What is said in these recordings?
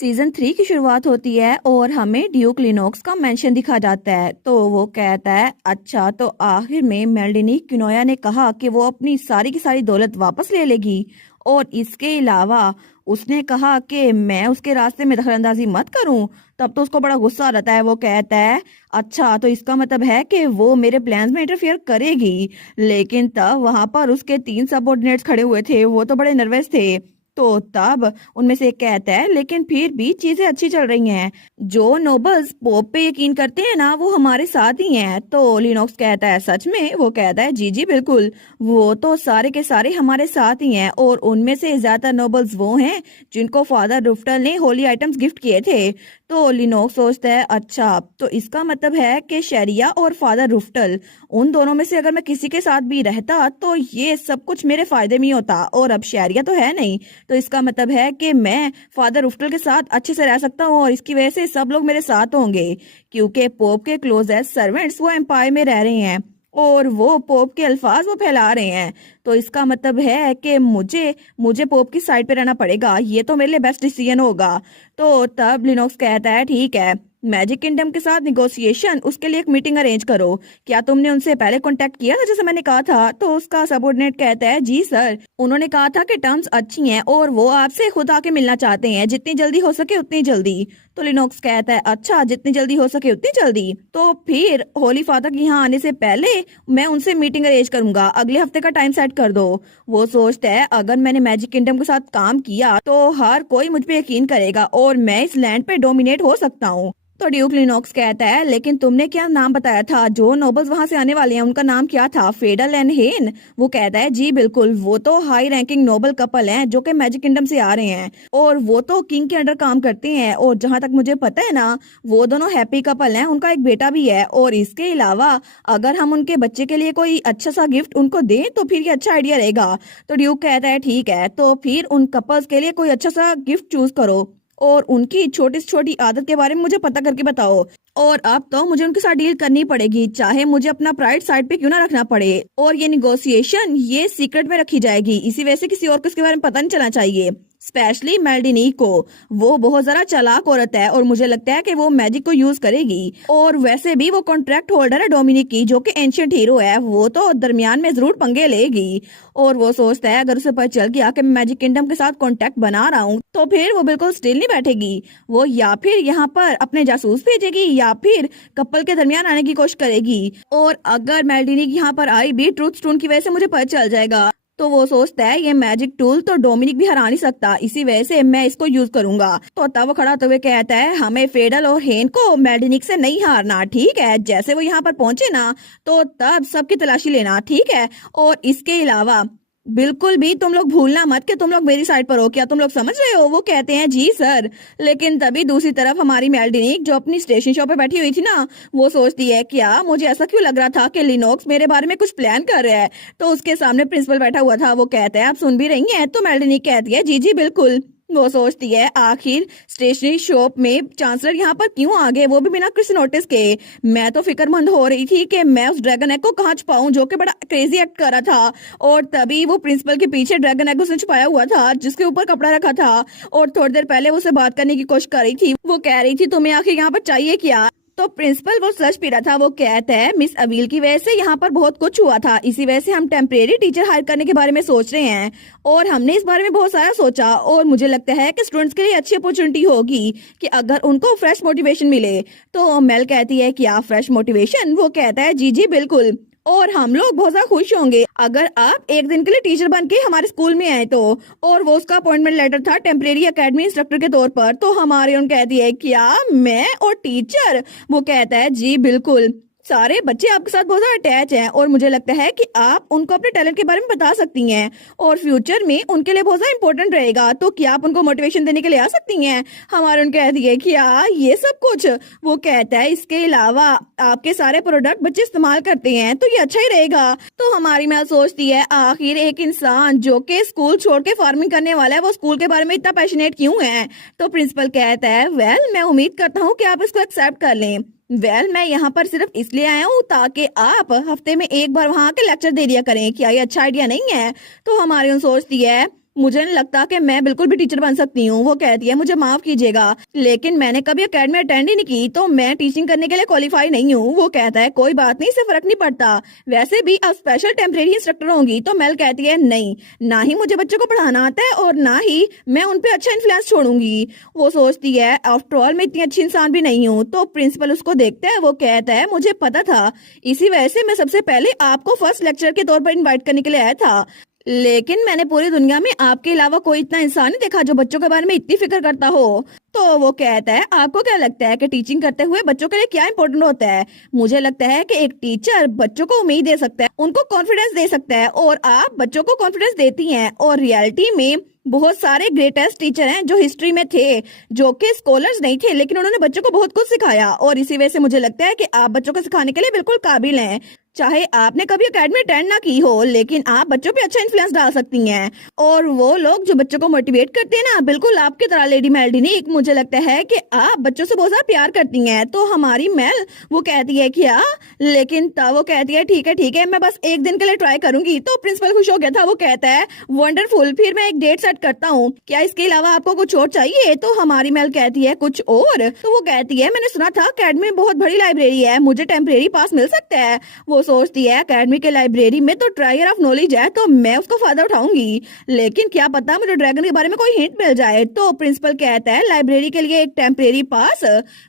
Season 3 की शुरुआत होती है और हमें ड्यूक लिनोक्स का मेंशन दिखा जाता है। तो वो कहता है अच्छा, तो आखिर में मेल्डिनी क्विनोया ने कहा कि वो अपनी सारी की सारी दौलत वापस ले लेगी और इसके अलावा उसने कहा कि मैं उसके रास्ते में दखलंदाजी मत करूं। तब तो उसको बड़ा गुस्सा आ जाता है। वो कहता है अच्छा, तो इसका मतलब है कि वो मेरे प्लान्स में इंटरफेयर करेगी। लेकिन तब वहां पर उसके 3 सबऑर्डिनेट्स खड़े हुए थे, वो तो बड़े नर्वस थे। तो तब उनमें से एक कहता है लेकिन फिर भी चीजें अच्छी चल रही हैं। जो नोबल्स पोप पे यकीन करते हैं ना, वो हमारे साथ ही हैं। तो लिनोक्स कहता है सच में? वो कहता है जी जी बिल्कुल, वो तो सारे के सारे हमारे साथ ही हैं और उनमें से ज्यादातर नोबल्स वो हैं जिनको फादर रुफ्टल ने होली आइटम्स गिफ्ट किए थे। तो लिनोक्स सोचता है अच्छा, तो इसका मतलब है कि शरिया और फादर रुफ्टल, उन दोनों में से अगर मैं किसी के साथ भी रहता तो ये सब कुछ मेरे फायदे में ही होता। और अब शरिया तो है नहीं, तो इसका मतलब है कि मैं फादर रुफ्टल के साथ अच्छे से रह सकता हूँ और इसकी वजह से सब लोग मेरे साथ होंगे, क्योंकि पोप के क्लोजेस्ट सर्वेंट्स वो एम्पायर में रह रहे हैं और वो पोप के अल्फाज वो फैला रहे हैं। तो इसका मतलब है कि मुझे मुझे पोप की साइड पे रहना पड़ेगा। ये तो मेरे लिए बेस्ट डिसीजन होगा। तो तब लिनोक्स कहता है ठीक है, मैजिक किंगडम के साथ निगोशिएशन, उसके लिए एक मीटिंग अरेंज करो। क्या तुमने उनसे पहले कांटेक्ट किया था जैसे मैंने कहा था? तो उसका सबऑर्डिनेट कहता है जी सर, उन्होंने कहा था कि टर्म्स अच्छी हैं और वो आपसे खुद आके मिलना चाहते हैं, जितनी जल्दी हो सके उतनी जल्दी। तो लिनोक्स कहता है अच्छा, जितनी जल्दी हो सके उतनी जल्दी। तो फिर होली फादर के यहाँ आने से पहले मैं उनसे मीटिंग अरेंज करूंगा, अगले हफ्ते का टाइम सेट कर दो। वो सोचता है अगर मैंने मैजिक किंगडम के साथ काम किया तो हर कोई मुझ पे यकीन करेगा और मैं इस लैंड पे डोमिनेट हो सकता हूँ। तो ड्यूक लिनोक्स कहता है लेकिन तुमने क्या नाम बताया था? जो नोबल्स वहां से आने वाले हैं उनका नाम क्या था? फेडल एंड हेन? वो कहता है जी बिल्कुल, वो तो हाई रैंकिंग नोबल कपल हैं जो कि मैजिक किंगडम से आ रहे हैं और वो तो किंग के अंडर काम करते हैं। और जहां तक मुझे पता है ना, वो दोनों हैप्पी कपल हैं, उनका एक बेटा भी है। और इसके अलावा अगर हम उनके बच्चे के लिए कोई अच्छा सा गिफ्ट उनको दें तो फिर ये अच्छा आइडिया रहेगा। तो ड्यूक कहता है ठीक है, तो फिर उन कपल्स के लिए कोई अच्छा सा गिफ्ट चूज करो और उनकी छोटी से छोटी आदत के बारे में मुझे पता करके बताओ। और अब तो मुझे उनके साथ डील करनी पड़ेगी, चाहे मुझे अपना प्राइड साइड पे क्यों ना रखना पड़े। और ये निगोशिएशन ये सीक्रेट में रखी जाएगी, इसी वजह से किसी और को इसके बारे में पता नहीं चलना चाहिए, स्पेशली मेल्डिनी को। वो बहुत जरा चालाक औरत है और मुझे लगता है कि वो मैजिक को यूज करेगी। और वैसे भी वो कॉन्ट्रैक्ट होल्डर है डोमिनिक की, जो कि एंशिएंट हीरो है, वो तो दरमियान में जरूर पंगे लेगी। और वो सोचता है अगर उसे पता चल गया कि मैं मैजिक किंगडम के साथ कांटेक्ट बना रहा हूँ तो फिर वो बिल्कुल स्टिल नहीं बैठेगी। वो या फिर यहाँ पर अपने जासूस भेजेगी या फिर कपल के दरमियान आने की कोशिश करेगी। और अगर मेल्डिनी यहाँ पर आई भी ट्रूथ स्टोन की वजह से मुझे पता चल जाएगा, तो वो सोचता है ये मैजिक टूल तो डोमिनिक भी हरा नहीं सकता, इसी वजह से मैं इसको यूज करूंगा। तो तब वो खड़ा होते हुए कहता है हमें फेडल और हेन को मेल्डिनिक से नहीं हारना, ठीक है? जैसे वो यहाँ पर पहुंचे ना, तो तब सबकी तलाशी लेना, ठीक है? और इसके अलावा बिल्कुल भी तुम लोग भूलना मत कि तुम लोग मेरी साइड पर हो। क्या तुम लोग समझ रहे हो? वो कहते हैं जी सर। लेकिन तभी दूसरी तरफ हमारी मेल्डिनिक जो अपनी स्टेशन शॉप पे बैठी हुई थी ना, वो सोचती है क्या मुझे ऐसा क्यों लग रहा था कि लिनोक्स मेरे बारे में कुछ प्लान कर रहा है। तो उसके सामने प्रिंसिपल बैठा हुआ था। वो कहता है आप सुन भी रही हैं? तो मेल्डिनिक कहती है जी जी बिल्कुल। वो सोचती है आखिर स्टेशनरी शॉप में चांसलर यहाँ पर क्यों आ गए, वो भी बिना किसी नोटिस के। मैं तो फिक्रमंद हो रही थी कि मैं उस ड्रैगन एग को कहाँ छुपाऊं जो कि बड़ा क्रेजी एक्ट कर रहा था। और तभी वो प्रिंसिपल के पीछे ड्रैगन एग उसने छुपाया हुआ था जिसके ऊपर कपड़ा रखा था। और थोड़ी देर पहले वो उससे बात करने की कोशिश कर रही थी। वो कह रही थी तुम्हें आखिर यहाँ पर चाहिए क्या? तो प्रिंसिपल वो सच पी रहा था। वो कहता है मिस अवील की वजह से यहाँ पर बहुत कुछ हुआ था, इसी वजह से हम टेम्परेरी टीचर हायर करने के बारे में सोच रहे हैं। और हमने इस बारे में बहुत सारा सोचा और मुझे लगता है कि स्टूडेंट्स के लिए अच्छी अपॉर्चुनिटी होगी कि अगर उनको फ्रेश मोटिवेशन मिले। तो मेल कहती है क्या फ्रेश मोटिवेशन? वो कहता है जी जी बिल्कुल, और हम लोग बहुत ज्यादा खुश होंगे अगर आप एक दिन के लिए टीचर बन के हमारे स्कूल में आए तो। और वो उसका अपॉइंटमेंट लेटर था टेम्परेरी एकेडमी इंस्ट्रक्टर के तौर पर। तो हमारे उन कहती है क्या मैं और टीचर? वो कहता है जी बिल्कुल, सारे बच्चे आपके साथ बहुत ज्यादा अटैच हैं और मुझे लगता है कि आप उनको अपने टैलेंट के बारे में बता सकती हैं और फ्यूचर में उनके लिए बहुत ज्यादा इंपॉर्टेंट रहेगा। तो क्या आप उनको मोटिवेशन देने के लिए आ सकती हैं? हमारे उनके कहती है क्या ये सब कुछ? वो कहता है इसके अलावा आपके सारे प्रोडक्ट बच्चे इस्तेमाल करते हैं तो ये अच्छा ही रहेगा। तो हमारी मैं सोचती है आखिर एक इंसान जो कि स्कूल छोड़ के फार्मिंग करने वाला है, वो स्कूल के बारे में इतना पैशनेट क्यों है? तो प्रिंसिपल कहता है वेल मैं उम्मीद करता हूँ कि आप इसको एक्सेप्ट कर लें। मैं यहाँ पर सिर्फ इसलिए आया हूँ ताकि आप हफ्ते में एक बार वहाँ के लेक्चर दे दिया करें। क्या ये अच्छा आइडिया नहीं है? तो हमारी उन सोचती है मुझे नहीं लगता कि मैं बिल्कुल भी टीचर बन सकती हूँ। वो कहती है मुझे माफ कीजिएगा, लेकिन मैंने कभी एकेडमी अटेंड ही नहीं की, तो मैं टीचिंग करने के लिए क्वालिफाई नहीं हूँ। वो कहता है कोई बात नहीं, इससे फर्क नहीं पड़ता, वैसे भी आप स्पेशल टेम्परेरी इंस्ट्रक्टर होंगी। तो मेल कहती है नहीं, ना ही मुझे बच्चों को पढ़ाना आता है और ना ही मैं उन पे अच्छा इन्फ्लुएंस छोड़ूंगी। वो सोचती है आफ्टर ऑल मैं इतनी अच्छी इंसान भी नहीं हूँ। तो प्रिंसिपल उसको देखता है, वो कहता है मुझे पता था, इसी वजह से मैं सबसे पहले आपको फर्स्ट लेक्चर के तौर पर इनवाइट करने के लिए आया था, लेकिन मैंने पूरी दुनिया में आपके अलावा कोई इतना इंसान नहीं देखा जो बच्चों के बारे में इतनी फिक्र करता हो। तो वो कहता है आपको क्या लगता है कि टीचिंग करते हुए बच्चों के लिए क्या इंपॉर्टेंट होता है? मुझे लगता है कि एक टीचर बच्चों को उम्मीद दे सकता है, उनको कॉन्फिडेंस दे सकता है, और आप बच्चों को कॉन्फिडेंस देती हैं। और रियलिटी में बहुत सारे ग्रेटेस्ट टीचर हैं जो हिस्ट्री में थे, जो कि स्कॉलर्स नहीं थे, लेकिन उन्होंने बच्चों को बहुत कुछ सिखाया। और इसी वजह से मुझे लगता है कि आप बच्चों को सिखाने के लिए बिल्कुल काबिल हैं। चाहे आपने कभी एकेडमी अटेंड ना की हो, लेकिन आप बच्चों पे अच्छा इन्फ्लुएंस डाल सकती हैं। और वो लोग जो बच्चों को मोटिवेट करते हैं ना, बिल्कुल आपकी तरह लेडी मेल्डिनिक, मुझे लगता है कि आप बच्चों से बहुत ज्यादा प्यार करती हैं। तो हमारी मेल वो कहती है क्या, लेकिन तब वो कहती है ठीक है मैं बस एक दिन के लिए ट्राई करूंगी। तो प्रिंसिपल खुश हो गया था, वो कहता है वंडरफुल, फिर मैं एक डेट सेट करता हूँ, क्या इसके अलावा आपको कुछ और चाहिए? तो हमारी मेल कहती है कुछ और? तो वो कहती है मैंने सुना था अकेडमी में बहुत बड़ी लाइब्रेरी है, मुझे टेम्परेरी पास मिल सकता है? वो सोचती है अकेडमी के लाइब्रेरी में तो ट्रायर ऑफ नॉलेज है, तो मैं उसका फायदा उठाऊंगी, लेकिन क्या पता मुझे ड्रैगन के बारे में कोई हिंट मिल जाए। तो प्रिंसिपल कहता है लाइब्रेरी के लिए एक टेम्परेरी पास?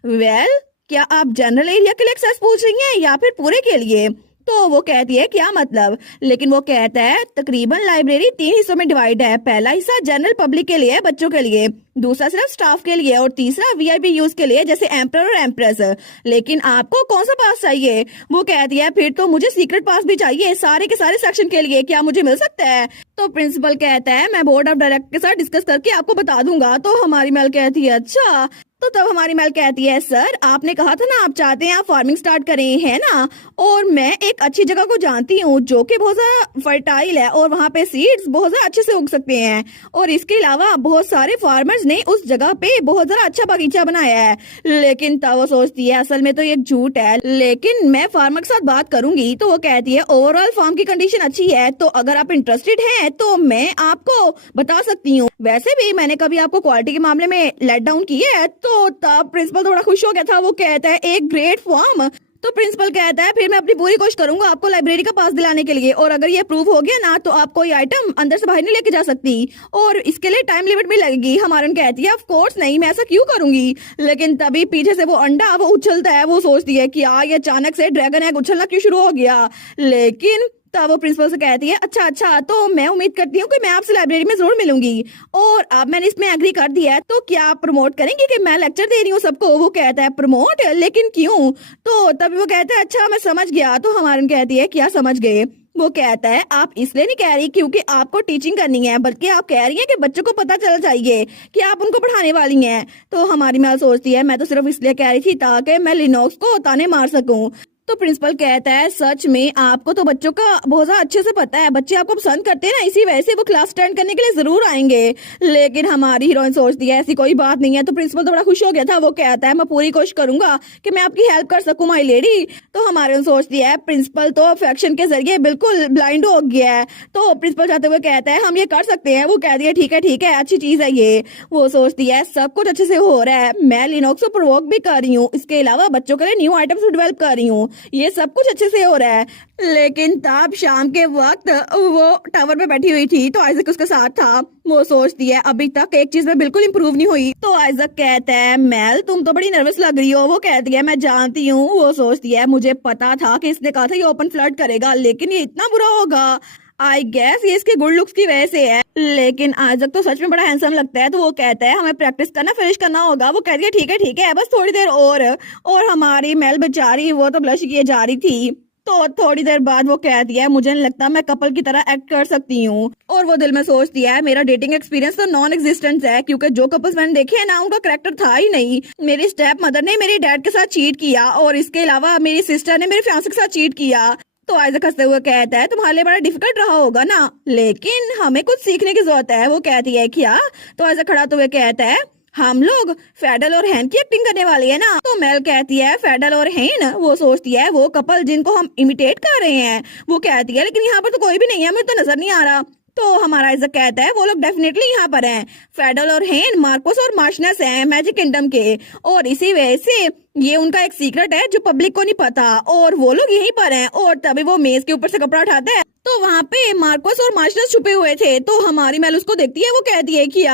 वेल, क्या आप जनरल एरिया के लिए एक्सेस पूछ रही हैं या फिर पूरे के लिए? तो वो कहती है क्या मतलब, लेकिन वो कहता है तकरीबन लाइब्रेरी 3 हिस्सों में डिवाइड है। पहला हिस्सा जनरल पब्लिक के लिए, बच्चों के लिए, दूसरा सिर्फ स्टाफ के लिए, और तीसरा वीआईपी यूज के लिए जैसे एम्पर और एम्प्रेस। लेकिन आपको कौन सा पास चाहिए? वो कहती है फिर तो मुझे सीक्रेट पास भी चाहिए, सारे के सारे सेक्शन के लिए, क्या मुझे मिल सकता है? तो प्रिंसिपल कहता है मैं बोर्ड ऑफ डायरेक्टर के साथ डिस्कस करके आपको बता दूंगा। तो हमारी मेल कहती है अच्छा। तो तब हमारी मेल कहती है सर आपने कहा था ना आप चाहते हैं आप फार्मिंग स्टार्ट करें, है ना? और मैं एक अच्छी जगह को जानती हूँ जो कि बहुत ज्यादा फर्टाइल है और वहाँ पे सीड्स बहुत ज्यादा अच्छे से उग सकते हैं, और इसके अलावा बहुत सारे फार्मर्स ने उस जगह पे बहुत ज्यादा अच्छा बगीचा बनाया है। लेकिन तब वो सोचती है असल में तो ये झूठ है, लेकिन मैं फार्मर के साथ बात करूंगी। तो वो कहती है ओवरऑल फार्म की कंडीशन अच्छी है, तो अगर आप इंटरेस्टेड हैं तो मैं आपको बता सकती हूँ। वैसे भी मैंने कभी आपको क्वालिटी के मामले में लेट डाउन किया है। तो तब प्रिंसिपल थोड़ा खुश हो गया था, वो कहता है एक ग्रेट फॉर्म। तो प्रिंसिपल कहता है फिर मैं अपनी पूरी कोशिश करूंगा आपको लाइब्रेरी का पास दिलाने के लिए, और अगर ये प्रूव हो गया ना तो आप कोई आइटम अंदर से बाहर नहीं लेके जा सकती, और इसके लिए टाइम लिमिट भी लगेगी। हमारन कहती है ऑफ कोर्स नहीं, मैं ऐसा क्यों करूंगी? लेकिन तभी पीछे से वो अंडा वो उछलता है, वो सोचती है कि ये अचानक से ड्रैगन एग उछलना क्यों शुरू हो गया। लेकिन तब वो प्रिंसिपल से कहती है अच्छा तो मैं उम्मीद करती हूँ कि मैं आपसे लाइब्रेरी में जरूर मिलूंगी, और अब मैंने इसमें एग्री कर दिया है, तो क्या आप प्रमोट करेंगे कि मैं लेक्चर दे रही हूँ सबको? वो कहता है प्रमोट, लेकिन क्यों? तो तभी वो कहता है अच्छा मैं समझ गया। तो हमारन कहती है क्या समझ गए? वो कहता है आप इसलिए नहीं कह रही क्योंकि आपको टीचिंग करनी है, बल्कि आप कह रही हैं कि बच्चों को पता चलना चाहिए कि आप उनको पढ़ाने वाली हैं। तो हमारी मैल सोचती है मैं तो सिर्फ इसलिए कह रही थी ताकि मैं लिनोक्स को ताने मार सकूं। तो प्रिंसिपल कहता है सच में आपको तो बच्चों का बहुत ज्यादा अच्छे से पता है, बच्चे आपको पसंद करते हैं ना, इसी वजह से वो क्लास अटेंड करने के लिए जरूर आएंगे। लेकिन हमारी हीरोइन सोचती है ऐसी कोई बात नहीं है। तो प्रिंसिपल तो बड़ा खुश हो गया था, वो कहता है मैं पूरी कोशिश करूंगा कि मैं आपकी हेल्प कर सकूं माई लेडी। तो हमारी सोचती है प्रिंसिपल तो अफेक्शन के जरिए बिल्कुल ब्लाइंड हो गया है। तो प्रिंसिपल जाते हुए कहता है हम ये कर सकते हैं। वो कहती है ठीक है अच्छी चीज है ये। वो सोचती है सब कुछ अच्छे से हो रहा है, मैं लिनोक्स को प्रोवोक भी कर रही हूँ, इसके अलावा बच्चों के लिए न्यू आइटम्स डेवलप कर रही हूँ, ये सब कुछ अच्छे से हो रहा है। लेकिन तब शाम के वक्त वो टावर पे बैठी हुई थी, तो आइजक उसके साथ था। वो सोचती है अभी तक एक चीज में बिल्कुल इंप्रूव नहीं हुई। तो आइजक कहता है मेल तुम तो बड़ी नर्वस लग रही हो। वो कहती है मैं जानती हूँ। वो सोचती है मुझे पता था कि इसने कहा था ये ओपन फ्लर्ट करेगा, लेकिन ये इतना बुरा होगा। आई गेस ये इसके गुड लुक्स की वजह से है, लेकिन आइजक तो सच में बड़ा हैंडसम लगता है। तो वो कहता है हमें प्रैक्टिस करना फिनिश करना होगा। वो कहती है ठीक है बस थोड़ी देर और हमारी मेल बेचारी वो तो ब्लश किए जा रही थी। तो थोड़ी देर बाद वो कहती है मुझे नहीं लगता मैं कपल की तरह एक्ट कर सकती हूँ, और वो दिल में सोचती है मेरा डेटिंग एक्सपीरियंस तो नॉन एग्जिस्टेंट है, क्योंकि जो कपल्स मैंने देखे हैं ना उनका कैरेक्टर था ही नहीं। मेरी स्टेप मदर ने मेरे डैड के साथ चीट किया, और इसके अलावा मेरी सिस्टर ने मेरे फियांसे के साथ चीट किया। तो आइजक हंसते हुए कहता है तुम्हारे लिए बड़ा डिफिकल्ट रहा होगा ना, लेकिन हमें कुछ सीखने की जरूरत है। वो कहती है क्या? तो आइजक खड़ा हुए कहता है हम लोग फेडल और हैन की एक्टिंग करने वाली है ना। तो मेल कहती है फेडल और हैन? वो सोचती है वो कपल जिनको हम इमिटेट कर रहे हैं। वो कहती है लेकिन यहाँ पर तो कोई भी नहीं है, मुझे तो नजर नहीं आ रहा। तो हमारा आइजक कहता है वो लोग डेफिनेटली यहाँ पर हैं। फेडल और हेन मार्कोस और मार्शनस हैं मैजिक किंगडम के, और इसी वजह से ये उनका एक सीक्रेट है जो पब्लिक को नहीं पता, और वो लोग यहीं पर हैं। और तभी वो मेज के ऊपर से कपड़ा उठाता है तो वहाँ पे मार्कोस और मार्शनस छुपे हुए थे। तो हमारी मेल उसको देखती है, वो कहती है कि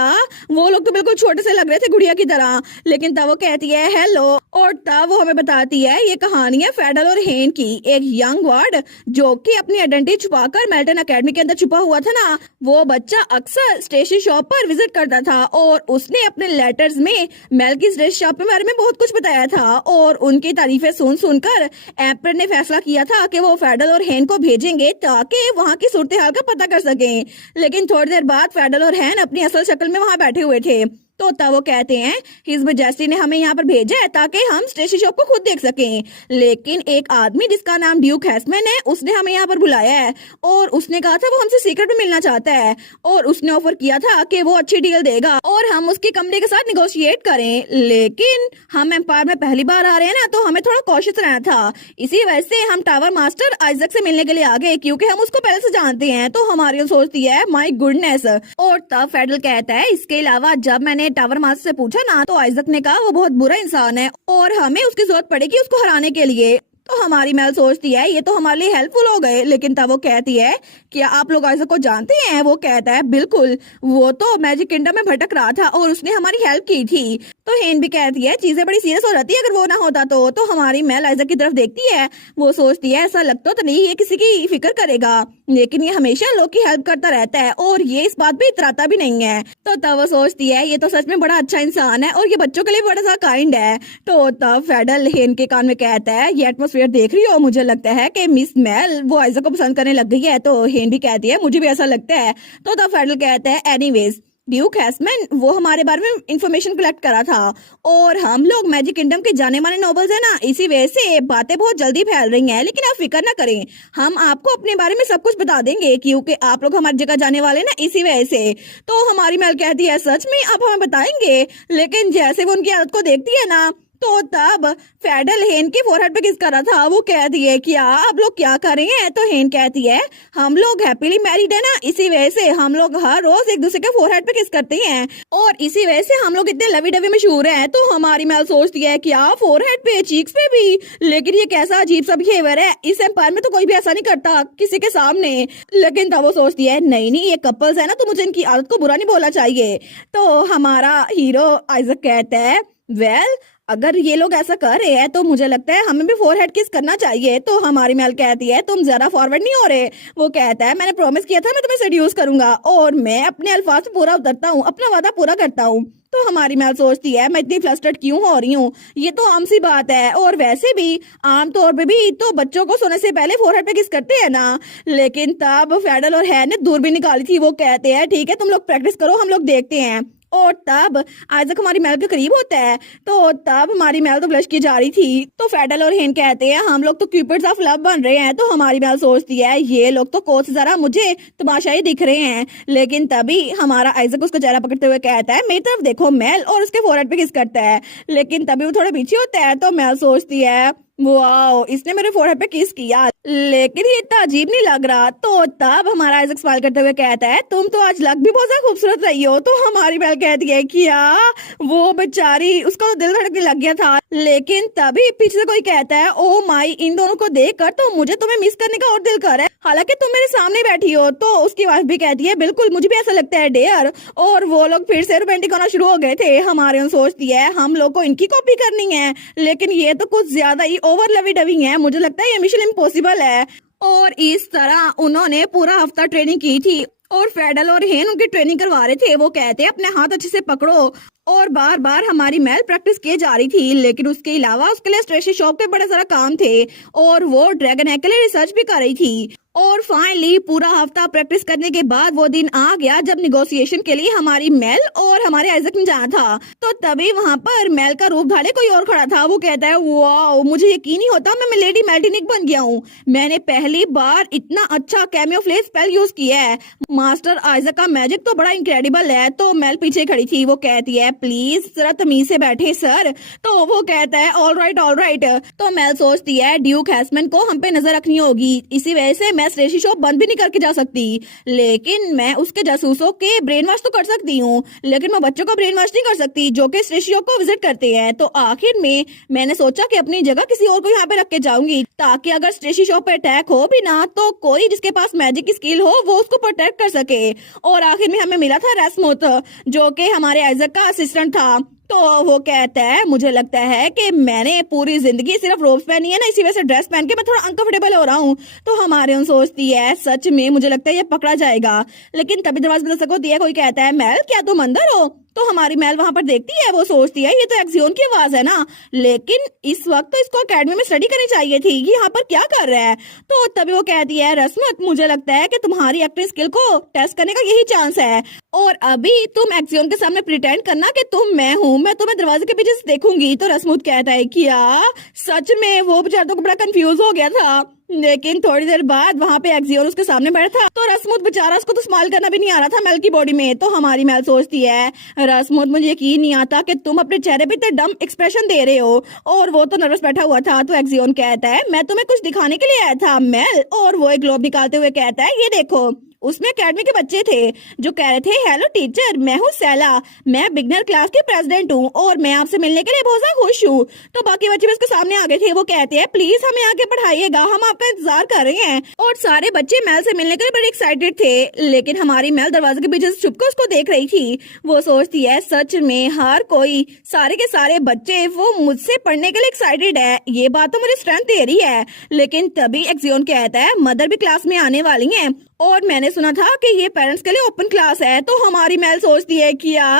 वो लोग तो बिल्कुल छोटे से लग रहे थे गुड़िया की तरह, लेकिन तब वो कहती है हेलो। और तब वो हमें बताती है ये कहानी है फेडल और हेन की, एक यंग वर्ड जो कि अपनी आइडेंटिटी छुपाकर मेल्टन एकेडमी के अंदर छुपा हुआ था ना, वो बच्चा अक्सर स्टेशनरी शॉप पर विजिट करता था और उसने अपने लेटर्स में मेल की स्टेशनरी शॉप के बारे में बहुत कुछ बताया था। और उनकी तारीफें सुन सुनकर एम्पर ने फैसला किया था कि वो फेडल और हेन को भेजेंगे ताकि वहाँ की सूरत हाल का पता कर सकें। लेकिन थोड़ी देर बाद फेडल और हेन अपनी असल शक्ल में वहाँ बैठे हुए थे। तो तब वो कहते हैं हिज मैजेस्टी ने हमें यहाँ पर भेजा है ताकि हम स्टेशनरी शॉप को खुद देख सकें, लेकिन एक आदमी जिसका नाम ड्यूक हैसमैन है उसने हमें यहाँ पर बुलाया है और उसने कहा था वो हमसे सीक्रेट में मिलना चाहता है, और उसने ऑफर किया था कि वो अच्छी डील देगा और हम उसकी कंपनी के साथ निगोशिएट करें। लेकिन हम एम्पायर में पहली बार आ रहे हैं ना, तो हमें थोड़ा कॉशियस रहना था। इसी वजह से हम टावर मास्टर आइजक से मिलने के लिए आ गए क्योंकि हम उसको पहले से जानते हैं। तो हमारी सोचती है माई गुडनेस। और तब फेडल कहता है इसके अलावा जब मैंने टावर मास्टर से पूछा ना, तो आइजक ने कहा वो बहुत बुरा इंसान है और हमें उसकी जरूरत पड़ेगी उसको हराने के लिए। तो हमारी मेल सोचती है ये तो हमारे लिए हेल्पफुल हो गए, लेकिन तब वो कहती है क्या आप लोग आइजक को जानते हैं? वो कहता है बिल्कुल, वो तो मैजिक किंगडम में भटक रहा था और उसने हमारी हेल्प की थी। तो हेन भी कहती है चीजें बड़ी सीरियस हो जाती है अगर वो ना होता तो हमारी मेल आइजक की तरफ देखती है। वो सोचती है ऐसा लगता तो नहीं ये किसी की फिक्र करेगा, लेकिन ये हमेशा लोग की हेल्प करता रहता है और ये इस बात पे इतराता भी नहीं है। तो तब वो सोचती है ये तो सच में बड़ा अच्छा इंसान है और ये बच्चों के लिए बड़ा सा काइंड है। तो तब फेडल हेन के कान में कहता है ये एटमॉस्फेयर देख रही हो, मुझे लगता है कि मिस मेल वो आइजक को पसंद करने लग गई है। तो हेन भी कहती है मुझे भी ऐसा लगता है। तो तब फेडल कहता है एनीवेज ड्यूक हैसमैन वो हमारे बारे में इंफॉर्मेशन कलेक्ट करा था और हम लोग मैजिक किंगडम के जाने माने नॉवेल्स है ना, इसी वजह से बातें बहुत जल्दी फैल रही हैं। लेकिन आप फिक्र ना करें, हम आपको अपने बारे में सब कुछ बता देंगे क्योंकि आप लोग हमारी जगह जाने वाले ना, इसी वजह से। तो हमारी मेल कहती है सच में आप हमें बताएंगे? लेकिन जैसे वो उनकी आदत को देखती है ना, तो तब फेडल हेन के फोरहेड पे किस कर रहा था। वो कहती है कि आप लोग क्या कर रहे हैं? तो हेन कहती है हम लोग हैप्पीली मैरिड है ना, इसी वजह से हम लोग हर रोज एक दूसरे के फोरहेड पे किस करते हैं और इसी वजह से हम लोग इतने लवी डवी मशहूर हैं। तो हमारी मेल सोचती है कि फोरहेड पे चीक्स पे भी, लेकिन ये कैसा अजीब सा बिहेवियर है, इस एम्पायर में तो कोई भी ऐसा नहीं करता किसी के सामने। लेकिन तब वो सोचती है नहीं नहीं ये कपल्स है ना, तो मुझे इनकी आदत को बुरा नहीं बोलना चाहिए। तो हमारा हीरो आइजक कहता है वेल अगर ये लोग ऐसा कर रहे हैं तो मुझे लगता है हमें भी फोरहेड किस करना चाहिए। तो हमारी मेल कहती है तुम जरा फॉरवर्ड नहीं हो रहे। वो कहता है मैंने प्रॉमिस किया था मैं तुम्हें सेड्यूस करूंगा और मैं अपने अल्फाज पे पूरा उतरता हूँ, अपना वादा पूरा करता हूँ। तो हमारी मेल सोचती है मैं इतनी फ्लस्टर्ड क्यों हो रही हूँ, ये तो आम सी बात है और वैसे भी आमतौर पे भी तो बच्चों को सोने से पहले फोरहेड पे किस करते हैं ना। लेकिन तब फेडल और हैन ने दूरबीन निकाली थी। वो कहते हैं ठीक है तुम लोग प्रैक्टिस करो, हम लोग देखते हैं। और तब आइजक हमारी मेल के करीब होता है, तो तब हमारी मेल तो ब्लश की जा रही थी। तो फेडल और हेन कहते हैं हम लोग तो क्यूपिड्स ऑफ लव बन रहे हैं। तो हमारी मेल सोचती है ये लोग तो कोच जरा मुझे तमाशाई दिख रहे हैं। लेकिन तभी हमारा आइजक उसको चेहरा पकड़ते हुए कहता है मेरी तरफ देखो मेल, और उसके फोरहेड पे किस करता है। लेकिन तभी वो थोड़ा पीछे होता है। तो मेल सोचती है वाओ इसने मेरे फोरहेड पे किस किया, लेकिन ये इतना अजीब नहीं लग रहा। तो तब हमारा आइजक स्माइल करते हुए कहता है तुम तो आज लग भी बहुत ज्यादा खूबसूरत रही हो। तो हमारी मेल कहती है क्या वो बेचारी उसका तो दिल धड़कने लग गया था। लेकिन तभी पीछे से कोई कहता है ओ माई इन दोनों को देखकर तो मुझे तुम्हें मिस करने का और दिल कर रहा है, हालांकि तुम मेरे सामने बैठी हो। तो उसकी वाइफ भी कहती है बिल्कुल मुझे भी ऐसा लगता है डियर। और वो लोग फिर से रोमांटिक होना शुरू हो गए थे। हमारे सोचती है हम लोग को इनकी कॉपी करनी है, लेकिन ये तो कुछ ज्यादा ही ओवर लवी डविंग है, मुझे लगता है ये मिशन इम्पॉसिबल है। और इस तरह उन्होंने पूरा हफ्ता ट्रेनिंग की थी और फेडल और हेन उनकी ट्रेनिंग करवा रहे थे। वो कहते हैं अपने हाथ अच्छे से पकड़ो, और बार बार हमारी मेल प्रैक्टिस किए जा रही थी। लेकिन उसके अलावा उसके लिए स्टेशनरी शॉप पे बड़े सारा काम थे और वो ड्रैगन एग के लिए रिसर्च भी कर रही थी। और फाइनली पूरा हफ्ता प्रैक्टिस करने के बाद वो दिन आ गया जब निगोशिएशन के लिए हमारी मेल और हमारे आइजक ने जाना था। तो तभी वहाँ पर मेल का रूप धारे कोई और खड़ा था। वो कहता है वाओ मुझे यकीन नहीं होता मैं लेडी मेल्टिनिक बन गया हूँ, मैंने पहली बार इतना अच्छा कैमियो फ्लेज स्पेल यूज किया है। मास्टर आइजक का मैजिक तो बड़ा इनक्रेडिबल है। तो मेल पीछे खड़ी थी। वो कहती है प्लीज जरा तमीज से बैठे सर। तो वो कहता है ऑल राइट ऑल राइट। तो मेल सोचती है ड्यूक हैसमैन को हम पे नजर रखनी होगी, इसी वजह से मेल मैं स्टेशी शॉप बंद भी नहीं करके जा सकती, लेकिन मैं उसके जासूसों के ब्रेन वॉश तो कर सकती हूँ, लेकिन मैं बच्चों का ब्रेन वॉश नहीं कर सकती जो कि स्टेशी शॉप को विजिट करते हैं। तो आखिर में मैंने सोचा कि अपनी जगह किसी और को यहाँ पे रख के जाऊंगी, ताकि अगर स्टेशी शॉप पे अटैक हो भी ना तो कोई जिसके पास मैजिक की स्किल हो वो उसको प्रोटेक्ट कर सके। और आखिर में हमें मिला था रेस्मुथ, जो कि हमारे आइजक का असिस्टेंट था। तो वो कहता है मुझे लगता है कि मैंने पूरी जिंदगी सिर्फ रोब्स पहनी है ना, इसी वजह से ड्रेस पहन के मैं थोड़ा अनकंफर्टेबल हो रहा हूँ। तो हमारे उन सोचती है सच में मुझे लगता है ये पकड़ा जाएगा, लेकिन तभी दरवाजा बदल सको दिया। कोई कहता है मेल क्या तुम अंदर हो? तो हमारी मेल वहां पर देखती है, वो सोचती है ये तो एक्सियोन की आवाज है ना, लेकिन इस वक्त तो इसको एकेडमी में स्टडी करनी चाहिए थी, ये यहाँ पर क्या कर रहा है? तो तभी वो कहती है रस्मत मुझे लगता है कि तुम्हारी एक्टिंग स्किल को टेस्ट करने का यही चांस है, और अभी तुम एक्सियोन के सामने प्रिटेंड करना कि तुम मैं हूँ, मैं तुम्हें दरवाजे के पीछे से देखूंगी। तो रस्मुत कहता है क्या सच में? वो बेचारा तो बड़ा कंफ्यूज हो गया था, लेकिन थोड़ी देर बाद वहां पे एक्सियोन उसके सामने बैठा था। तो रस्मुत बेचारा उसको तो स्माइल करना भी नहीं आ रहा था मेल की बॉडी में। तो हमारी मेल सोचती है रस्मुत मुझे यकीन नहीं आता कि तुम अपने चेहरे पे इतना डम एक्सप्रेशन दे रहे हो, और वो तो नर्वस बैठा हुआ था। तो एक्सियोन कहता है मैं तुम्हें कुछ दिखाने के लिए आया था मेल, और वो एक ग्लोब निकालते हुए कहता है ये देखो। उसमें एकेडमी के बच्चे थे जो कह रहे थे हेलो टीचर, मैं हूँ सैला, मैं बिगनर क्लास के प्रेसिडेंट हूँ और मैं आपसे मिलने के लिए बहुत ज्यादा खुश हूँ। तो बाकी बच्चे भी उसके सामने आ गए थे। वो कहते हैं प्लीज हमें आके पढ़ाइएगा, हम आपका इंतजार कर रहे हैं। और सारे बच्चे मेल से मिलने के लिए बड़े एक्साइटेड थे, लेकिन हमारी मेल दरवाजे के पीछे से छुपकर उसको देख रही थी। वो सोचती है सच में हर कोई, सारे के सारे बच्चे वो मुझसे पढ़ने के लिए एक्साइटेड है, ये बात तो मुझे स्ट्रेंथ दे रही है। लेकिन तभी एक्सियोन कहता है मदर भी क्लास में आने वाली है, और मैंने सुना था कि ये पेरेंट्स के लिए ओपन क्लास है। तो हमारी मेल सोचती है क्या?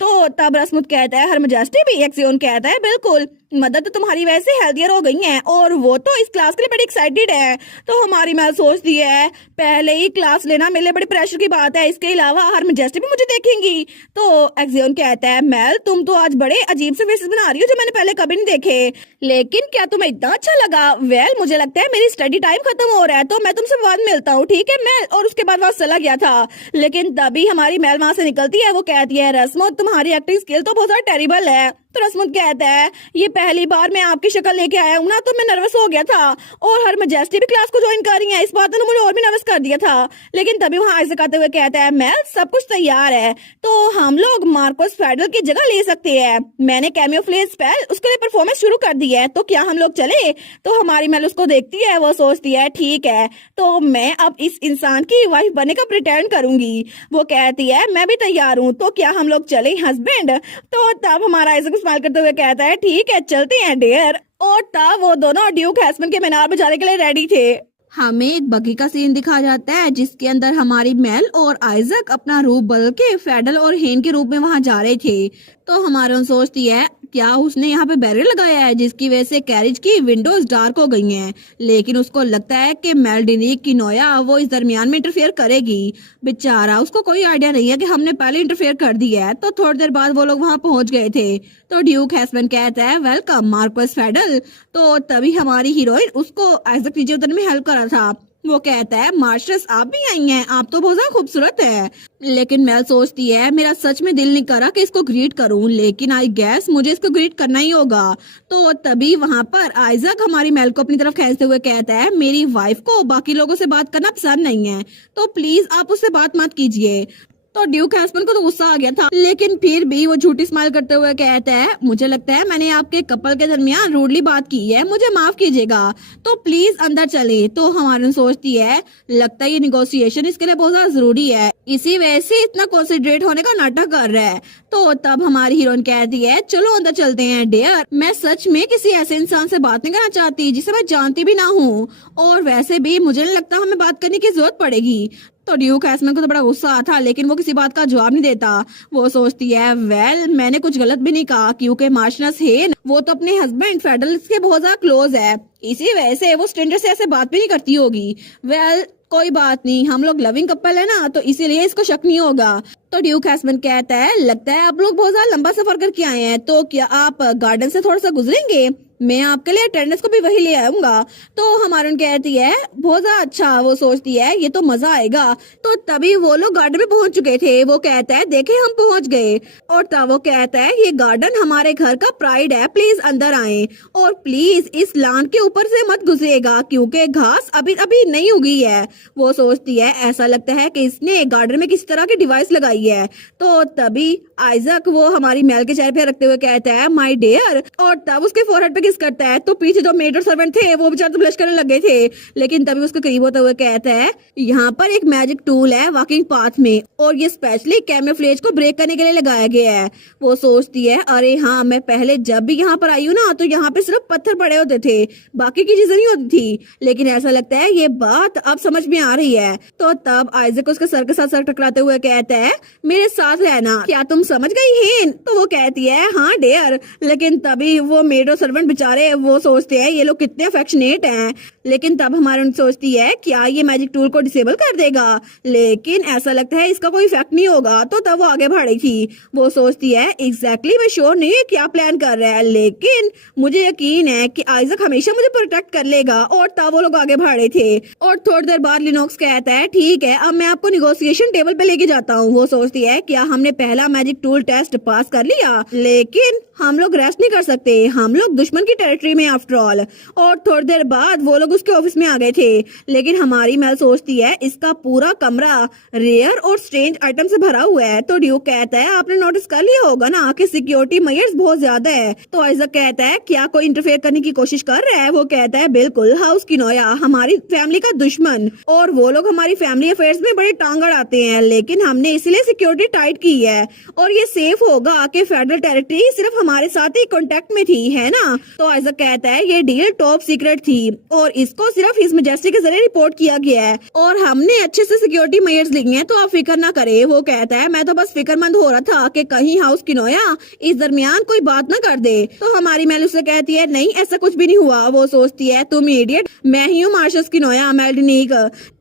तो तब रस्मुत कहता है हर मजेस्टी भी? एक्सियोन कहता है बिल्कुल, मदर तो तुम्हारी वजह से हेल्थियर हो गई हैं और वो तो इस क्लास के लिए बड़ी एक्साइटेड है। तो हमारी मेल सोचती है पहले ही क्लास लेना मेरे लिए बड़ी प्रेशर की बात है, इसके अलावा हर मजेस्टी भी मुझे देखेंगी। तो एक्सियोन कहता है मेल तुम तो आज बड़े अजीब से फेसेस बना रही हो जो मैंने पहले कभी नहीं देखे, लेकिन क्या तुम्हें इतना अच्छा लगा? वेल मुझे लगता है मेरी स्टडी टाइम खत्म हो रहा है, तो मैं तुमसे बाद में मिलता हूँ, ठीक है मेल? और उसके बाद वहां चला गया था। लेकिन तभी हमारी मेल वहां से निकलती है। वो कहती है रस्मुत तुम्हारी एक्टिंग स्किल तो बहुत ज्यादा टेरिबल है। तो रस्मुत कहता है ये पहली बार मैं आपकी शक्ल लेके आया हूँ ना, तो मैं नर्वस हो गया था, और हर मजेस्टी भी क्लास को ज्वाइन कर रही है, इस बात ने मुझे और भी नर्वस कर दिया था। लेकिन तभी वहां आइजक आते हुए कहता है मेल सब कुछ तैयार है, तो हम लोग मार्कोस फेडरल की जगह ले सकते हैं, मैंने कैमियो फ्लेज स्पेल उसके लिए परफॉर्मेंस शुरू कर दी है, तो क्या हम लोग चले? तो हमारी मेल उसको देखती है, वो सोचती है ठीक है, तो मैं अब इस इंसान की वाइफ बनने का प्रिटेंड करूंगी। वो कहती है मैं भी तैयार हूँ, तो क्या हम लोग चले हस्बैंड? तो तब हमारा आइजक स्माइल करते हुए कहता है ठीक है चलते हैं डियर। और तब वो दोनों ड्यूक हैस्मन के मीनार पे जाने के लिए रेडी थे। हमें एक बगी का सीन दिखा जाता है जिसके अंदर हमारी मेल और आइजक अपना रूप बदल के फेडल और हेन के रूप में वहां जा रहे थे। तो हमारे उन सोचती है क्या उसने यहाँ पे बैरियर लगाया है जिसकी वजह से कैरिज की विंडोज डार्क हो गई हैं, लेकिन उसको लगता है कि मेलडिनी किनोया वो इस दरमियान में इंटरफेयर करेगी। बेचारा उसको कोई आइडिया नहीं है कि हमने पहले इंटरफेयर कर दिया है। तो थोड़ी देर बाद वो लोग वहां पहुंच गए थे। तो ड्यूक हैस्मन कहता है वेलकम मार्कोस फेडल। तो तभी हमारी हीरोइन उसको आइजक नीचे उतरने में हेल्प कर रहा था। वो कहता है मार्शस आप भी आई हैं, आप तो बहुत ज्यादा खूबसूरत है। लेकिन मेल सोचती है मेरा सच में दिल नहीं करा कि इसको ग्रीट करूं, लेकिन आई गैस मुझे इसको ग्रीट करना ही होगा। तो तभी वहां पर आइजक हमारी मेल को अपनी तरफ खींचते हुए कहता है मेरी वाइफ को बाकी लोगों से बात करना पसंद नहीं है, तो प्लीज आप उससे बात मत कीजिए। तो ड्यूक हैस्मन को तो गुस्सा आ गया था, लेकिन फिर भी वो झूठी स्माइल करते हुए कहता है मुझे लगता है मैंने आपके कपल के दरमियान रूडली बात की है, मुझे माफ कीजिएगा, तो प्लीज अंदर चले। तो हमारी सोचती है लगता है ये निगोशिएशन इसके लिए बहुत ज्यादा जरूरी है, इसी वजह से इतना कॉन्सेंट्रेट होने का नाटक कर रहा है। तो तब हमारी हीरोइन कहती है चलो अंदर चलते हैं डियर, मैं सच में किसी ऐसे इंसान से बात नहीं करना चाहती जिसे मैं जानती भी ना हूँ, और वैसे भी मुझे नहीं लगता हमें बात करने की जरूरत पड़ेगी। तो ड्यूक हैस्मन को तो बड़ा गुस्सा आता, लेकिन वो किसी बात का जवाब नहीं देता। वो सोचती है वेल मैंने कुछ गलत भी नहीं कहा, क्योंकि मार्शनस हेन वो तो अपने हस्बैंड फेडरल के बहुत ज्यादा क्लोज है, इसी वजह से वो स्ट्रेंजर से ऐसे बात भी नहीं करती होगी। वेल कोई बात नहीं, हम लोग लविंग कपल है ना, तो इसीलिए इसको शक नहीं होगा। तो ड्यूक हैस्मन कहता है लगता है आप लोग बहुत ज्यादा लंबा सफर करके आए हैं, तो क्या आप गार्डन से थोड़ा सा गुजरेंगे? मैं आपके लिए अटेंडेंस को भी वही ले आऊंगा। तो हमारन कहती है बहुत ज्यादा अच्छा, वो सोचती है ये तो मजा आएगा। तो तभी वो लोग गार्डन में पहुंच चुके थे। वो कहता है देखे हम पहुंच गए। और तब वो कहता है ये गार्डन हमारे घर का प्राइड है, प्लीज अंदर आए और प्लीज इस लान के ऊपर से मत गुजरेगा क्योंकि घास अभी अभी नहीं उगी है। वो सोचती है ऐसा लगता है कि इसने गार्डन में किसी तरह की डिवाइस लगाई है। तो तभी आइजक वो हमारी मेल के चेहरे पे रखते हुए कहता है माय डियर, और तब उसके फोरहेड पे किस करता है। तो पीछे जो मेड और सर्वेंट थे वो बेचारे तो ब्लश करने लग गए थे। लेकिन तभी उसके करीब होते हुए कहता है यहाँ पर एक मैजिक टूल है वॉकिंग पाथ में और ये स्पेशली कैमोफ्लेज को ब्रेक करने के लिए लगाया गया है। वो सोचती है अरे हाँ, मैं पहले जब भी यहाँ पर आई हूँ ना तो यहाँ पे सिर्फ पत्थर पड़े होते थे, बाकी की चीजें नहीं होती थी। लेकिन ऐसा लगता है ये बात अब समझ में आ रही है। तो तब आइजक उसके सर के साथ सर टकराते हुए कहता है मेरे साथ रहना, क्या तुम समझ गई हैं? तो वो कहती है हाँ डियर। लेकिन तभी वो मेड और सर्वेंट बेचारे वो सोचते हैं ये लोग कितने अफेक्शनेट हैं। लेकिन तब हमारी सोचती है क्या ये मैजिक टूल को डिसेबल कर देगा, लेकिन ऐसा लगता है इसका कोई इफेक्ट नहीं होगा। तो तब वो आगे बढ़ी थी। वो सोचती है एग्जैक्टली मैं श्योर नहीं है क्या प्लान कर रहा है, लेकिन मुझे यकीन है कि आइजक हमेशा मुझे प्रोटेक्ट कर लेगा। और तब वो लोग आगे बढ़े थे। और थोड़ी देर बाद लिनोक्स कहता है ठीक है अब मैं आपको निगोशिएशन टेबल पे लेके जाता हूँ। वो सोचती है क्या हमने पहला मैजिक टूल टेस्ट पास कर लिया, लेकिन हम लोग रेस्ट नहीं कर सकते, हम लोग दुश्मन की टेरिटरी में आफ्टर ऑल। और थोड़ी देर बाद वो लोग उसके ऑफिस में आ गए थे। लेकिन हमारी मेल सोचती है इसका पूरा कमरा रेयर और स्ट्रेंज आइटम से भरा हुआ है। तो ड्यूक कहता है आपने नोटिस कर लिया होगा ना कि सिक्योरिटी मेजर्स बहुत ज्यादा है। तो आइजक कहता है क्या कोई इंटरफेयर करने की कोशिश कर रहा है। वो कहता है बिल्कुल, हाउस किनोया हमारी फैमिली का दुश्मन और वो लोग हमारी फैमिली अफेयर्स में बड़े टांग अड़ाते हैं, लेकिन हमने इसलिए सिक्योरिटी टाइट की है और ये सेफ होगा कि फेडरल टेरिटरी सिर्फ हमारे साथ ही कांटेक्ट में थी, है ना। तो आइजक कहता है ये डील टॉप सीक्रेट थी और इसको सिर्फ हिज मैजेस्टी के जरिए रिपोर्ट किया गया है और हमने अच्छे से सिक्योरिटी मेजर्स लिए हैं, तो आप फिक्र ना करे। वो कहता है मैं तो बस फिक्रमंद हो रहा था कि कहीं हाउस किनोया इस दरमियान कोई बात ना कर दे। तो हमारी मेल उससे कहती है नहीं ऐसा कुछ भी नहीं हुआ। वो सोचती है तुम इडियट, मैं ही हूँ मार्शस किनोया मेल्डिनिक।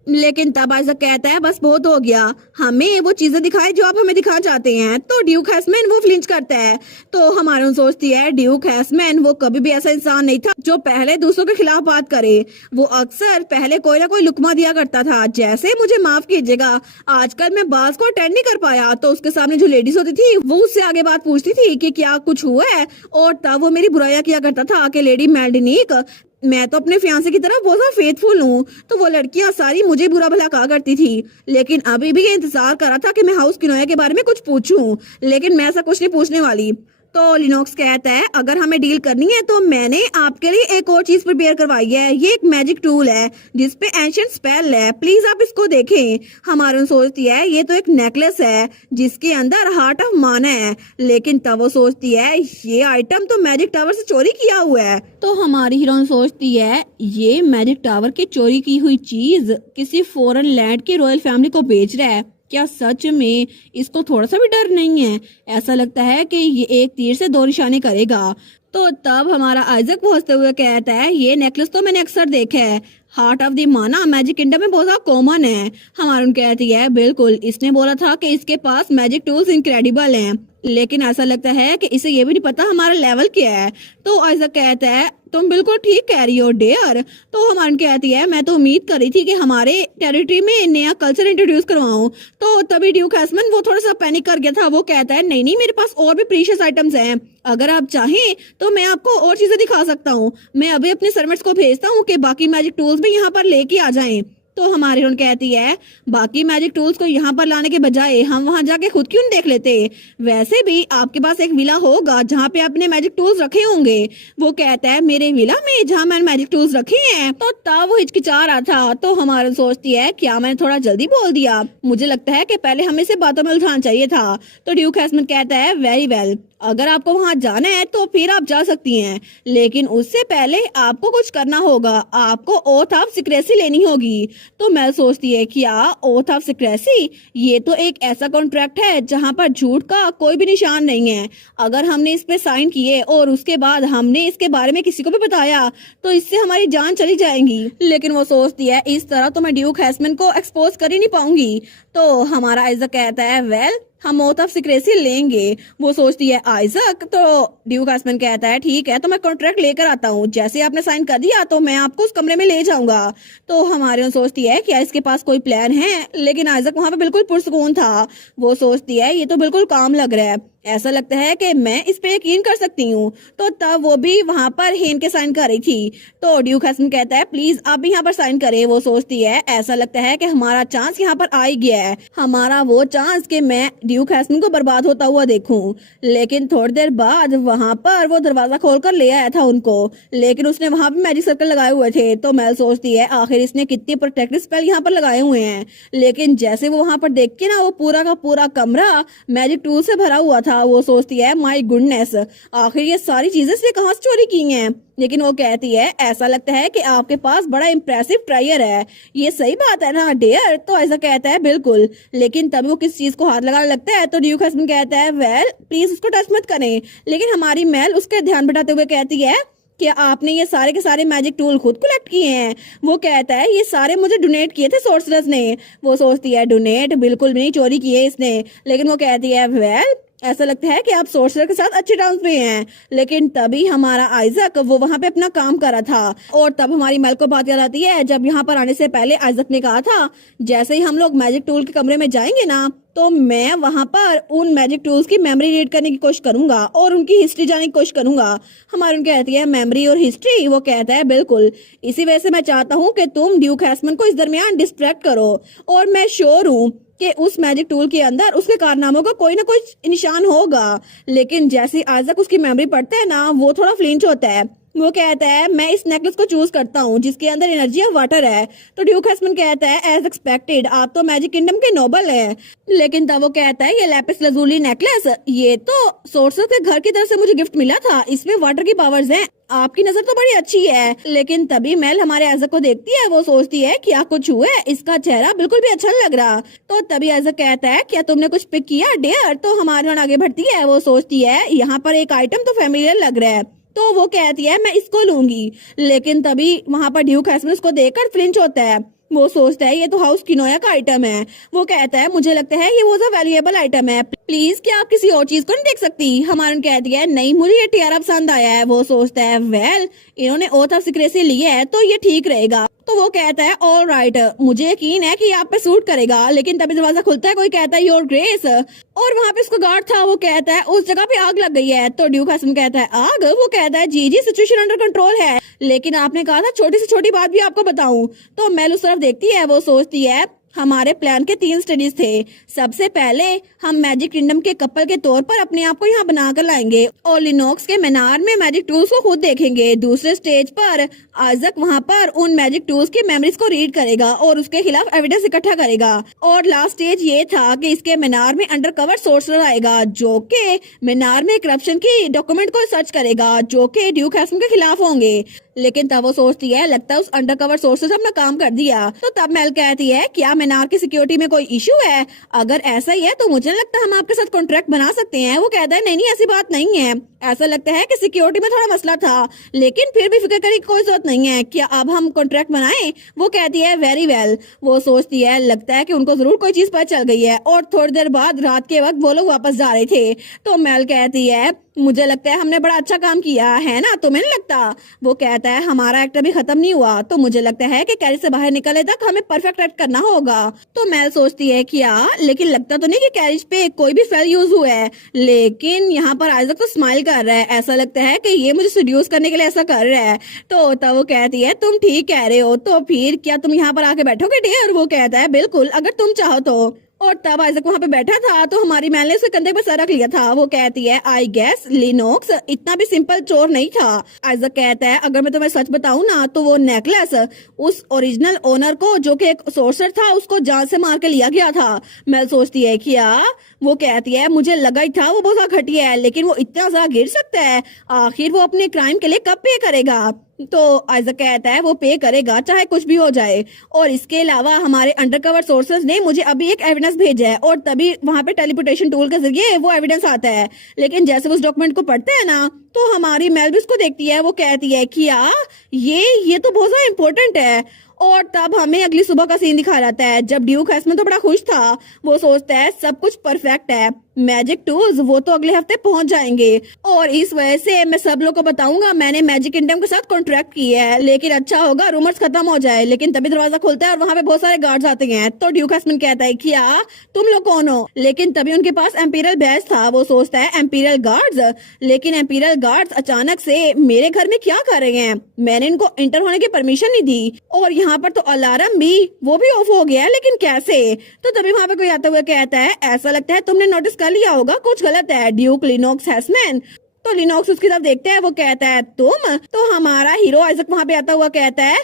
लेकिन तब आइजक कहता है बस बहुत हो गया, हमें वो चीजें दिखाए जो आप हमें दिखाना चाहते हैं। तो ड्यूक हैसमैन वो फ्लिंच करता है। तो हमारे सोचती है ड्यूक हैसमैन वो कभी भी ऐसा इंसान नहीं था जो पहले दूसरों के खिलाफ बात करे। वो अक्सर पहले कोई ना कोई लुकमा दिया करता था, जैसे मुझे माफ कीजिएगा आजकल मैं बास को अटेंड नहीं कर पाया। तो उसके सामने जो लेडीज होती थी वो उससे आगे बात पूछती थी कि क्या कुछ हुआ है, और तब वो मेरी बुराइयां किया करता था कि लेडी मेल्डिनिक मैं तो अपने फियांसे की तरफ बहुत ज्यादा फेथफुल हूँ। तो वो लड़कियां सारी मुझे बुरा भला कहा करती थी, लेकिन अभी भी ये इंतजार कर रहा था कि मैं हाउस किनोया के बारे में कुछ पूछूं, लेकिन मैं ऐसा कुछ नहीं पूछने वाली। तो लिनोक्स कहता है अगर हमें डील करनी है तो मैंने आपके लिए एक और चीज प्रिपेयर करवाई है। ये एक मैजिक टूल है जिसपे एंशिएंट स्पेल है, प्लीज आप इसको देखें। हमारे सोचती है ये तो एक नेकलेस है जिसके अंदर हार्ट ऑफ माना है, लेकिन तब वो सोचती है ये आइटम तो मैजिक टावर से चोरी किया हुआ है। तो हमारी हीरोइन सोचती है ये मैजिक टावर की चोरी की हुई चीज किसी फॉरेन लैंड की रॉयल फैमिली को बेच रहा है, क्या सच में इसको थोड़ा सा भी डर नहीं है। ऐसा लगता है कि ये एक तीर से दो निशाने करेगा। तो तब हमारा आइजक पहुंचते हुए कहता है ये नेकलेस तो मैंने अक्सर देखा है, हार्ट ऑफ द माना मैजिक किंगडम में बहुत ज्यादा कॉमन है। हमारा कहती है बिल्कुल, इसने बोला था कि इसके पास मैजिक टूल्स इनक्रेडिबल हैं, लेकिन ऐसा लगता है कि इसे ये भी नहीं पता हमारा लेवल क्या है। तो आइजक कहता है तुम बिल्कुल ठीक कह रही हो डियर। तो हमारी कहती है मैं तो उम्मीद कर रही थी कि हमारे टेरिटरी में नया कल्चर इंट्रोड्यूस करवाऊं। तो तभी ड्यूक हैसमैन वो थोड़ा सा पैनिक कर गया था। वो कहता है नहीं नहीं मेरे पास और भी प्रीशियस आइटम्स हैं, अगर आप चाहें तो मैं आपको और चीजें दिखा सकता हूँ। मैं अभी अपने सर्वेंट्स को भेजता हूँ कि बाकी मैजिक टूल्स भी यहाँ पर लेके आ जाएं। तो हमारी हीरोइन कहती है बाकी मैजिक टूल्स को यहाँ पर लाने के बजाय हम वहाँ जाके खुद क्यों नहीं देख लेते, वैसे भी आपके पास एक विला होगा जहाँ पे आपने मैजिक टूल्स रखे होंगे। वो कहता है मेरे विला में जहाँ मैंने मैजिक टूल्स रखे हैं। तो तब वो हिचकिचा रहा था। तो हमारी सोचती है क्या मैंने थोड़ा जल्दी बोल दिया, मुझे लगता है कि पहले हमें से बातों में उलझाना चाहिए था। तो ड्यूक हैसमैन कहता है वेरी वेल, अगर आपको वहाँ जाना है तो फिर आप जा सकती हैं, लेकिन उससे पहले आपको कुछ करना होगा, आपको ओथ ऑफ सीक्रेसी लेनी होगी। तो मैं सोचती है क्या ओथ ऑफ सीक्रेसी, ये तो एक ऐसा कॉन्ट्रैक्ट है जहाँ पर झूठ का कोई भी निशान नहीं है। अगर हमने इस पे साइन किए और उसके बाद हमने इसके बारे में किसी को भी बताया तो इससे हमारी जान चली जाएगी। लेकिन वो सोचती है इस तरह तो मैं ड्यूक हैसमैन को एक्सपोज कर ही नहीं पाऊंगी। तो हमारा आइजक कहता है वेल हम ओथ ऑफ सीक्रेसी लेंगे। वो सोचती है आइजक। तो ड्यूक हस्बैंड कहता है ठीक है, तो मैं कॉन्ट्रैक्ट लेकर आता हूँ, जैसे आपने साइन कर दिया तो मैं आपको उस कमरे में ले जाऊंगा। तो हमारे सोचती है क्या इसके पास कोई प्लान है, लेकिन आइजक वहां पे बिल्कुल पुरसुकून था। वो सोचती है ये तो बिल्कुल काम लग रहा है, ऐसा लगता है कि मैं इस पे यकीन कर सकती हूँ। तो तब वो भी वहां पर हेन के साइन कर रही थी। तो ड्यूक हस्बैंड कहता है प्लीज आप भी यहाँ पर साइन करें। वो सोचती है ऐसा लगता है कि हमारा चांस यहाँ पर आ ही गया है, हमारा वो चांस कि मैं ड्यूक हस्बैंड को बर्बाद होता हुआ देखूं। लेकिन थोड़ी देर बाद वहां पर वो दरवाजा खोलकर ले आया था उनको, लेकिन उसने वहां पे मैजिक सर्कल लगाए हुए थे। तो मेल सोचती है आखिर इसने कितनी प्रोटेक्टिव स्पेल यहाँ पर लगाए हुए हैं। लेकिन जैसे वो वहां पर देख के ना, वो पूरा का पूरा कमरा मैजिक टूल से भरा हुआ था। वो सोचती है माय गुडनेस, आखिर ये सारी चीजें से कहाँ से चोरी की हैं। लेकिन वो कहती है ऐसा लगता है कि आपके पास बड़ा इम्प्रेसिव ट्रायर है, ये सही बात है ना डियर। तो ऐसा कहता है बिल्कुल। लेकिन तब वो किस चीज को हाथ लगाने लगता है तो ड्यूक हस्बैंड कहता है वेल प्लीज उसको टच मत करें। लेकिन हमारी मेल उसके ध्यान बटाते हुए कहती है कि आपने ये सारे के सारे मैजिक टूल खुद कलेक्ट किए हैं। वो कहता है ये सारे मुझे डोनेट किए थे सोर्सरर्स ने। वो सोचती है डोनेट बिल्कुल भी नहीं, चोरी किए इसने। लेकिन वो कहती है वेल ऐसा लगता है कि आप सोर्सर के साथ अच्छे टर्म्स में हैं। लेकिन तभी हमारा आइजक वो वहां पे अपना काम कर रहा था, और तब हमारी मेल को बात याद आती है जब यहाँ पर आने से पहले आइजक ने कहा था जैसे ही हम लोग मैजिक टूल के कमरे में जाएंगे ना, तो मैं वहां पर उन मैजिक टूल्स की मेमोरी रीड करने की कोशिश करूंगा और उनकी हिस्ट्री जानने की कोशिश करूंगा। हमारी उनकी कहती है मेमोरी और हिस्ट्री। वो कहता है बिल्कुल, इसी वजह से मैं चाहता हूँ कि तुम ड्यूक हैस्मन को इस दरमियान डिस्ट्रैक्ट करो, और मैं श्योर हूँ कि उस मैजिक टूल के अंदर उसके कारनामों का कोई ना कोई निशान होगा। लेकिन जैसे आइजक उसकी मेमोरी पढ़ता है ना, वो थोड़ा फ्लिंच होता है। वो कहता है मैं इस नेकलेस को चूज करता हूँ जिसके अंदर एनर्जी ऑफ वाटर है। तो ड्यूक हस्बैंड कहता है एज एक्सपेक्टेड, आप तो मैजिक किंगडम के नोबल है। लेकिन तब वो कहता है ये लैपिस लजूली नेकलेस, ये तो सोर्सर के घर की तरफ से मुझे गिफ्ट मिला था, इसमें वाटर की पावर्स हैं, आपकी नजर तो बड़ी अच्छी है। लेकिन तभी मेल हमारे आइजक को देखती है। वो सोचती है क्या कुछ हुआ है, इसका चेहरा बिल्कुल भी अच्छा नहीं लग रहा। तो तभी आइजक कहता है क्या तुमने कुछ पिक किया डियर। तो हमारे वहाँ आगे बढ़ती है। वो सोचती है यहाँ पर एक आइटम तो फेमिलियर लग रहा है, तो वो कहती है मैं इसको लूंगी। लेकिन तभी वहां पर ड्यूक हस्बैंड उसको देखकर फ्लिंच होता है। वो सोचता है ये तो हाउस किनोया का आइटम है। वो कहता है मुझे लगता है ये वो जो वैल्यूएबल आइटम है, प्लीज क्या आप किसी और चीज को नहीं देख सकती। हमारे कहती है नहीं मुझे ये टियारा पसंद आया है। वो सोचता है वेल इन्होंने ओथ ऑफ सीक्रेसी लिया है तो ये ठीक रहेगा। तो वो कहता है ऑल राइट, मुझे यकीन है कि आप पे सूट करेगा। लेकिन तभी दरवाजा खुलता है, कोई कहता है योर ग्रेस, और वहाँ पे उसको गार्ड था। वो कहता है उस जगह पे आग लग गई है। तो ड्यूक हस्बैंड कहता है आग। वो कहता है जी सिचुएशन अंडर कंट्रोल है, लेकिन आपने कहा था छोटी से छोटी बात भी आपको बताऊं। तो मेल उस तरफ देखती है। वो सोचती है हमारे प्लान के 3 स्टेजेस थे। सबसे पहले हम मैजिक किंगडम के कपल के तौर पर अपने आप को यहाँ बनाकर लाएंगे और लिनोक्स के मीनार में मैजिक टूल्स को खुद देखेंगे। दूसरे स्टेज पर आइजक वहाँ पर उन मैजिक टूल्स की मेमोरीज को रीड करेगा और उसके खिलाफ एविडेंस इकट्ठा करेगा। और लास्ट स्टेज ये था कि इसके मीनार में अंडरकवर सोर्सर आएगा जो कि मीनार में करप्शन की डॉक्यूमेंट को सर्च करेगा जो कि ड्यूक हैस्म के खिलाफ होंगे। लेकिन तब वो सोचती है लगता है उस अंडरकवर सोर्सेज अपना काम कर दिया। तो तब मेल कहती है क्या मीनार की सिक्योरिटी में कोई इशू है, अगर ऐसा ही है तो मुझे लगता है हम आपके साथ कॉन्ट्रैक्ट बना सकते हैं। वो कहता है नहीं ऐसी बात नहीं है, ऐसा लगता है कि सिक्योरिटी में थोड़ा मसला था, लेकिन फिर भी फिक्र करने की कोई जरूरत नहीं है, क्या अब हम कॉन्ट्रैक्ट बनाएं। वो कहती है वेरी वेल। वो सोचती है लगता है कि उनको जरूर कोई चीज पता चल गई है। और थोड़ी देर बाद रात के वक्त वो लोग वापस जा रहे थे। तो मेल कहती है मुझे लगता है हमने बड़ा अच्छा काम किया है ना, तुम्हें नहीं लगता। वो कहता है हमारा एक्ट अभी खत्म नहीं हुआ, तो मुझे लगता है कि कैरिज से बाहर निकले तक हमें परफेक्ट एक्ट करना होगा। तो मेल सोचती है क्या, लेकिन लगता तो नहीं कि कैरिज पे कोई भी फेल यूज हुआ है। लेकिन यहाँ पर आइजक तो स्माइल कर रहा है, ऐसा लगता है कि ये मुझे सीड्यूस करने के लिए ऐसा कर रहा है। तो तब वो कहती है तुम ठीक कह रहे हो, तो फिर क्या तुम यहाँ पर आके बैठोगे डियर। वो कहता है बिल्कुल अगर तुम चाहो तो। और तब आइजक वहाँ पे बैठा था तो हमारी मैल ने उसके कंधे पर सर रख लिया था। वो कहती है आई गेस लिनोक्स इतना भी सिंपल चोर नहीं था। आइजक कहता है अगर मैं तुम्हें सच बताऊं ना तो वो नेकलेस उस ओरिजिनल ओनर को जो कि एक सोर्सर था उसको जान से मार के लिया गया था। मैल सोचती है क्या। वो कहती है मुझे लगा ही था वो बहुत घटिया है, लेकिन वो इतना ज्यादा गिर सकता है, आखिर वो अपने क्राइम के लिए कब पे करेगा। तो आइजक कहता है वो पे करेगा चाहे कुछ भी हो जाए। और इसके अलावा हमारे अंडरकवर सोर्सेज ने मुझे अभी एक एविडेंस भेजा है और तभी वहां पे टेलीपोर्टेशन टूल के जरिए वो एविडेंस आता है। लेकिन जैसे वो उस डॉक्यूमेंट को पढ़ते हैं ना तो हमारी मेल भी उसको देखती है। वो कहती है कि ये तो बहुत ज्यादा इम्पोर्टेंट है और तब हमें अगली सुबह का सीन दिखाया जाता है जब ड्यूक हैस्मन तो बड़ा खुश था। वो सोचता है सब कुछ परफेक्ट है, मैजिक टूल्स वो तो अगले हफ्ते पहुंच जाएंगे और इस वजह से मैं सब लोग को बताऊंगा मैंने मैजिक किंगडम के साथ कॉन्ट्रैक्ट किया है। लेकिन अच्छा होगा रूमर्स खत्म हो जाए। लेकिन तभी दरवाजा खुलता है और वहां पे बहुत सारे गार्ड्स आते हैं। तो ड्यूक हैस्मन कहता है क्या तुम लोग कौन हो? लेकिन तभी उनके पास एम्पीरियल बैज था। वो सोचता है एम्पीरियल गार्ड्स, लेकिन एम्पीरियल गार्ड्स अचानक से मेरे घर में क्या कर रहे हैं? मैंने इनको इंटर होने की परमिशन नहीं दी और यहाँ पर तो अलार्म भी वो भी ऑफ हो गया है, लेकिन कैसे? तो तभी वहां पे कोई आता हुआ कहता है ऐसा लगता है तुमने नोटिस कर लिया होगा कुछ गलत है, ड्यूक लिनोक्स हैस्मैन। तो लिनोक्स उसकी तरफ देखते हैं। वो कहता है तुम? तो हमारा हीरो आइजक वहां पे आता हुआ कहता है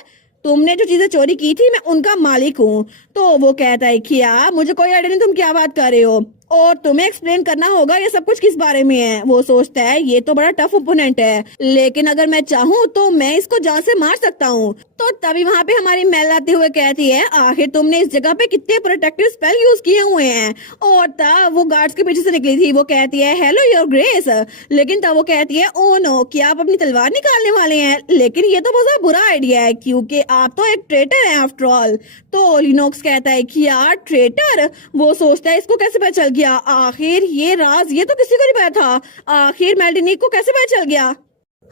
तुमने जो चीजें चोरी की थी मैं उनका मालिक हूँ। तो वो कहता है क्या? मुझे कोई आइडिया नहीं तुम क्या बात कर रहे हो और तुम्हें एक्सप्लेन करना होगा ये सब कुछ किस बारे में है। वो सोचता है ये तो बड़ा टफ ओपोनेंट है, लेकिन अगर मैं चाहूँ तो मैं इसको जान से मार सकता हूँ। तो तभी वहां पे हमारी मेल आते हुए कहती है आखिर तुमने इस जगह पे कितने प्रोटेक्टिव स्पेल यूज किए हुए हैं? और तब वो गार्ड्स के पीछे से निकली थी। वो कहती है हेलो योर ग्रेस। लेकिन तब वो कहती है ओ नो, क्या आप अपनी तलवार निकालने वाले हैं? लेकिन ये तो बहुत बुरा आइडिया है क्योंकि आप तो एक ट्रेटर हैं आफ्टर ऑल। तो लिनोक्स कहता है क्या ट्रेटर? वो सोचता है इसको कैसे पता चल गया? आखिर ये राज ये तो किसी को नहीं पता था। आखिर मेल्डिनिक को कैसे पता चल गया?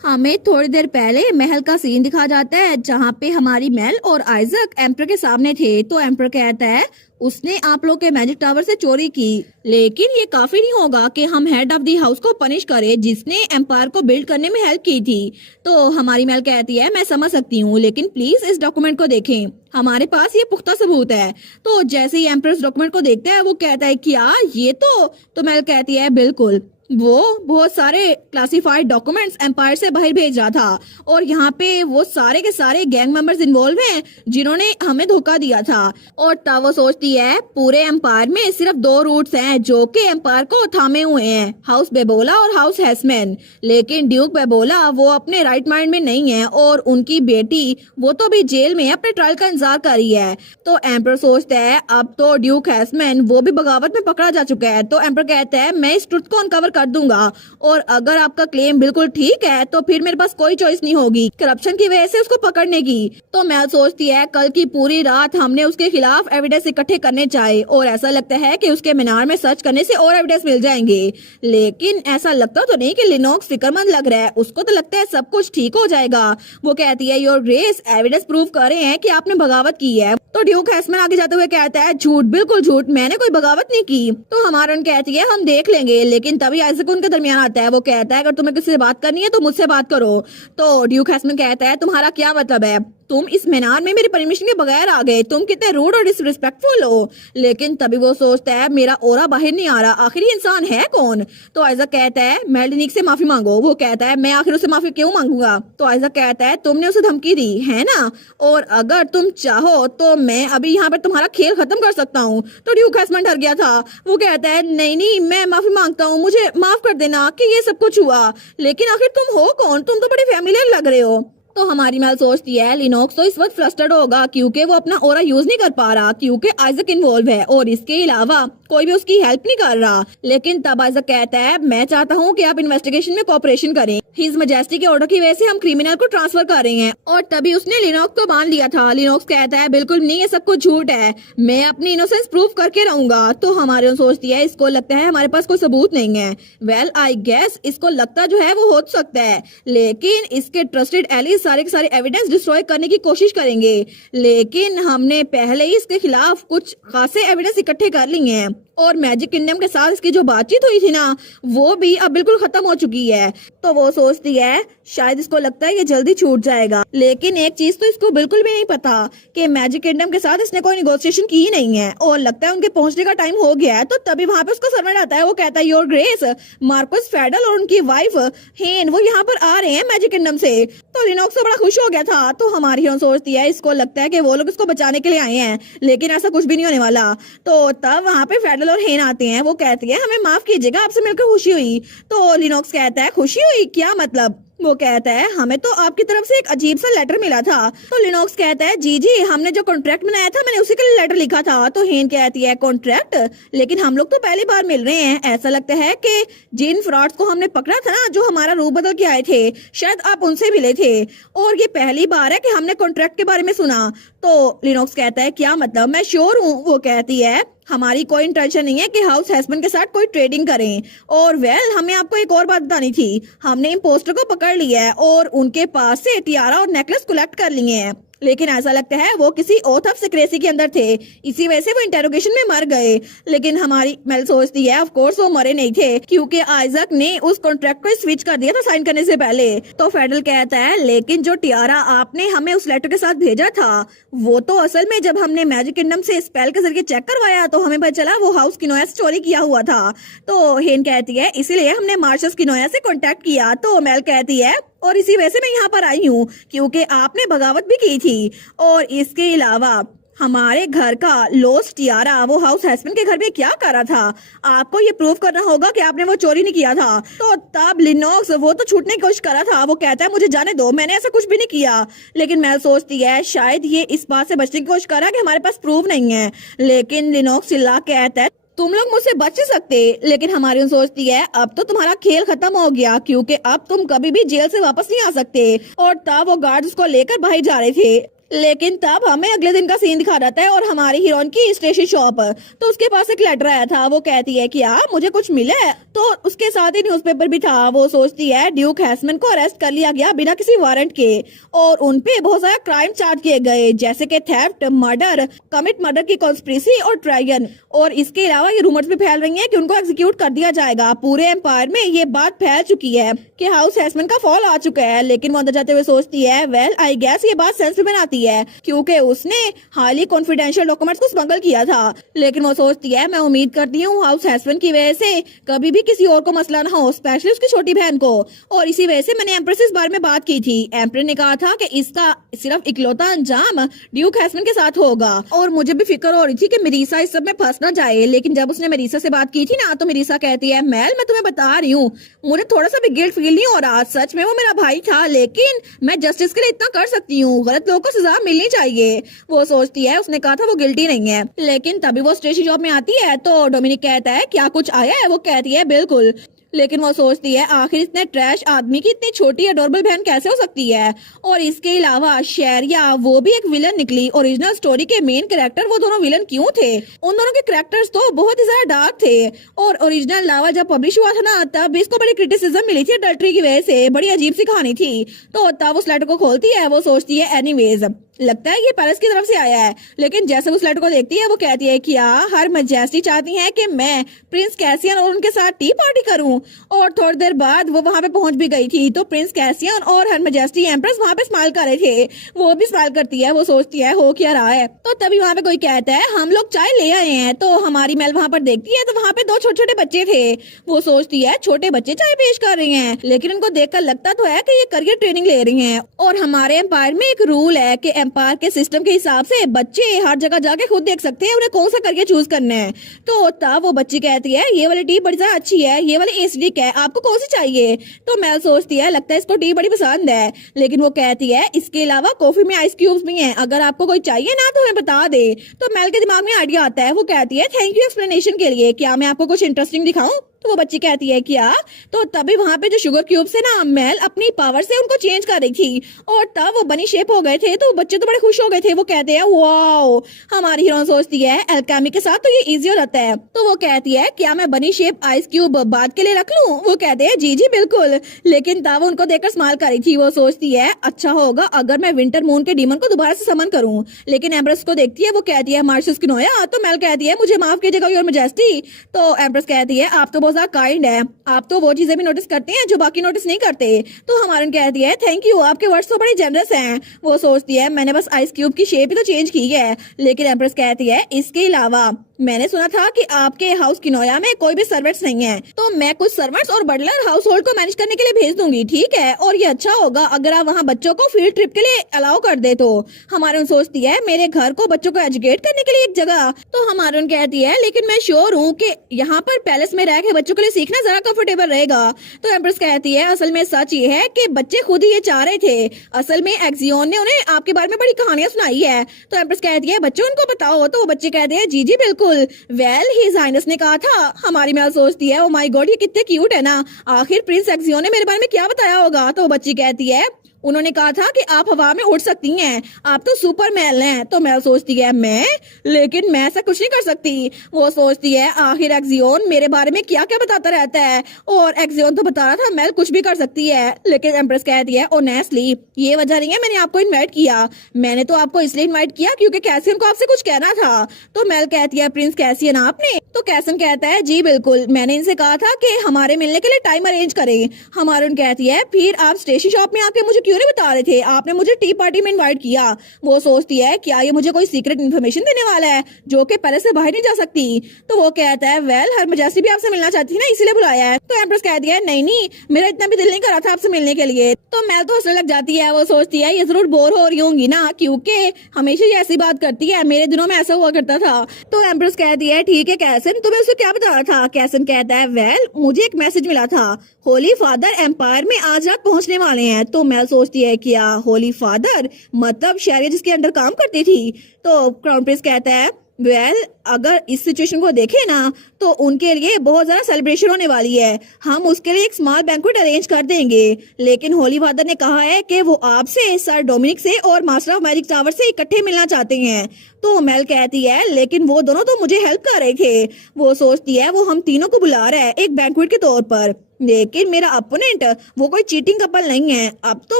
हमें थोड़ी देर पहले महल का सीन दिखा जाता है जहाँ पे हमारी मेल और आइजक एम्पर के सामने थे। तो एम्पर कहता है उसने आप लोग के मैजिक टावर से चोरी की, लेकिन ये काफी नहीं होगा कि हम हेड ऑफ द हाउस को पनिश करें जिसने एम्पायर को बिल्ड करने में हेल्प की थी। तो हमारी मेल कहती है मैं समझ सकती हूँ, लेकिन प्लीज इस डॉक्यूमेंट को देखें, हमारे पास ये पुख्ता सबूत है। तो जैसे ही एम्पर इस डॉक्यूमेंट को देखता है वो कहता है क्या ये तो मेल कहती है बिल्कुल, वो बहुत सारे क्लासिफाइड डॉक्यूमेंट्स एम्पायर से बाहर भेज रहा था और यहाँ पे वो सारे के सारे गैंग मेंबर्स इन्वॉल्व हैं जिन्होंने हमें धोखा दिया था। और तब वो सोचती है पूरे एम्पायर में सिर्फ 2 रूट्स हैं जो कि एम्पायर को थामे हुए हैं, हाउस बेबोला और हाउस हैस्मैन। लेकिन ड्यूक बेबोला वो अपने राइट माइंड में नहीं है और उनकी बेटी वो तो भी जेल में अपने ट्रायल का इंतजार कर रही है। तो एम्पर सोचता है अब तो ड्यूक हैस्मैन वो भी बगावत में पकड़ा जा चुका है। तो एम्पर कहता है मैं इस ट्रुथ को अनकवर कर दूंगा और अगर आपका क्लेम बिल्कुल ठीक है तो फिर मेरे पास कोई चॉइस नहीं होगी करप्शन की वजह से उसको पकड़ने की। तो मेल सोचती है कल की पूरी रात हमने उसके खिलाफ एविडेंस इकट्ठे करने चाहिए और ऐसा लगता है कि उसके मीनार में सर्च करने से और एविडेंस मिल जाएंगे। लेकिन ऐसा लगता तो नहीं कि लिनोक्स फिक्रमंद लग रहा है, उसको तो लगता है सब कुछ ठीक हो जाएगा। वो कहती है योर ग्रेस एविडेंस प्रूव कर रहे हैं कि आपने बगावत की है। तो ड्यूक हैस्मैन आगे जाते हुए कहता है झूठ, बिल्कुल झूठ, मैंने कोई बगावत नहीं की। तो हमारा कहती है हम देख लेंगे। लेकिन तभी आइजक उनके दरमियान आता है। वो कहता है अगर तुम्हें किसी से बात करनी है तो मुझसे बात करो। तो ड्यूक हैस्मैन कहता है तुम्हारा क्या मतलब है? तुम इस मीनार में मेरी परमिशन के बगैर आ गए, तुम कितने रूड और डिसरिस्पेक्टफुल हो। लेकिन तभी वो सोचता है मेरा ओरा बाहर नहीं आ रहा, आखिर ये इंसान है कौन? तो आइजक कहता है मेल्डिनिक से माफी मांगो। वो कहता है मैं आखिर उससे माफी क्यों मांगूंगा? तो आइजक कहता है तुमने उसे धमकी दी है ना, और अगर तुम चाहो तो मैं अभी यहाँ पर तुम्हारा खेल खत्म कर सकता हूँ। तो ड्यूक हैस्मैन डर गया था। वो कहता है नहीं नहीं मैं माफी मांगता हूँ, मुझे माफ कर देना कि ये सब कुछ हुआ। लेकिन आखिर तुम हो कौन? तुम तो बड़े फैमिलियर लग रहे हो। तो हमारी मेल सोचती है लिनोक्स तो इस वक्त फ्रस्ट्रेटेड होगा क्योंकि वो अपना ओरा यूज नहीं कर पा रहा क्योंकि आइजक इन्वॉल्व है और इसके अलावा कोई भी उसकी हेल्प नहीं कर रहा। लेकिन तब आइजक कहता है मैं चाहता हूँ कि आप इन्वेस्टिगेशन में कोऑपरेशन करें, हिज मैजेस्टी के ऑर्डर की वजह से हम क्रिमिनल को ट्रांसफर कर रहे हैं। और तभी उसने लिनोक्स को बांध लिया था। लिनोक्स कहता है बिल्कुल नहीं, ये सब कुछ झूठ है, मैं अपनी इनोसेंस प्रूव करके रहूंगा। तो हमारे सोचती है इसको लगता है हमारे पास कोई सबूत नहीं है। वेल आई गेस इसको लगता जो है वो हो सकता है, लेकिन इसके ट्रस्टेड एलिस सारे के सारे एविडेंस डिस्ट्रॉय करने की कोशिश करेंगे। लेकिन हमने पहले ही इसके खिलाफ कुछ खासे एविडेंस इकट्ठे कर लिए हैं और मैजिक किंगडम के साथ इसकी जो बातचीत हुई थी ना वो भी अब बिल्कुल खत्म हो चुकी है। तो वो सोचती है शायद इसको लगता है ये जल्दी छूट जाएगा। लेकिन एक चीज तो इसको बिल्कुल भी नहीं पता कि मैजिक किंगडम के साथ इसने कोई निगोशिएशन की ही नहीं है और लगता है उनके पहुंचने का टाइम हो गया है। तो तभी वहां पे उसका सर्वेंट आता है। वो कहता है योर ग्रेस मार्कस फेडल और उनकी वाइफ हेन वो यहाँ पर आ रहे हैं मैजिक किंगडम से। तो लिनोक्स तो बड़ा खुश हो गया था। तो हमारी हीरोइन सोचती है इसको लगता है कि वो लोग इसको बचाने के लिए आए हैं, लेकिन ऐसा कुछ भी नहीं होने वाला। तो तब वहाँ पे फेडल और हेन आते हैं। वो कहती है हमें माफ कीजिएगा, आपसे मिलकर खुशी हुई। तो लिनोक्स कहता है खुशी हुई क्या मतलब? वो कहता है हमें तो आपकी तरफ से एक अजीब सा लेटर मिला था। तो लिनोक्स कहता है जी जी, हमने जो कॉन्ट्रैक्ट बनाया था मैंने उसी के लिए लेटर लिखा था। तो हेन कहती है कॉन्ट्रैक्ट, लेकिन हम लोग तो पहली बार मिल रहे हैं, ऐसा लगता है कि जिन फ्रॉड्स को हमने पकड़ा था ना, जो हमारा रूप बदल के आए थे, शायद आप उनसे मिले थे और ये पहली बार है कि हमने कॉन्ट्रैक्ट के बारे में सुना। तो लिनोक्स कहता है क्या मतलब, मैं श्योर हूँ। वो कहती है हमारी कोई इंटेंशन नहीं है कि हाउस हस्बैंड के साथ कोई ट्रेडिंग करें। और वेल हमें आपको एक और बात बतानी थी, हमने इम्पोस्टर को पकड़ लिया है और उनके पास से टियारा और नेकलेस कलेक्ट कर लिए हैं, लेकिन ऐसा लगता है वो किसी ओथ ऑफ सिक्रेसी के अंदर थे, इसी वजह से वो इंटेरोगेशन में मर गए। लेकिन हमारी मेल सोचती है ऑफ कोर्स वो मरे नहीं थे, क्योंकि आइजक ने उस कॉन्ट्रैक्ट को स्विच कर दिया था साइन करने से पहले। तो फेडरल कहता है लेकिन जो टियारा आपने हमें उस लेटर के साथ भेजा था, वो तो असल में जब हमने मैजिक किंगडम से स्पेल के जरिए चेक करवाया तो हमें पता चला वो हाउस किनोया से चोरी किया हुआ था। तो हेन कहती है इसीलिए हमने मार्शस किनोया से कांटेक्ट किया। तो मेल कहती है और इसी वजह से मैं यहाँ पर आई हूँ क्योंकि आपने बगावत भी की थी, और इसके अलावा हमारे घर का लॉस्ट टियारा वो हाउस हस्बैंड के घर में क्या कर रहा था, आपको ये प्रूव करना होगा कि आपने वो चोरी नहीं किया था। तो तब लिनोक्स वो तो छूटने की कोशिश कर रहा था, वो कहता है मुझे जाने दो, मैंने ऐसा कुछ भी नहीं किया। लेकिन मैं सोचती है शायद ये इस बात से बचने की कोशिश कर रहा है कि हमारे पास प्रूफ नहीं है। लेकिन लिनोक्स चिल्ला के कहता है तुम लोग मुझसे बच नहीं सकते। लेकिन हमारी सोचती है अब तो तुम्हारा खेल खत्म हो गया, क्योंकि अब तुम कभी भी जेल से वापस नहीं आ सकते। और तब वो गार्ड्स को लेकर बाहर जा रहे थे। लेकिन तब हमें अगले दिन का सीन दिखा जाता है और हमारी हीरोइन की स्टेशनरी शॉप, तो उसके पास एक लेटर आया था। वो कहती है कि मुझे कुछ मिला है, तो उसके साथ ही न्यूज़पेपर भी था। वो सोचती है ड्यूक हैस्मैन को अरेस्ट कर लिया गया बिना किसी वारंट के, और उनपे बहुत सारा क्राइम चार्ज किए गए, जैसे कि थेफ्ट, मर्डर, कमिट मर्डर की कॉन्स्पिरेसी और ट्रायन। और इसके अलावा ये रूमर्स भी फैल रही हैं कि उनको एग्जीक्यूट कर दिया जाएगा। पूरे एम्पायर में ये बात फैल चुकी है कि हाउस हैस्मैन का फॉल आ चुका है। लेकिन वो अंदर जाते हुए सोचती है वेल आई गेस ये बात सेंस में बनाती है, क्योंकि उसने हाईली कॉन्फिडेंशियल डॉक्यूमेंट्स को स्मगल किया था। लेकिन वो सोचती है मैं उम्मीद करती हूँ हाउस हस्बैंड की वजह से कभी भी किसी और को मसला ना हो, स्पेशली उसकी छोटी बहन को। और इसी वजह से मैंने एम्प्रेस इस बारे में बात की थी। एम्प्रेस ने कहा था कि इसका सिर्फ इकलौता अंजाम ड्यूक हैस्मैन के साथ होगा। और मुझे भी फिक्र हो रही थी कि मेरिसा इस सब में फंस ना जाए। लेकिन जब उसने मेरिसा से बात की थी ना, तो मेरिसा कहती है मेल मैं तुम्हें बता रही हूँ, मुझे थोड़ा सा भी गिल्ट फील नहीं हो रहा। सच में वो मेरा भाई था, लेकिन मैं जस्टिस के लिए इतना कर सकती हूँ, गलत लोगों को सजा मिलनी चाहिए। वो सोचती है उसने कहा था वो गिल्टी नहीं है। लेकिन तभी वो स्टेशन जॉब में आती है तो डोमिनिक कहता है क्या कुछ आया है। वो कहती है बिल्कुल। लेकिन वो सोचती है आखिर इतने ट्रैश आदमी की इतनी छोटी अडोरेबल बहन कैसे हो सकती है। और इसके अलावा शेरिया वो भी एक विलन निकली। ओरिजिनल स्टोरी के मेन कैरेक्टर वो दोनों विलन क्यों थे? उन दोनों के कैरेक्टर्स तो बहुत ही ज्यादा डार्क थे। और ओरिजिनल लावा जब पब्लिश हुआ था ना, तब इसको बड़ी क्रिटिसिज्म मिली थी अडल्ट्री की वजह से, बड़ी अजीब सी कहानी थी। तो तब उस लेटर को खोलती है, वो सोचती है एनीवेज लगता है ये पैलेस की तरफ से आया है। लेकिन जैसे उस लेटर को देखती है वो कहती है कि हर मैजेस्टी चाहती है कि मैं प्रिंस कैसियन और उनके साथ टी पार्टी करूं। और थोड़ी देर बाद वो वहां पे पहुंच भी गई थी, तो प्रिंस कैसियन और हर मैजेस्टी एम्प्रेस वहां पे स्माइल कर रहे थे। वो भी स्माइल करती है। वो सोचती है हो क्या रहा है। तो तभी वहां पे कोई कहता है हम लोग चाय ले आए हैं। तो हमारी मेल वहां पर देखती है तो वहां पे दो छोटे छोटे बच्चे थे। वो सोचती है छोटे बच्चे चाय पेश कर रहे हैं, लेकिन उनको देखकर लगता तो है कि ये करियर ट्रेनिंग ले रही हैं। और हमारे एम्पायर में एक रूल है कि एम्पायर के सिस्टम के हिसाब से बच्चे हर जगह जाके खुद देख सकते हैं उन्हें कौन सा करियर चूज करना है। तो तब वो बच्ची कहती है ये वाली टी बड़ी ज्यादा अच्छी है, ये वाली एसिडिक है, आपको कौन सी चाहिए? तो मेल सोचती है लगता है इसको टी बड़ी पसंद है। लेकिन वो कहती है इसके अलावा कॉफी में आइस क्यूब्स भी हैं, अगर आपको कोई चाहिए ना तो हमें बता दे। तो मेल के दिमाग में आइडिया आता है। वो कहती है थैंक यू एक्सप्लेनेशन के लिए, क्या मैं आपको कुछ इंटरेस्टिंग दिखाऊं? तो वो बच्ची कहती है क्या? तो तभी वहां पे जो शुगर क्यूब्स है ना, मेल अपनी पावर से उनको चेंज कर रही थी और तब वो बनी शेप हो गए थे। तो बच्चे तो बड़े खुश हो गए थे। वो कहते हैं वाओ। हमारी हीरोइन सोचती है एल्केमी के साथ तो ये इजी हो जाता है। तो वो कहती है क्या मैं बनी शेप आइस क्यूब बाद के लिए रख लूं? वो कहते हैं जी जी बिल्कुल। लेकिन तब उनको देखकर स्माइल कर रही थी। वो सोचती है अच्छा होगा अगर मैं विंटर मून के डीमन को दोबारा से समन करूं। लेकिन एम्प्रेस को देखती है, वो कहती है मार्शस किनोया। तो मेल कहती है मुझे माफ कीजिएगा योर मैजेस्टी। तो एम्प्रेस कहती है आप तो बहुत काइंड है, आप तो वो चीजें भी नोटिस करते हैं जो बाकी नोटिस नहीं करते। तो हमारे कहती है थैंक यू, आपके वर्ड्स तो बड़े जेनरस हैं। वो सोचती है मैंने बस आइस क्यूब की शेप ही तो चेंज की है। लेकिन एम्प्रेस कहती है इसके अलावा मैंने सुना था कि आपके हाउस किनोया में कोई भी सर्वेंट्स नहीं है, तो मैं कुछ सर्वेंट्स और बटलर हाउस होल्ड को मैनेज करने के लिए भेज दूंगी, ठीक है? और ये अच्छा होगा अगर आप वहाँ बच्चों को फील्ड ट्रिप के लिए अलाउ कर दे। तो हमारे सोचती है मेरे घर को बच्चों को एजुकेट करने के लिए एक जगह। तो हमारे कहती है लेकिन मैं श्योर हूँ कि यहाँ पर पैलेस में रह के बच्चों के लिए सीखना जरा कंफर्टेबल रहेगा। तो एम्प्रेस कहती है असल में सच ये है कि बच्चे खुद ही ये चाह रहे थे। असल में एक्सियोन ने उन्हें आपके बारे में बड़ी कहानियां सुनाई है। तो एम्प्रेस कहती है बच्चों उनको बताओ। तो वो बच्चे कहते हैं जी जी बिल्कुल। वेल हिज हाइनेस ने कहा था। हमारी मैल सोचती है ओ माय गॉड ये कितने क्यूट है ना, आखिर प्रिंस एक्सियोन ने मेरे बारे में क्या बताया होगा। तो बच्ची कहती है उन्होंने कहा था कि आप हवा में उड़ सकती हैं, आप तो सुपर मैल हैं। तो मैल सोचती है मैं, लेकिन मैं ऐसा कुछ नहीं कर सकती। वो सोचती है आखिर एक्सियोन मेरे बारे में क्या क्या बताता रहता है, और एक्सियोन तो बता रहा था मैल कुछ भी कर सकती है। लेकिन एम्प्रेस कहती है ऑनेस्टली ये वजह नहीं है मैंने आपको इन्वाइट किया, मैंने तो आपको इसलिए इन्वाइट किया क्योंकि कैसियन को आपसे कुछ कहना था। तो मैल कहती है प्रिंस कैसियन आपने? तो कैसन कहता है जी बिल्कुल, मैंने इनसे कहा था कि हमारे मिलने के लिए टाइम अरेंज करें। हमारे कहती है फिर आप स्टेशन शॉप में आके मुझे क्यों नहीं बता रहे थे, आपने मुझे टी पार्टी में इनवाइट किया। वो सोचती है क्या ये मुझे कोई सीक्रेट इन्फॉर्मेशन देने वाला है जो कि पहले से बाहर नहीं जा सकती। तो वो कहता है वेल हर मजासी भी आपसे मिलना चाहती थी ना इसीलिए बुलाया है। तो एम्प्रेस कहती है नहीं नहीं मेरा इतना भी दिल नहीं कर रहा था आपसे मिलने के लिए। तो मैल तो हंसने लग जाती है। वो सोचती है ये जरूर बोर हो रही होंगी ना क्योंकि हमेशा ये ऐसी बात करती है, मेरे दिनों में ऐसा हुआ करता था। तो एम्प्रेस कहती है ठीक है कैसन तुम्हें उसे क्या बता रहा था। कैसन कहता है वेल मुझे एक मैसेज मिला था, होली फादर एम्पायर में आज रात पहुंचने वाले हैं। तो मैल सोचती है क्या होली फादर मतलब शहरिया जिसके अंडर काम करती थी। तो क्राउन प्रिंस कहता है वेल अगर इस सिचुएशन को देखें ना तो उनके लिए बहुत ज्यादा सेलिब्रेशन होने वाली है, हम उसके लिए एक स्मॉल बैंक्वेट अरेंज कर देंगे। लेकिन होली फादर ने कहा है कि वो आपसे सर डोमिनिक से और मास्टर ऑफ मैजिक टावर से इकट्ठे मिलना चाहते हैं। तो मेल कहती है लेकिन वो दोनों तो मुझे हेल्प कर रहे थे। वो सोचती है वो हम तीनों को बुला रहा है एक बैंक्वेट के तौर पर, लेकिन मेरा अपोनेंट वो कोई चीटिंग कपल नहीं है, अब तो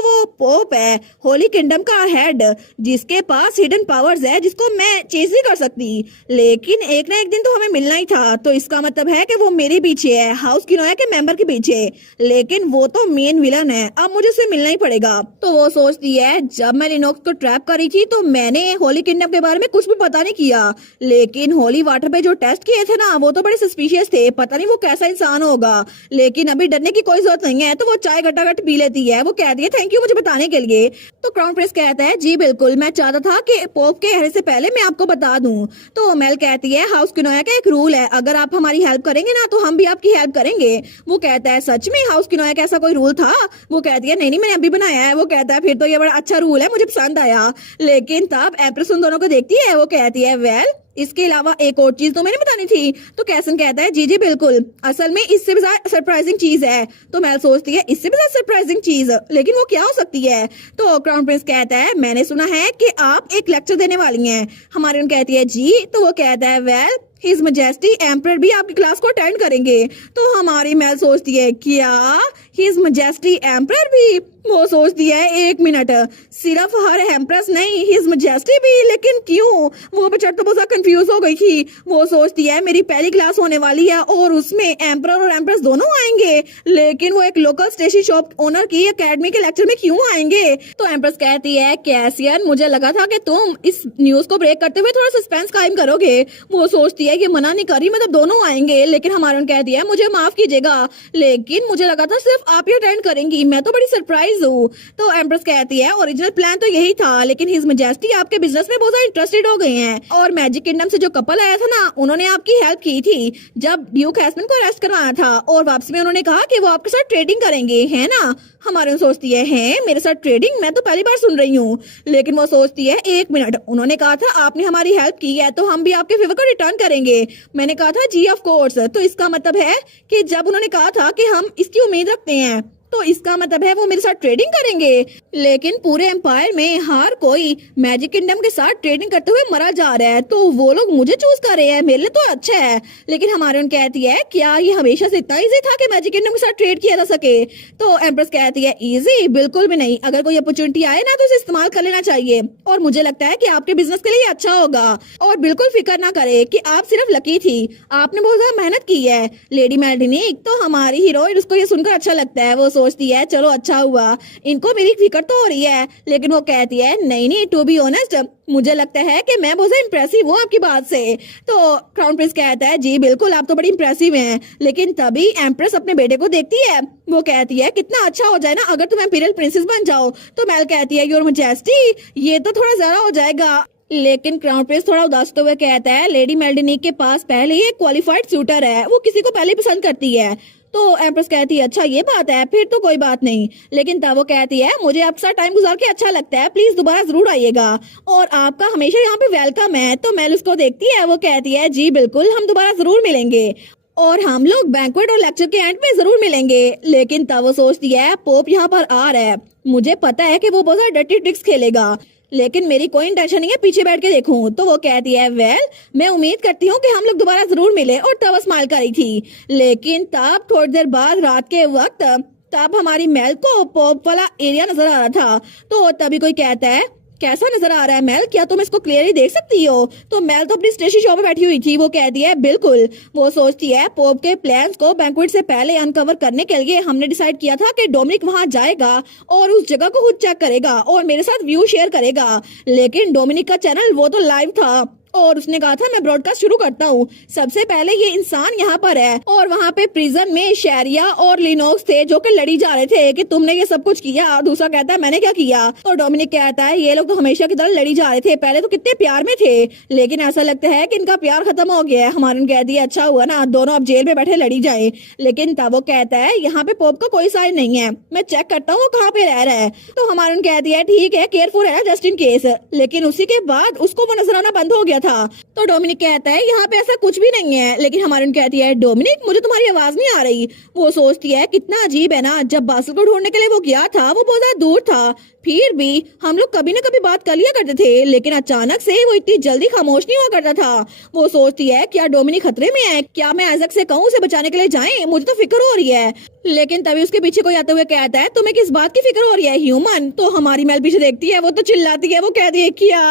वो पोप है होली किंगडम का हेड जिसके पास हिडन पावर्स है जिसको मैं चेज नहीं कर सकती। लेकिन एक ना एक दिन तो हमें मिलना ही था, तो इसका मतलब है कि वो मेरे पीछे है, हाउस किनोया के मेंबर के पीछे। लेकिन वो तो मेन विलन है, अब मुझे उसे मिलना ही पड़ेगा। तो वो सोचती है जब मैं लिनोक्स को ट्रैप करी थी तो मैंने होली किंगडम के बारे में कुछ भी पता नहीं किया, लेकिन होली वाटर पे जो टेस्ट किए थे ना वो तो बड़े सस्पिशियस थे, पता नहीं वो कैसा इंसान होगा। लेकिन अभी डरने की कोई जरूरत नहीं है। तो वो चाय घटाघट पी लेती है। वो कहती है थैंक यू मुझे बताने के लिए। तो क्राउन प्रिंस कहता है जी बिल्कुल, मैं चाहता था कि पोप के आने से पहले मैं आपको बता दूं। तो मेल कहती है हाउस किनोया का एक रूल है, अगर आप हमारी हेल्प करेंगे ना तो हम भी आपकी हेल्प करेंगे। वो कहता है सच में हाउस किनोया का ऐसा कोई रूल था? वो कहती है नहीं नहीं मैंने अभी बनाया है। वो कहता है फिर तो ये बड़ा अच्छा रूल है, मुझे पसंद आया। लेकिन तब एम्प्रेस उन दोनों को देखती है। वो कहती है वेल इसके अलावा एक और चीज तो मैंने बतानी थी। तो कैसन कहता है जी जी बिल्कुल, असल में इससे भी ज्यादा सरप्राइजिंग चीज है। तो मेल सोचती है इससे भी ज्यादा सरप्राइजिंग चीज, लेकिन वो क्या हो सकती है। तो क्राउन प्रिंस कहता है मैंने सुना है कि आप एक लेक्चर देने वाली हैं। हमारी कहती है जी। तो वो कहता है वेल हिज मजेस्टी एम्परर भी आपकी क्लास को अटेंड करेंगे। तो हमारी मेल सोचती है क्या हिज मजेस्टी एम्परर भी? वो सोचती है एक मिनट, सिर्फ हर एम्प्रेस नहीं हिज मजेस्टी भी, लेकिन क्यों? वो बेचारी तो बहुत कंफ्यूज हो गई थी। वो सोचती है मेरी पहली क्लास होने वाली है और उसमें एम्परर और एम्प्रेस दोनों आएंगे, लेकिन वो एक लोकल स्टेशन शॉप ओनर की एकेडमी के लेक्चर में क्यों आएंगे? तो एम्प्रेस कहती है कैसियन मुझे लगा था कि तुम इस न्यूज को ब्रेक करते हुए थोड़ा सस्पेंस कायम करोगे। वो सोचती है ये मना नहीं करी, मतलब दोनों आएंगे। लेकिन हमारे कहती है मुझे माफ कीजिएगा, लेकिन मुझे लगा था सिर्फ आप ही अटेंड करेंगी, मैं तो बड़ी सरप्राइज हूँ। तो एम्प्रेस कहती है ओरिजिनल प्लान तो यही था, लेकिन हिज मजेस्टी आपके बिजनेस में बहुत ज्यादा इंटरेस्टेड हो गए हैं, और मैजिक किंगडम से जो कपल आया था ना उन्होंने आपकी हेल्प की थी जब ड्यूक हैस्मन को अरेस्ट करवाना था, और वापसी में उन्होंने कहा कि वो आपके साथ ट्रेडिंग करेंगे, है ना? हमारे सोचती है मेरे साथ ट्रेडिंग? मैं तो पहली बार सुन रही हूँ। लेकिन वो सोचती है एक मिनट, उन्होंने कहा था आपने हमारी हेल्प की है तो हम भी आपके फेवर को रिटर्न करेंगे। मैंने कहा था जी ऑफ कोर्स। तो इसका मतलब है कि जब उन्होंने कहा था कि हम इसकी उम्मीद रखते हैं तो इसका मतलब है वो मेरे साथ ट्रेडिंग करेंगे। लेकिन पूरे एम्पायर में हर कोई मैजिक किंगडम के साथ ट्रेडिंग करते हुए मरा जा रहा है, तो वो लोग मुझे चूज कर रहे हैं, मेरे लिए तो अच्छा है। लेकिन हमारे उन कहती है क्या ये हमेशा से इतना इजी था कि मैजिक किंगडम के साथ ट्रेड किया जा सके? तो एम्प्रेस कहती है इजी बिल्कुल भी नहीं, अगर कोई अपॉर्चुनिटी आए ना तो इसे इस्तेमाल कर लेना चाहिए, और मुझे लगता है कि आपके बिजनेस के लिए अच्छा होगा। और बिल्कुल फिक्र ना करे कि आप सिर्फ लकी थी, आपने बहुत ज्यादा मेहनत की है। लेडी मैल्डिनिक, तो हमारी हीरोइन उसको ये सुनकर अच्छा लगता है। वो सोचती है चलो अच्छा हुआ, इनको मेरी फिक्र तो हो रही है। लेकिन वो कहती है नहीं नहीं, टू बी ऑनेस्ट मुझे लगता है कि मैं बहुत इम्प्रेसिव हूँ आपकी बात से। तो क्राउन प्रिंस कहता है जी बिल्कुल, आप तो बड़ी इम्प्रेसिव हैं। लेकिन तभी एम्प्रेस अपने बेटे को देखती है, वो कहती है कितना अच्छा हो जाए ना अगर तुम इम्पीरियल प्रिंसेस बन जाओ। तो मेल कहती है योर मैजेस्टी, ये तो थोड़ा ज्यादा हो जाएगा। लेकिन क्राउन प्रिंस थोड़ा उदास होते हुए कहता है लेडी मेल्डिनिक के पास पहले ही एक क्वालिफाइड सूटर है, वो किसी को पहले पसंद करती है। तो एम्प्रेस कहती है अच्छा ये बात है, फिर तो कोई बात नहीं। लेकिन तब वो कहती है मुझे आपके साथ टाइम गुजार के अच्छा लगता है, प्लीज दोबारा जरूर आइएगा और आपका हमेशा यहाँ पे वेलकम है। तो मेल उसको देखती है, वो कहती है जी बिल्कुल, हम दोबारा जरूर मिलेंगे और हम लोग बैंक्वेट और लेक्चर के एंड में जरूर मिलेंगे। लेकिन तब वो सोचती है पोप यहाँ पर आ रहा है, मुझे पता है कि वो बहुत सारे डर्टी ट्रिक्स खेलेगा, लेकिन मेरी कोई इंटेंशन नहीं है पीछे बैठ के देखूं। तो वो कहती है वेल मैं उम्मीद करती हूँ कि हम लोग दोबारा जरूर मिले, और तब स्माइल करी थी। लेकिन तब थोड़ी देर बाद रात के वक्त तब हमारी मेल को पॉप वाला एरिया नजर आ रहा था। तो तभी कोई कहता है कैसा नजर आ रहा है मेल, क्या तुम इसको क्लियरली देख सकती हो? तो मेल तो अपनी स्टेशनरी शॉप पे बैठी हुई थी, वो कहती है बिल्कुल। वो सोचती है पोप के प्लान्स को बैंक्वेट से पहले अनकवर करने के लिए हमने डिसाइड किया था कि डोमिनिक वहां जाएगा और उस जगह को खुद चेक करेगा और मेरे साथ व्यू शेयर करेगा। लेकिन डोमिनिक का चैनल वो तो लाइव था और उसने कहा था मैं ब्रॉडकास्ट शुरू करता हूँ, सबसे पहले ये इंसान यहाँ पर है। और वहाँ पे प्रिजन में शेरिया और लिनोक्स थे जो कि लड़ी जा रहे थे कि तुमने ये सब कुछ किया। दूसरा कहता है मैंने क्या किया? तो डोमिनिक कहता है ये लोग तो हमेशा की तरह लड़ी जा रहे थे, पहले तो कितने प्यार में थे, लेकिन ऐसा लगता है कि इनका प्यार खत्म हो गया है। हमारे कहती है अच्छा हुआ ना दोनों अब जेल में बैठे लड़ी जाए। लेकिन तब वो कहता है यहाँ पे पोप का कोई साइन नहीं है, मैं चेक करता हूँ कहाँ पे रह रहा है। तो हमारे कहती है ठीक है केयरफुल है जस्ट इन केस। लेकिन उसी के बाद उसको वो नजर आना बंद हो गया था। तो डोमिनिक कहता है यहाँ पे ऐसा कुछ भी नहीं है। लेकिन हमारे कहती है डोमिनिक मुझे तुम्हारी आवाज नहीं आ रही। वो सोचती है कितना अजीब है ना, जब बासल को ढूंढने के लिए वो गया था वो बहुत ज्यादा दूर था, फिर भी हम लोग कभी ना कभी बात कर लिया करते थे, लेकिन अचानक से वो इतनी जल्दी खामोश नहीं हुआ करता था। वो सोचती है क्या डोमिनिक खतरे में है, क्या मैं आइजैक से कहूँ उसे बचाने के लिए जाएं, मुझे तो फिक्र हो रही है। लेकिन तभी उसके पीछे कोई आते हुए कहता है तुम्हें किस बात की फिक्र हो रही है ह्यूमन? तो हमारी मेल पीछे देखती है, वो तो चिल्लाती है, वो कहती है क्या?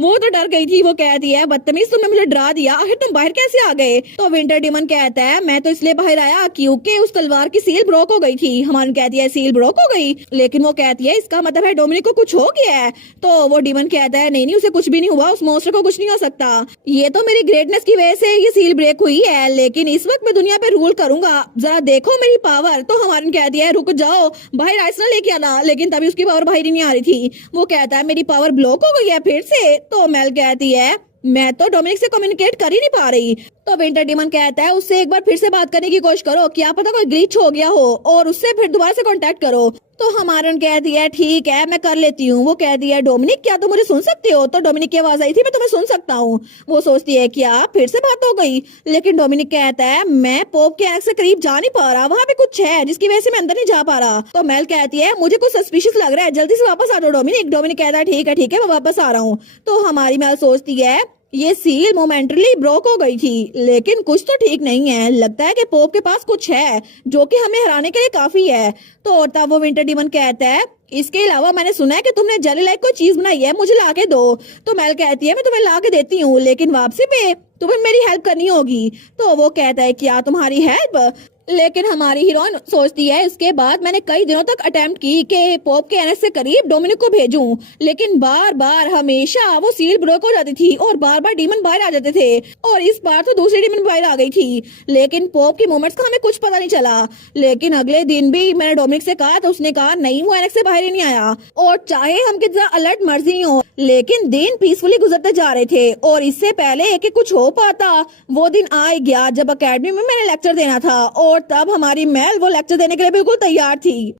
वो तो डर गई थी। वो कहती है बदतमीज तुमने मुझे डरा दिया, आखिर तुम बाहर कैसे आ गए? तो विंटर डीमन कहता है मैं तो इसलिए बाहर आया क्योंकि उस तलवार की सील ब्रोक हो गई थी। हमारी कहती है सील ब्रोक हो गई? लेकिन वो कहती है इसका मतलब है डोमिनिक को कुछ हो गया है। तो वो डीमन कहता है नहीं नहीं उसे कुछ भी नहीं हुआ, उस मॉन्स्टर को कुछ नहीं हो सकता, ये तो मेरी ग्रेटनेस की वजह से ये सील ब्रेक हुई है, लेकिन इस वक्त मैं दुनिया पे रूल करूंगा, जरा देखो मेरी पावर। तो हमारे कहती है रुक जाओ, बाहर आइस ना लेके आना। लेकिन तभी उसकी पावर बाहर ही नहीं आ रही थी। वो कहता है मेरी पावर ब्लॉक हो गई है फिर से। तो मेल कहती है मैं तो डोमिनिक से कम्युनिकेट कर ही नहीं पा रही। तो विंटर डीमन कहता है उससे एक बार फिर से बात करने की कोशिश करो, क्या पता कोई ग्लिच हो गया हो, और उससे फिर दोबारा से कांटेक्ट करो। तो हमारा कहती है ठीक है मैं कर लेती हूँ। वो कहती है डोमिनिक क्या तुम मुझे सुन सकते हो? तो डोमिनिक की आवाज आई थी मैं तुम्हें सुन सकता हूँ। वो सोचती है क्या फिर से बात हो गई? लेकिन डोमिनिक कहता है मैं पोप के आंख से करीब जा नहीं पा रहा, वहाँ पे कुछ है जिसकी वजह से मैं अंदर नहीं जा पा रहा। तो मेल कहती है मुझे कुछ सस्पिशियस लग रहा है, जल्दी से वापस आ जाओ डोमिनिक। डोमिनिक कहता है ठीक है मैं वापस आ रहा हूँ। तो हमारी मेल सोचती है ये सील मोमेंटली ब्रोक हो गई थी, लेकिन कुछ तो ठीक नहीं है, लगता है कि पोप के पास कुछ है जो कि हमें हराने के लिए काफी है। तो तब वो विंटर डीमन कहता है इसके अलावा मैंने सुना है कि तुमने जेली लाइक कोई चीज बनाई है, मुझे ला के दो। तो मेल कहती है मैं तुम्हें ला के देती हूँ, लेकिन वापसी पे तुम्हें मेरी हेल्प करनी होगी। तो वो कहता है क्या तुम्हारी हेल्प? लेकिन हमारी हीरोइन सोचती है इसके बाद मैंने कई दिनों तक अटेम्प्ट की कि पोप के एनएस से करीब डोमिनिक को भेजूं, लेकिन बार बार हमेशा वो सील ब्रेक हो जाती थी और बार बार डीमन बाहर आ जाते थे, और इस बार तो दूसरी डीमन बाहर आ गई थी। लेकिन पोप की मूवमेंट्स का हमें कुछ पता नहीं चला। लेकिन अगले दिन भी मैंने डोमिनिक से कहा तो उसने कहा नहीं वो एनएस से बाहर ही नहीं आया, और चाहे हम कितना अलर्ट मर्जी हो लेकिन दिन पीसफुली गुजरते जा रहे थे। और इससे पहले कि कुछ हो पाता वो दिन आ गया जब अकेडमी में मैंने लेक्चर देना था, और तब हमारी मेल वो लेक्चर देने के लिए बिल्कुल तैयार थी।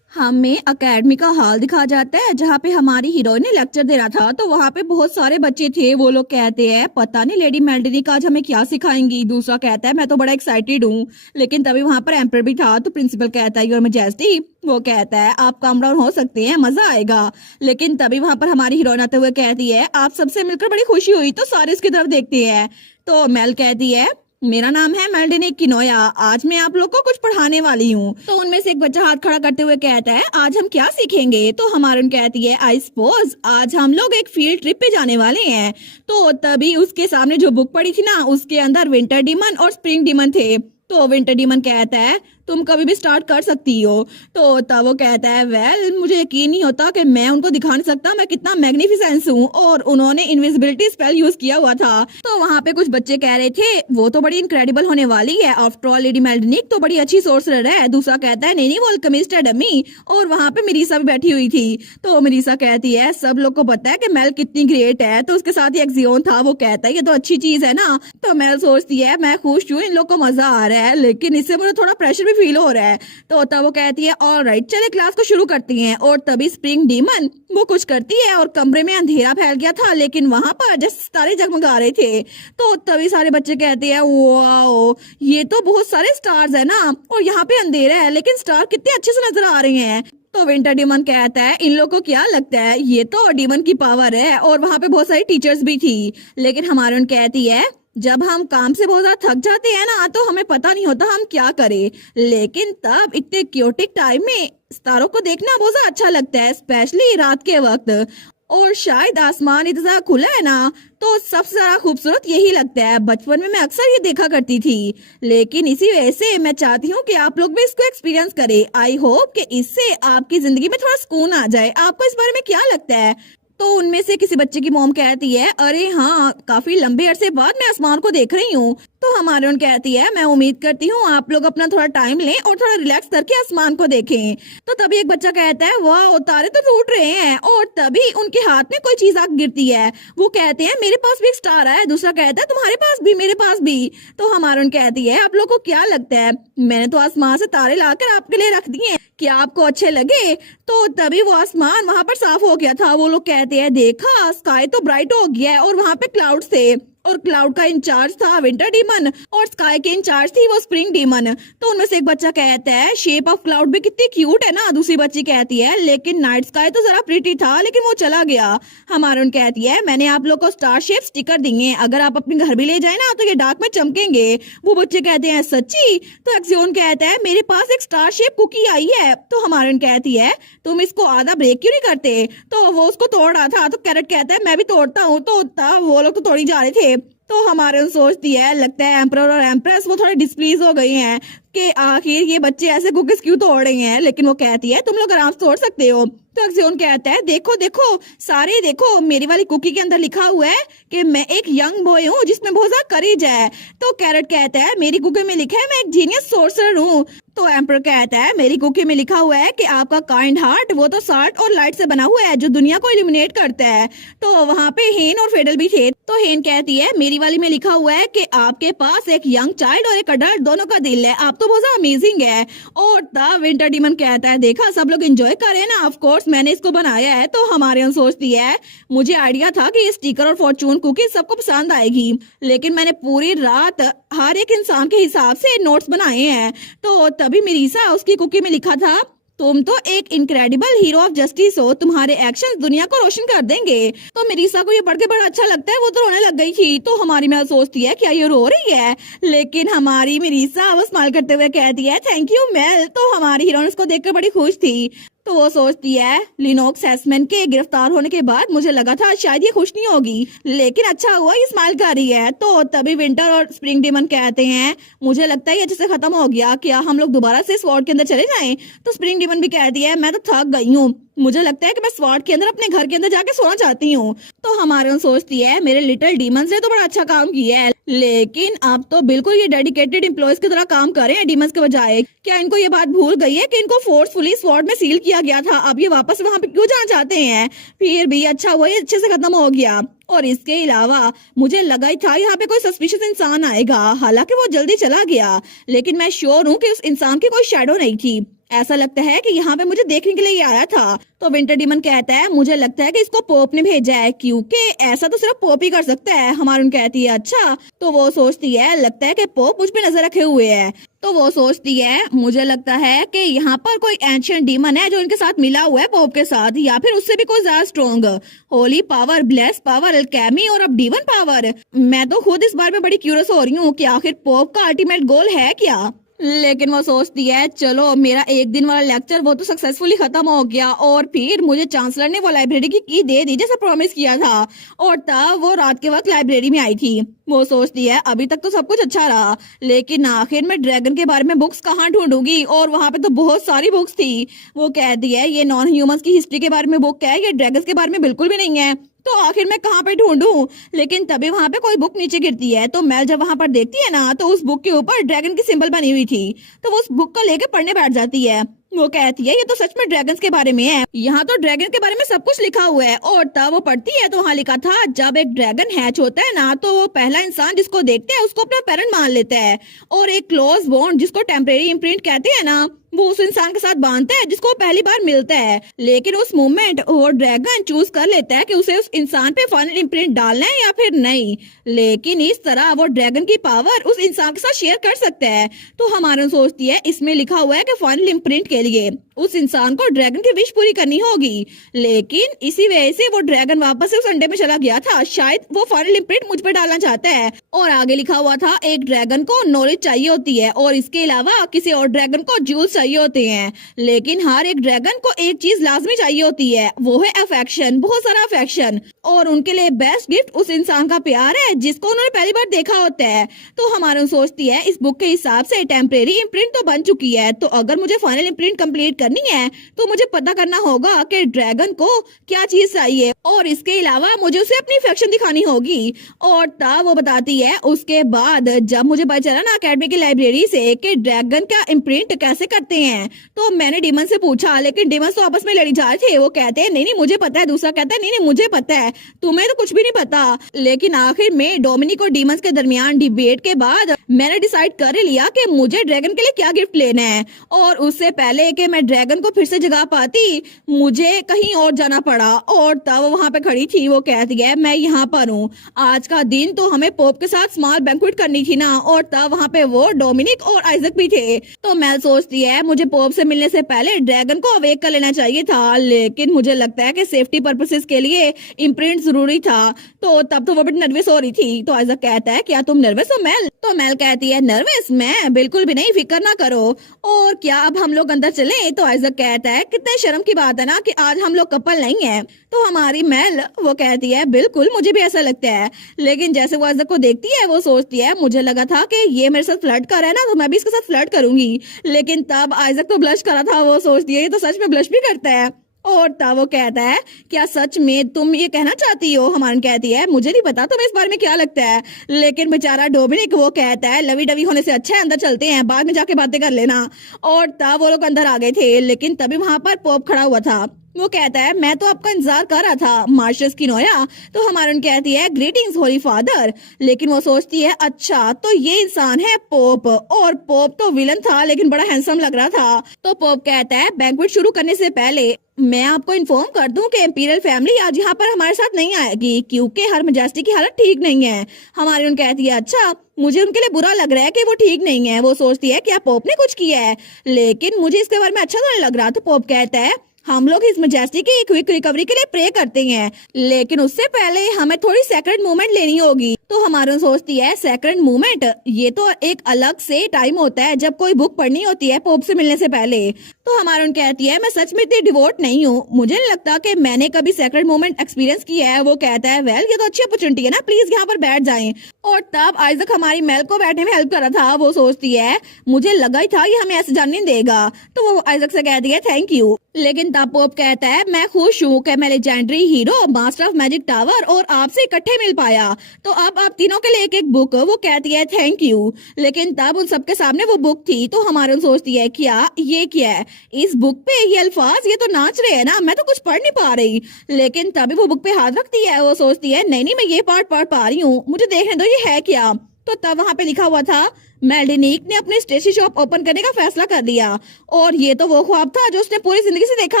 हमें अकेडमी का हाल दिखा जाता है जहाँ पे हमारी हीरोइन ने लेक्चर देना था। तो वहाँ पे बहुत सारे बच्चे थे। वो लोग कहते हैं पता नहीं लेडी मेल्डिनिक आज हमें क्या सिखाएंगी। दूसरा कहता है मैं तो बड़ा एक्साइटेड हूँ। लेकिन तभी वहाँ पर एम्पर भी था। तो प्रिंसिपल कहता है योर मैजेस्टी, वो कहता है आप काम डाउन हो सकते हैं, मजा आएगा। लेकिन तभी वहाँ पर हमारी हीरोइन आते हुए कहती है आप सबसे मिलकर बड़ी खुशी हुई। तो सारे इसकी तरफ देखते हैं। तो मेल कहती है मेरा नाम है मेल्डिनिक किनोया, आज मैं आप लोग को कुछ पढ़ाने वाली हूँ। तो उनमें से एक बच्चा हाथ खड़ा करते हुए कहता है आज हम क्या सीखेंगे? तो हमारे कहती है आई सपोज आज हम लोग एक फील्ड ट्रिप पे जाने वाले हैं। तो तभी उसके सामने जो बुक पड़ी थी ना उसके अंदर विंटर डीमन और स्प्रिंग डीमन थे। तो विंटर डीमन कहता है तुम कभी भी स्टार्ट कर सकती हो। तो तब वो कहता है वेल मुझे यकीन नहीं होता कि मैं उनको दिखा नहीं सकता मैं कितना मैग्निफिसेंस हूँ, और उन्होंने इनविजिबिलिटी स्पेल यूज किया हुआ था। तो वहाँ पे कुछ बच्चे कह रहे थे वो तो बड़ी इनक्रेडिबल होने वाली है, आफ्टर ऑल लेडी मेल्डनिक तो बड़ी अच्छी सोर्सरर है। दूसरा कहता है नहीं वो अल्केमिस्ट है डमी। और वहाँ पे मिरीसा भी बैठी हुई थी। तो मिरीसा कहती है सब लोग को पता है कि मेल कितनी ग्रेट है। तो उसके साथ ही एक्सियोन था, वो कहता है ये तो अच्छी चीज है ना। तो मेल सोचती है मैं खुश हूँ, इन लोग को मजा आ रहा है, लेकिन इससे मुझे थोड़ा प्रेशर भी फील हो रहा है। तो तब वो कहती है ऑलराइट चले क्लास को शुरू करती हैं। और तभी स्प्रिंग डीमन वो कुछ करती है और कमरे में अंधेरा फैल गया था, लेकिन वहां पर जैसे सितारे जगमगा रहे थे। तो तभी सारे बच्चे कहते हैं वाओ ये तो बहुत सारे स्टार्स है ना, और यहाँ पे अंधेरा है लेकिन स्टार कितने अच्छे से नजर आ रहे हैं। तो विंटर डीमन कहता है इन लोगों को क्या लगता है ये तो डीमन की पावर है। और वहां पे बहुत सारी टीचर्स भी थी, लेकिन हमारी कहती है जब हम काम से बहुत ज्यादा थक जाते हैं ना तो हमें पता नहीं होता हम क्या करें, लेकिन तब इतने क्योटिक टाइम में सितारों को देखना बहुत ज्यादा अच्छा लगता है, स्पेशली रात के वक्त। और शायद आसमान इतना ज्यादा खुला है ना तो सबसे ज्यादा खूबसूरत यही लगता है। बचपन में मैं अक्सर ये देखा करती थी, लेकिन इसी वजह से मैं चाहती हूँ कि आप लोग भी इसको एक्सपीरियंस करें। आई होप कि इससे आपकी जिंदगी में थोड़ा सुकून आ जाए। आपको इस बारे में क्या लगता है? तो उनमें से किसी बच्चे की मॉम कहती है अरे हाँ काफी लंबे अरसे बाद मैं आसमान को देख रही हूँ। तो हमारे उन कहती है मैं उम्मीद करती हूँ आप लोग अपना थोड़ा टाइम लें और थोड़ा रिलैक्स करके आसमान को देखें। तो तभी एक बच्चा कहता है वाह तारे तो टूट रहे हैं। और तभी उनके हाथ में कोई चीज आग गिरती है। वो कहते हैं मेरे पास भी एक स्टार है। दूसरा कहता है तुम्हारे पास भी, मेरे पास भी। तो हमारे उन कहती है आप लोग को क्या लगता है मैंने तो आसमान से तारे लाकर आपके लिए रख दिए, क्या आपको अच्छे लगे? तो तभी वो आसमान वहां पर साफ हो गया था। वो लोग कहते हैं देखा स्काई तो ब्राइट हो गया है, और वहां पे क्लाउड्स थे, और क्लाउड का इंचार्ज था विंटर डीमन और स्काई के इंचार्ज थी वो स्प्रिंग डीमन। तो उनमें से एक बच्चा कहता है शेप ऑफ क्लाउड भी कितनी क्यूट है ना। दूसरी बच्ची कहती है लेकिन नाइट स्काई तो जरा प्रिटी था लेकिन वो चला गया। हमारे कहती है मैंने आप लोग को स्टार शेप स्टिकर दिए, अगर आप अपने घर भी ले जाए ना तो ये डार्क में चमकेंगे। वो बच्चे कहते हैं सच्ची? तो एक्सियोन कहता है मेरे पास एक स्टार शेप कुकी आई है। तो हमारे कहती है तुम इसको आधा ब्रेक क्यों नहीं करते? तो वो उसको तोड़ रहा था। तो कैरेट कहता है मैं भी तोड़ता हूँ। तो वो लोग तो तोड़ी जा रहे थे। तो हमारे सोचती है लगता है एम्परर और एम्प्रेस वो थोड़े डिस्प्लीज हो गई हैं कि आखिर ये बच्चे ऐसे कुकीज क्यों तोड़ रहे हैं, लेकिन वो कहती है तुम लोग आराम से तोड़ सकते हो। तो एक्सियोन कहता है देखो देखो सारे देखो मेरी वाली कुकी के अंदर लिखा हुआ है कि मैं एक यंग बॉय हूँ जिसमें बहुत ज्यादा करेज है। तो कैरेट कहता है मेरी कुकी में लिखा है मैं एक जीनियस सोर्सरर हूँ। तो एम्पर कहता है मेरी कुकी में लिखा हुआ है कि आपका काइंड हार्ट वो तो साल्ट और लाइट से बना हुआ है जो दुनिया को इल्यूमिनेट करता है। तो वहाँ पे हेन और फेडल भी थे। तो हेन कहती है मेरी वाली में लिखा हुआ है कि आपके पास एक यंग चाइल्ड और एक अडल्ट दोनों का दिल है, आप तो बहुत ज्यादा अमेजिंग है। और द विंटर डीमन कहता है देखा सब लोग एंजॉय कर रहे हैं ना, ऑफ कोर्स मैंने इसको बनाया है। तो हमारे यहाँ सोचती है मुझे आइडिया था कि ये स्टिकर और फॉर्चून कुकी सबको पसंद आएगी, लेकिन मैंने पूरी रात हर एक इंसान के हिसाब से नोट्स बनाए हैं। तो तभी मिरीसा उसकी कुकी में लिखा था तुम तो एक इनक्रेडिबल हीरो ऑफ जस्टिस हो, तुम्हारे एक्शंस दुनिया को रोशन कर देंगे। तो मिरीसा को ये पढ़ के बड़ा अच्छा लगता है, वो तो रोने लग गई थी। तो हमारी मैं सोचती है क्या ये रो रही है, लेकिन हमारी मिरीसा वो स्माइल करते हुए कहती है थैंक यू मेल। तो हमारी हीरोइन उसको देखकर बड़ी खुश थी। तो वो सोचती है लिनोक्स एस्मैन के गिरफ्तार होने के बाद मुझे लगा था शायद ये खुश नहीं होगी, लेकिन अच्छा हुआ ये स्माइल कर रही है। तो तभी विंटर और स्प्रिंग डीमन कहते हैं मुझे लगता है ये अच्छे से खत्म हो गया, क्या हम लोग दोबारा से स्वॉर्ड के अंदर चले जाएं? तो स्प्रिंग डीमन भी कहती है मैं तो थक गई हूँ, मुझे लगता है कि मैं स्वॉर्ड के अंदर अपने घर के अंदर जाके सोना चाहती हूँ। तो हमारे सोचती है मेरे लिटिल डीमंस ने तो बड़ा अच्छा काम किया है, लेकिन अब तो बिल्कुल ये डेडिकेटेड एम्प्लॉयज की तरह काम कर रहे हैं डीमंस के बजाय। क्या इनको ये बात भूल गई है कि इनको फोर्सफुली स्वॉर्ड में सील किया गया था, अब ये वापस वहां पे क्यों जाना चाहते हैं? फिर भी अच्छा हुआ ये अच्छे से खत्म हो गया। और इसके अलावा मुझे लगा ही था यहाँ पे कोई सस्पिशियस इंसान आएगा, हालांकि वो जल्दी चला गया, लेकिन मैं श्योर हूँ कि उस इंसान की कोई शैडो नहीं थी। ऐसा लगता है कि यहाँ पे मुझे देखने के लिए ये आया था। तो विंटर डीमन कहता है मुझे लगता है कि इसको पोप ने भेजा है, क्योंकि ऐसा तो सिर्फ पोप ही कर सकता है। हमारी कहती है अच्छा। तो वो सोचती है लगता है कि पोप मुझ पे नजर रखे हुए है। तो वो सोचती है मुझे लगता है कि यहाँ पर कोई एंशिएंट डीमन है जो इनके साथ मिला हुआ है पोप के साथ, या फिर उससे भी कोई ज्यादा strong. Holi power, bless power, Alchemy और अब डीवन पावर। मैं तो खुद इस बार में बड़ी क्यूरियस हो रही हूँ कि आखिर पोप का अल्टीमेट गोल है क्या। लेकिन वो सोचती है चलो मेरा एक दिन वाला लेक्चर वो तो सक्सेसफुली खत्म हो गया और फिर मुझे चांसलर ने वो लाइब्रेरी की दे दी जैसे प्रॉमिस किया था और तब वो रात के वक्त लाइब्रेरी में आई थी। वो सोचती है अभी तक तो सब कुछ अच्छा रहा लेकिन आखिर में ड्रैगन के बारे में बुक्स कहाँ ढूंढूंगी और वहां पे तो बहुत सारी बुक्स थी। वो कहती है ये नॉन ह्यूमंस की हिस्ट्री के बारे में बुक है, ये ड्रैगन्स के बारे में बिल्कुल भी नहीं है, तो आखिर मैं कहाँ पे ढूंढूं। लेकिन तभी वहां पे कोई बुक नीचे गिरती है तो मेल जब वहां पर देखती है ना तो उस बुक के ऊपर ड्रैगन की सिंबल बनी हुई थी तो वो उस बुक को लेके पढ़ने बैठ जाती है। वो कहती है ये तो सच में ड्रैगन्स के बारे में है, यहाँ तो ड्रैगन के बारे में सब कुछ लिखा हुआ है। और तब वो पढ़ती है तो वहाँ लिखा था जब एक ड्रैगन हैच होता है ना तो वो पहला इंसान जिसको देखते हैं उसको अपना पेरेंट मान लेता है और एक क्लोज बॉन्ड जिसको टेम्परेरी इम्प्रिंट कहते हैं ना वो उस इंसान के साथ बांधता है जिसको वो पहली बार मिलता है। लेकिन उस मोमेंट वो ड्रैगन चूज कर लेता है कि उसे उस इंसान पे फाइनल इम्प्रिंट डालना है या फिर नहीं। लेकिन इस तरह वो ड्रैगन की पावर उस इंसान के साथ शेयर कर सकता है। तो हमारा सोचती है इसमें लिखा हुआ है कि फाइनल इम्प्रिंट के लिए उस इंसान को ड्रैगन की विश पूरी करनी होगी। लेकिन इसी वजह से वो ड्रैगन वापस से उस अंडे में चला गया था, शायद वो फाइनल इम्प्रिंट मुझ पे डालना चाहता है। और आगे लिखा हुआ था एक ड्रैगन को नॉलेज चाहिए होती है और इसके अलावा किसी और ड्रैगन को जूल्स चाहिए होते हैं। लेकिन हर एक ड्रैगन को एक चीज लाजमी चाहिए होती है, वो है अफेक्शन, बहुत सारा अफेक्शन। और उनके लिए बेस्ट गिफ्ट उस इंसान का प्यार है जिसको उन्होंने पहली बार देखा होता है। तो हमारा सोचती है इस बुक के हिसाब से टेम्परेरी इम्प्रिंट तो बन चुकी है, तो अगर मुझे फाइनल इम्प्रिंट कंप्लीट करनी है तो मुझे पता करना होगा कि ड्रैगन को क्या चीज चाहिए और इसके अलावा मुझे उसे अपनी अफेक्शन दिखानी होगी। और तब वो बताती है उसके बाद जब मुझे पता चला ना अकेडमी की लाइब्रेरी से कि ड्रैगन का इम्प्रिंट कैसे करते हैं तो मैंने डीमन से पूछा, लेकिन डीमन तो आपस में लड़ी जा रहे थे। वो कहते हैं नहीं नहीं मुझे पता है, दूसरा कहता है नहीं नहीं मुझे पता है, तुम्हें तो कुछ भी नहीं पता। लेकिन आखिर में डोमिनिक और डीमंस के दरमियान डिबेट के बाद मैंने डिसाइड कर लिया कि मुझे ड्रैगन के लिए क्या गिफ्ट लेना है। और उससे पहले कि मैं ड्रैगन को फिर से जगा पाती मुझे कहीं और जाना पड़ा और तब वहां पे खड़ी थी। वो कहती है मैं यहाँ पर हूँ, आज का दिन तो हमें पोप के साथ स्मॉल बैंक्वेट करनी थी ना। और तब वहां पे वो डोमिनिक और आइजक भी थे। तो मेल सोचती है मुझे पोप से मिलने से पहले ड्रैगन को अवेक कर लेना चाहिए था, लेकिन मुझे लगता है कि सेफ्टी पर्पसेस के लिए इम्प्रिंट जरूरी था। तो तब तो वो बड़ी नर्वस हो रही थी। तो आइजक कहता है क्या तुम नर्वस हो मेल? तो मेल कहती है नर्वस मैं बिल्कुल भी नहीं, फिक्र ना करो। और क्या अब हम लोग अंदर चले? तो आइजक कहता है कितने शर्म की बात है ना कि आज हम लोग कपल नहीं है। तो हमारी मेल वो कहती है बिल्कुल मुझे भी ऐसा लगता है। लेकिन जैसे वो आइजक को देखती है वो सोचती है मुझे लगा था कि ये मेरे साथ फ्लर्ट कर रहा है ना तो मैं भी इसके साथ फ्लर्ट करूंगी। लेकिन तब आइजक तो ब्लश करा था। वो सोचती है ये तो सच में ब्लश भी करता है। और तब वो कहता है क्या सच में तुम ये कहना चाहती हो? हमारन कहती है मुझे नहीं पता तुम्हें इस बारे में क्या लगता है। लेकिन बेचारा डोमिनिक वो कहता है लवी डवी होने से अच्छा है अंदर चलते हैं, बाद में जाके बातें कर लेना। और तब वो लोग अंदर आ गए थे लेकिन तभी वहां पर पोप खड़ा हुआ था। वो कहता है मैं तो आपका इंतजार कर रहा था मार्शस किनोया। तो हमारन कहती है ग्रीटिंग्स होली फादर। लेकिन वो सोचती है अच्छा तो ये इंसान है पोप, और पोप तो विलन था लेकिन बड़ा हैंडसम लग रहा था। तो पोप कहता है बैंक्वेट शुरू करने से पहले मैं आपको इन्फॉर्म कर दूं कि इंपीरियल फैमिली आज यहाँ पर हमारे साथ नहीं आएगी क्योंकि हर मजेस्टी की हालत ठीक नहीं है। हमारी उन कहती है अच्छा मुझे उनके लिए बुरा लग रहा है कि वो ठीक नहीं है। वो सोचती है क्या पोप ने कुछ किया है, लेकिन मुझे इसके बारे में अच्छा तो नहीं लग रहा। तो पोप कहता है हम लोग इस मजेस्टी की क्विक रिकवरी के लिए प्रे करते हैं, लेकिन उससे पहले हमें थोड़ी सेक्रेड मूवमेंट लेनी होगी। तो हमारा सोचती है सेक्रेड मूवमेंट ये तो एक अलग से टाइम होता है जब कोई बुक पढ़नी होती है पोप से मिलने से पहले। तो हमारा कहती है मैं सच में इतनी डिवोट नहीं हूँ, मुझे नहीं लगता कि मैंने कभी सेक्रेड मूवमेंट एक्सपीरियंस किया है। वो कहता है वेल ये तो अच्छी अपॉर्चुनिटी है ना, प्लीज यहाँ पर बैठ जाएं। और तब आइजक हमारी मेल को बैठने में हेल्प कर रहा था। वो सोचती है मुझे लगा ही था ये हमें ऐसे जाने नहीं देगा। तो वो आइजक से कहती है थैंक यू। लेकिन तब पोप कहता है मैं खुश हूँ कि मैं legendary hero master of magic tower और आपसे इकट्ठे मिल पाया, तो अब आप तीनों के लिए एक एक बुक। वो कहती है थैंक यू। लेकिन तब उन सबके सामने वो बुक थी। तो हमारे सोचती है क्या ये क्या है इस बुक पे, ये अल्फाज ये तो नाच रहे हैं ना, मैं तो कुछ पढ़ नहीं पा रही। लेकिन तभी वो बुक पे हाथ रखती है। वो सोचती है नहीं नहीं मैं ये पार्ट पढ़ पा रही हूँ, मुझे देखने दो ये है क्या। तो तब वहां पे लिखा हुआ था मेल्डिनिक ने अपनी स्टेशनरी शॉप ओपन करने का फैसला कर लिया, और ये तो वो ख्वाब था जो उसने पूरी जिंदगी से देखा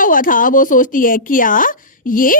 हुआ था। वो सोचती है क्या ये?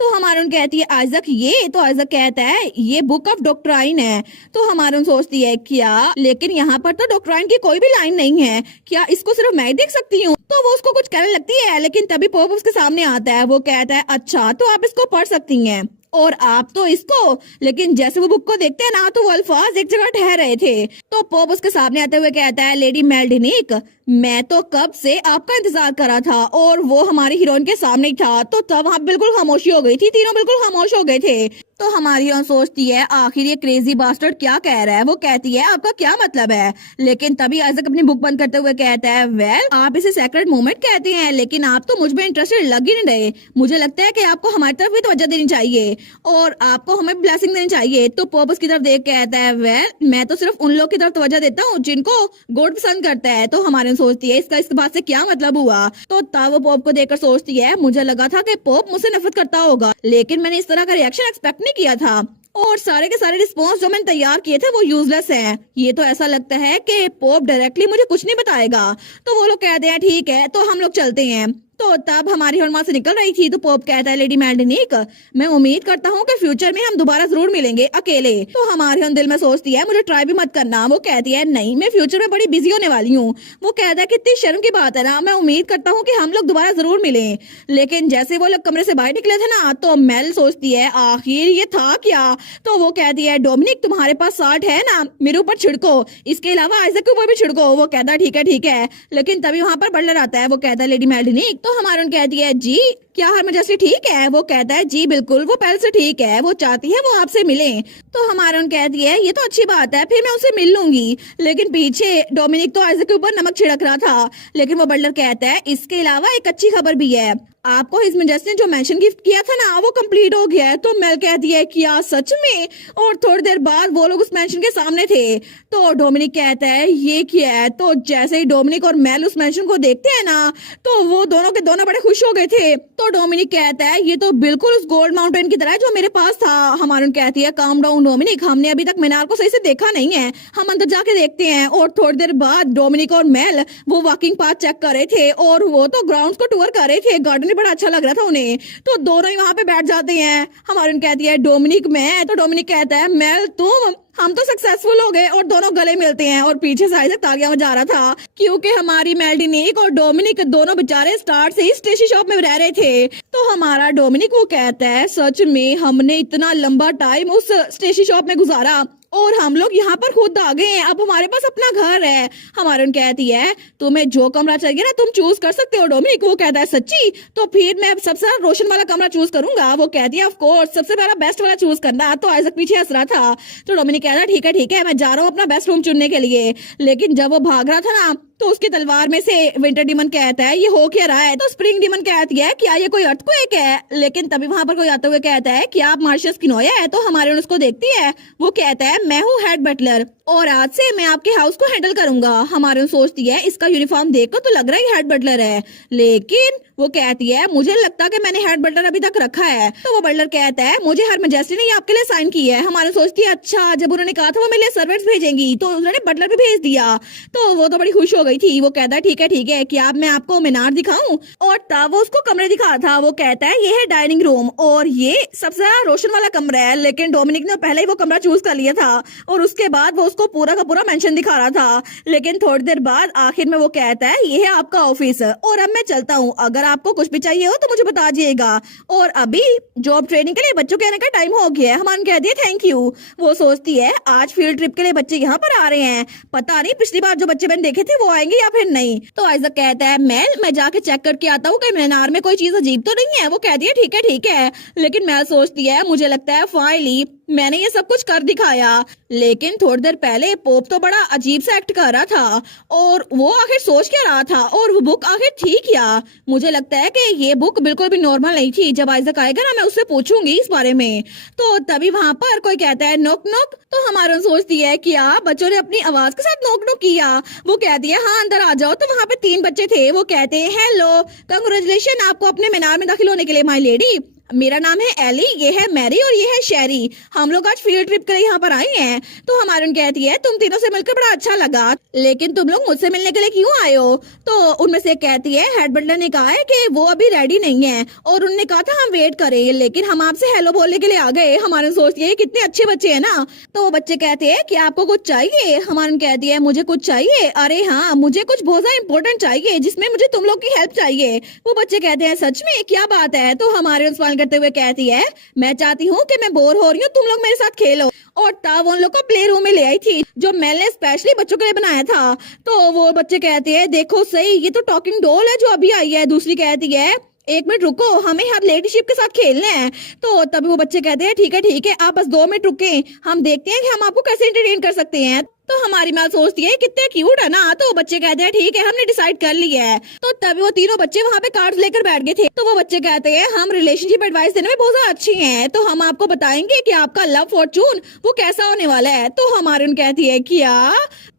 तो हमारून कहती है आइजक ये? तो आइजक कहता है ये बुक ऑफ डॉक्ट्राइन है। तो हमारून सोचती है क्या, लेकिन यहाँ पर तो डॉक्ट्राइन की कोई भी लाइन नहीं है, क्या इसको सिर्फ मैं ही देख सकती हूँ? तो वो उसको कुछ कहने लगती है, लेकिन तभी पोप उसके सामने आता है। वो कहता है अच्छा तो आप इसको पढ़ सकती हैं। और आप तो इसको। लेकिन जैसे वो बुक को देखते हैं ना तो वो अल्फाज एक जगह ठहर रहे थे। तो पोप उसके सामने आते हुए कहता है, लेडी मेल्डिनिक, मैं तो कब से आपका इंतजार कर रहा था और वो हमारी हीरोइन के सामने ही था। तो तब वहां बिल्कुल खामोशी हो गई थी, तीनों बिल्कुल खामोश हो गए थे। तो हमारी हीरोइन सोचती है आखिर ये क्रेजी बास्टर्ड क्या कह रहा है। वो कहती है आपका क्या मतलब है। लेकिन तभी आइजक अपनी बुक बंद करते हुए कहता है, वेल आप इसे सेक्रेट मोमेंट कहते हैं, लेकिन आप तो मुझ में इंटरेस्टेड लग ही नहीं रहे। मुझे लगता है कि आपको हमारी तरफ भी तवज्जो देनी चाहिए और आपको हमें ब्लेसिंग देनी चाहिए। तो पोप उसकी तरफ देख कहता है, वेल मैं तो सिर्फ उन लोग की तरफ तवज्जो देता हूँ जिनको गॉड पसंद करता है। तो हमारे सोचती है इसका इस बात से क्या मतलब हुआ। तो तब वो पोप को देखकर सोचती है, मुझे लगा था कि पोप मुझसे नफरत करता होगा, लेकिन मैंने इस तरह का रिएक्शन एक्सपेक्ट नहीं किया था और सारे के सारे रिस्पॉन्स जो मैंने तैयार किए थे वो यूजलेस हैं। ये तो ऐसा लगता है कि पोप डायरेक्टली मुझे कुछ नहीं बताएगा। तो वो लोग कहते हैं ठीक है तो हम लोग चलते हैं। तो तब हमारी हीरोइन वहां से निकल रही थी तो पोप कहता है, लेडी मेल्डिनिक, मैं उम्मीद करता हूँ कि फ्यूचर में हम दोबारा जरूर मिलेंगे अकेले। तो हमारी हीरोइन दिल में सोचती है, मुझे ट्राई भी मत करना। वो कहती है, नहीं मैं फ्यूचर में बड़ी बिजी होने वाली हूँ। वो कहता है, कितनी शर्म की बात है ना, मैं उम्मीद करता हूँ कि हम लोग दोबारा जरूर मिलें। लेकिन जैसे वो लोग कमरे से बाहर निकले थे ना तो मेल सोचती है आखिर ये था क्या। तो वो कहती है, डोमिनिक तुम्हारे पास साल्ट है ना, मेरे ऊपर छिड़को, इसके अलावा आइजक के ऊपर भी छिड़को। वो कहता है ठीक है। लेकिन तभी वहां पर बटलर आता है। वो कहता है, लेडी मेल्डिनिक। तो हमारी कहती है, जी क्या हर मजसी ठीक है। वो कहता है, जी बिल्कुल वो पहले से ठीक है, वो चाहती है वो आपसे मिले। तो हमारी कहती है, ये तो अच्छी बात है, फिर मैं उसे मिल लूंगी। लेकिन पीछे डोमिनिक तो आइजक के ऊपर नमक छिड़क रहा था। लेकिन वो बटलर कहता है, इसके अलावा एक अच्छी खबर भी है, आपको हिज मेजेस्टी ने जो मेंशन गिफ्ट किया था ना वो कंप्लीट हो गया है। तो मेल कहती है, क्या सच में। और थोड़ी देर बाद वो लोग उस मेंशन के सामने थे। तो डोमिनिक कहता है, ये क्या है। तो जैसे ही डोमिनिक और मेल उस मेंशन को देखते हैं ना तो वो दोनों के दोनों बड़े खुश हो गए थे। तो डोमिनिक कहता है, ये तो बिल्कुल उस गोल्ड माउंटेन की तरह है जो मेरे पास था। हमारी कहती है, काम डाउन डोमिनिक, हमने अभी तक मीनार को सही से देखा नहीं है, हम अंदर जाके देखते हैं। और थोड़ी देर बाद डोमिनिक और मेल वो वॉकिंग पाथ चेक कर रहे थे और वो तो ग्राउंड को टूर कर रहे थे। गार्डन बड़ा अच्छा लग रहा था उन्हें। तो दोनों ही वहां पे बैठ जाते हैं। हमारी कहती है, डोमिनिक मैं। तो डोमिनिक कहता है, मेल तुम। हम तो सक्सेसफुल हो गए और दोनों गले मिलते हैं। और पीछे से आइजक तालियां बजा रहा था क्योंकि हमारी मेल्डिनिक और डोमिनिक दोनों बेचारे स्टार्ट से ही स्टेशनरी शॉप में रह रहे थे। तो हमारा डोमिनिक वो कहता है, सच में हमने इतना लंबा टाइम उस स्टेशनरी शॉप में गुजारा और हम लोग यहाँ पर खुद आ गए हैं, अब हमारे पास अपना घर है। हमारे कहती है, तुम्हें जो कमरा चाहिए ना तुम चूज कर सकते हो। डोमिनिक वो कहता है, सच्ची। तो फिर मैं सबसे रोशन वाला कमरा चूज करूंगा। वो कहती है, ऑफ कोर्स सबसे पहला बेस्ट वाला चूज करना। तो आइजक पीछे हंस रहा था। तो डोमिनिक कहता है, ठीक है मैं जा रहा हूँ अपना बेस्ट रूम चुनने के लिए। लेकिन जब वो भाग रहा था ना तो उसकी तलवार में से विंटर डीमन कहता है, ये हो क्या रहा है। तो स्प्रिंग डीमन कहती है, क्या ये कोई अर्थक्वेक है। लेकिन तभी वहां पर कोई आते हुए कहता है, क्या आप मार्शस किनोया है। तो हमारे उसको देखती है। वो कहता है, मैं हूँ हेड बटलर और आज से मैं आपके हाउस को हैंडल करूंगा। हमारे सोचती है, इसका यूनिफॉर्म देखकर तो लग रहा है हेड बटलर है। लेकिन वो कहती है, मुझे लगता कि मैंने हेड बटलर अभी तक रखा है। तो वो बटलर कहता है, मुझे हर मेजेस्टी ने आपके लिए साइन की है। हमारे सोचती है, अच्छा जब उन्होंने कहा था वो मेरे लिए सर्वेंट्स भेजेंगी तो उन्होंने बटलर भी भेज दिया। तो वो तो बड़ी खुश हो गई थी। वो कहता है, ठीक है कि आप मैं आपको मीनार दिखाऊं। और तब वो उसको कमरे दिखा था। वो कहता है, ये है डाइनिंग रूम और ये सबसे रोशन वाला कमरा है। लेकिन डोमिनिक ने पहले ही वो कमरा चूज कर लिया था और उसके बाद वो उसको पूरा का पूरा मेंशन दिखा रहा था। लेकिन थोड़ी देर बाद आखिर में वो कहता है, ये है आपका ऑफिस और अब मैं चलता हूँ, अगर आपको कुछ भी चाहिए हो तो मुझे बता दीजिएगा। और अभी जॉब ट्रेनिंग के लिए बच्चों के आने का टाइम हो गया है। हमारे कहती है, थैंक यू। वो सोचती है, आज फील्ड ट्रिप के लिए बच्चे यहाँ पर आ रहे हैं, पता नहीं पिछली बार जो बच्चे मैंने देखे थे वो आएंगे या फिर नहीं। तो आइजक कहता है, मैं जाके चेक करके आता हूँ कि मीनार में कोई चीज अजीब तो नहीं है। वो कहती है, ठीक है। लेकिन मैं सोचती है, मुझे लगता है फाइनली मैंने ये सब कुछ कर दिखाया। लेकिन थोड़ी देर पहले पोप तो बड़ा अजीब सा एक्ट कर रहा था और वो आखिर सोच क्या रहा था और वो बुक आखिर थी क्या। मुझे लगता है कि ये बुक बिल्कुल भी नॉर्मल नहीं थी। जब आइजक आएगा ना मैं उससे पूछूंगी इस बारे में। तो तभी वहां पर कोई कहता है, नोक नोक। तो हमारा सोचती है, क्या बच्चों ने अपनी आवाज के साथ नोक नोक किया। वो कहती है, हाँ अंदर आ जाओ। तो वहां पे 3 बच्चे थे। वो कहते हैं, हेलो कंग्रेचुलेशन आपको अपने मीनार में दाखिल होने के लिए माय लेडी। मेरा नाम है एली, ये है मैरी और ये है शेरी। हम लोग आज फील्ड ट्रिप के लिए यहाँ पर आए हैं। तो हमारे कहती है, तुम तीनों से मिलकर बड़ा अच्छा लगा, लेकिन तुम लोग मुझसे मिलने के लिए क्यों आए हो। तो उनमें से कहती है, हेड बटलर ने कहा है कि वो अभी रेडी नहीं है और उन्होंने कहा था हम वेट करें, लेकिन हम आपसे हेलो बोलने के लिए आ गए। हमारे सोचती है, कितने अच्छे बच्चे है ना। तो वो बच्चे कहते हैं, क्या आपको कुछ चाहिए। हमारे कहती है, मुझे कुछ चाहिए, अरे हाँ मुझे कुछ बहुत ज्यादा इंपॉर्टेंट चाहिए जिसमें मुझे तुम लोग की हेल्प चाहिए। वो बच्चे कहते हैं, सच में क्या बात है। तो हमारे इस्तेमाल करते हुए कहती है, मैं चाहती हूँ कि मैं बोर हो रही हूँ, तुम लोग मेरे साथ खेलो। और तब उन लोग को प्ले रूम में ले आई थी जो मेल ने स्पेशली बच्चों के लिए बनाया था। तो वो बच्चे कहते हैं, देखो सही, ये तो टॉकिंग डॉल है जो अभी आई है। दूसरी कहती है, एक मिनट रुको, हमें यहाँ लेडीशिप के साथ खेलना है। तो तभी वो बच्चे कहते हैं, ठीक है, आप बस 2 मिनट रुके, हम देखते हैं कि हम आपको कैसे एंटरटेन कर सकते हैं। तो हमारी माँ सोचती है कितने क्यूट है ना। तो बच्चे कहते हैं, ठीक है, हमने डिसाइड कर लिया है। तो तभी वो तीनों बच्चे वहाँ पे कार्ड्स लेकर बैठ गए थे। तो वो बच्चे कहते हैं, हम रिलेशनशिप एडवाइस देने में बहुत ज्यादा अच्छी हैं, तो हम आपको बताएंगे कि आपका लव फॉर्चून वो कैसा होने वाला है। तो हमारी उन कहती है, क्या?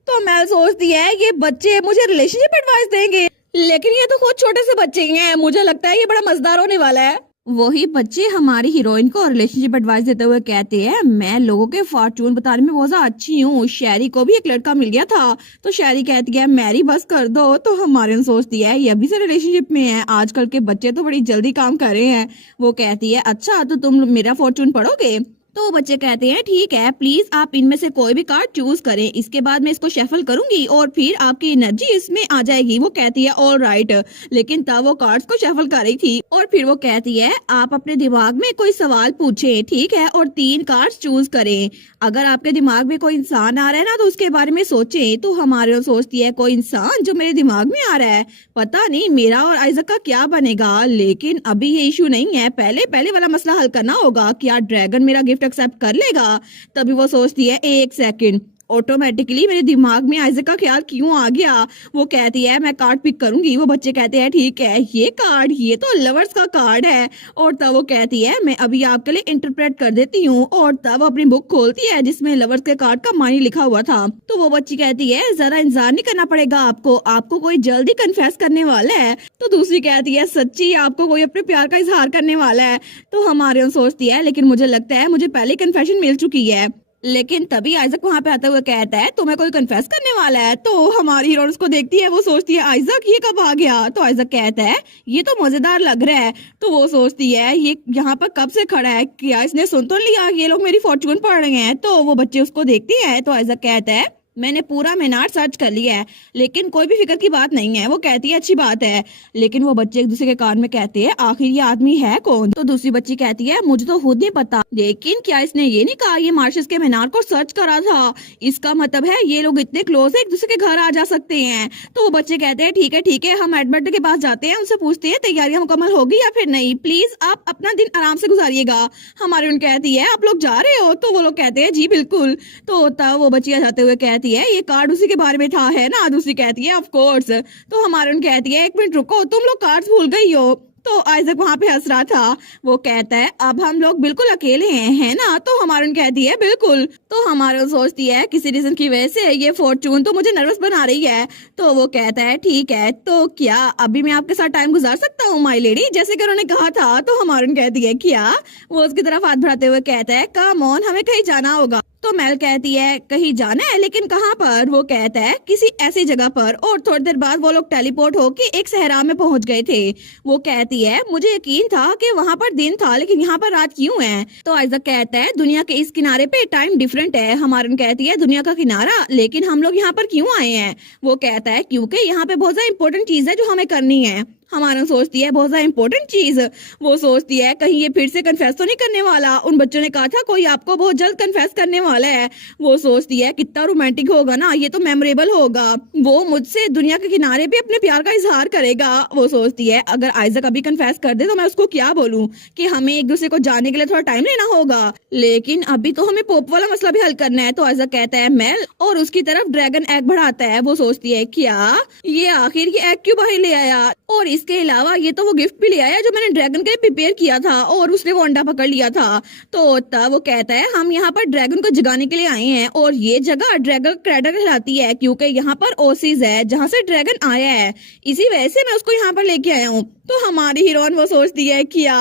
तो मैं सोचती है, ये बच्चे मुझे रिलेशनशिप एडवाइस देंगे, लेकिन ये तो खुद छोटे से बच्चे ही हैं, मुझे लगता है ये बड़ा मजेदार होने वाला है। वही बच्चे हमारी हीरोइन को रिलेशनशिप एडवाइस देते हुए कहते हैं, मैं लोगों के फॉर्चून बताने में बहुत ज्यादा अच्छी हूँ। शैरी को भी एक लड़का मिल गया था। तो शैरी कहती है, मैरी बस कर दो। तो हमारे सोचती है, ये अभी से रिलेशनशिप में है, आजकल के बच्चे तो बड़ी जल्दी काम कर रहे हैं। वो कहती है, अच्छा तो तुम मेरा फॉर्चून पढ़ोगे? तो बच्चे कहते हैं, ठीक है, प्लीज आप इनमें से कोई भी कार्ड चूज करें, इसके बाद मैं इसको शफल करूंगी और फिर आपकी एनर्जी इसमें आ जाएगी। वो कहती है, ऑल राइट। लेकिन तब वो कार्ड्स को शफल कर रही थी और फिर वो कहती है, आप अपने दिमाग में कोई सवाल पूछें, ठीक है, और 3 कार्ड्स चूज करें। अगर आपके दिमाग में कोई इंसान आ रहा है ना, तो उसके बारे में सोचें। तो हमारे सोचती है, कोई इंसान जो मेरे दिमाग में आ रहा है, पता नहीं मेरा और आइजक का क्या बनेगा। लेकिन अभी ये इशू नहीं है, पहले वाला मसला हल करना होगा। क्या ड्रैगन मेरा गिफ्ट एक्सेप्ट कर लेगा? तभी वो सोचती है, एक सेकंड, ऑटोमेटिकली मेरे दिमाग में आइजक का ख्याल क्यों आ गया? वो कहती है, मैं कार्ड पिक करूंगी। वो बच्चे कहते हैं, ठीक है, ये कार्ड, ये तो लवर्स का कार्ड है। और तब वो कहती है, मैं अभी आपके लिए इंटरप्रेट कर देती हूँ। और तब अपनी बुक खोलती है जिसमें लवर्स के कार्ड का मानी लिखा हुआ था। तो वो बच्ची कहती है, जरा इंतजार नहीं करना पड़ेगा आपको कोई जल्दी कन्फेस करने वाला है। तो दूसरी कहती है, सच्ची आपको कोई अपने प्यार का इजहार करने वाला है। तो हमारे सोचती है, लेकिन मुझे लगता है मुझे पहले कन्फेशन मिल चुकी है। लेकिन तभी आइजक वहां पे आता हुआ कहता है, तुम्हें कोई कन्फेस करने वाला है। तो हमारी हीरोइन उसको देखती है, वो सोचती है, आइजक ये कब आ गया? तो आइजक कहता है, ये तो मजेदार लग रहा है। तो वो सोचती है, ये यहाँ पर कब से खड़ा है, क्या इसने सुन तो लिया ये लोग मेरी फॉर्चून पढ़ रहे हैं? तो वो बच्चे उसको देखती है। तो आइजक कहता है, मैंने पूरा मीनार सर्च कर लिया है, लेकिन कोई भी फिक्र की बात नहीं है। वो कहती है, अच्छी बात है। लेकिन वो बच्चे एक दूसरे के कान में कहते हैं, आखिर ये आदमी है कौन? तो दूसरी बच्ची कहती है, मुझे तो खुद नहीं पता, लेकिन क्या इसने ये नहीं कहा ये मार्शस के मीनार को सर्च करा था? इसका मतलब है ये लोग इतने क्लोज है, एक दूसरे के घर आ जा सकते हैं। तो वो बच्चे कहते हैं, ठीक है, हम एडवर्ड के पास जाते हैं, उनसे पूछते हैं तैयारियां मुकम्मल होगी या फिर नहीं, प्लीज आप अपना दिन आराम से गुजारिएगा। हमारी उन कहती है, आप लोग जा रहे हो? तो वो लोग कहते हैं, जी बिल्कुल। तो तब वो बच्चियां जाते हुए कहती है, ये कार्ड उसी के बारे में था, है ना? दूसरी कहती है, ऑफ कोर्स। तो हमारे उन कहती है, एक मिनट रुको, तुम लोग कार्ड्स भूल गई हो। तो आइजक वहां पे हंस रहा था। वो कहता है, अब हम लोग बिल्कुल अकेले हैं, है ना? तो हमारे उन कहती है, बिल्कुल। तो हमारे सोचती है, किसी रीजन की वजह से ये फॉर्चून तो मुझे नर्वस बना रही है। तो वो कहता है, ठीक है, तो क्या अभी मैं आपके साथ टाइम गुजार सकता हूँ माई लेडी, जैसे कि उन्होंने कहा था? तो हमारे उन कहती है, क्या? वो उसकी तरफ हाथ बढ़ाते हुए कहता है, कम ऑन, हमें कहीं जाना होगा। तो मेल कहती है, कहीं जाना है, लेकिन कहाँ पर? वो कहता है, किसी ऐसी जगह पर। और थोड़ी देर बाद वो लोग टेलीपोर्ट होके एक सहरा में पहुंच गए थे। वो कहती है, मुझे यकीन था कि वहाँ पर दिन था, लेकिन यहाँ पर रात क्यों है? तो आइजक कहता है, दुनिया के इस किनारे पे टाइम डिफरेंट है। हमारन कहती है, दुनिया का किनारा, लेकिन हम लोग यहाँ पर क्यों आए हैं? वो कहता है, क्योंकि यहाँ पे बहुत ज्यादा इंपॉर्टेंट चीज है जो हमें करनी है। हमारा सोचती है, बहुत ज्यादा इंपॉर्टेंट चीज। वो सोचती है, कहीं ये फिर से कन्फेस तो नहीं करने वाला? उन बच्चों ने कहा था कोई आपको बहुत जल्द कन्फेस करने वाला है। वो सोचती है, कितना रोमांटिक होगा ना, ये तो मेमोरेबल होगा, वो मुझसे दुनिया के किनारे पे अपने प्यार का इजहार करेगा। वो सोचती है, अगर आइजक अभी कन्फेस कर दे तो मैं उसको क्या बोलूं कि हमें एक दूसरे को जानने के लिए थोड़ा टाइम लेना होगा, लेकिन अभी तो हमें पोप वाला मसला भी हल करना है। तो आइजक कहता है, मेल, और उसकी तरफ ड्रैगन एग बढ़ाता है। वो सोचती है, क्या ये आखिर ये एग क्यों बाहर ले आया? और इसके अलावा ये तो वो गिफ्ट भी ले आया जो मैंने ड्रैगन के लिए प्रिपेयर किया था, और उसने वो अंडा पकड़ लिया था। तो तब वो कहता है, हम यहाँ पर ड्रैगन को जगाने के लिए आए हैं, और ये जगह ड्रैगन क्रैडर कहलाती है, क्योंकि यहाँ पर ओसिस है जहाँ से ड्रैगन आया है, इसी वजह से मैं उसको यहाँ पर लेके आया हूँ। तो हमारी हीरोइन वो सोचती है, क्या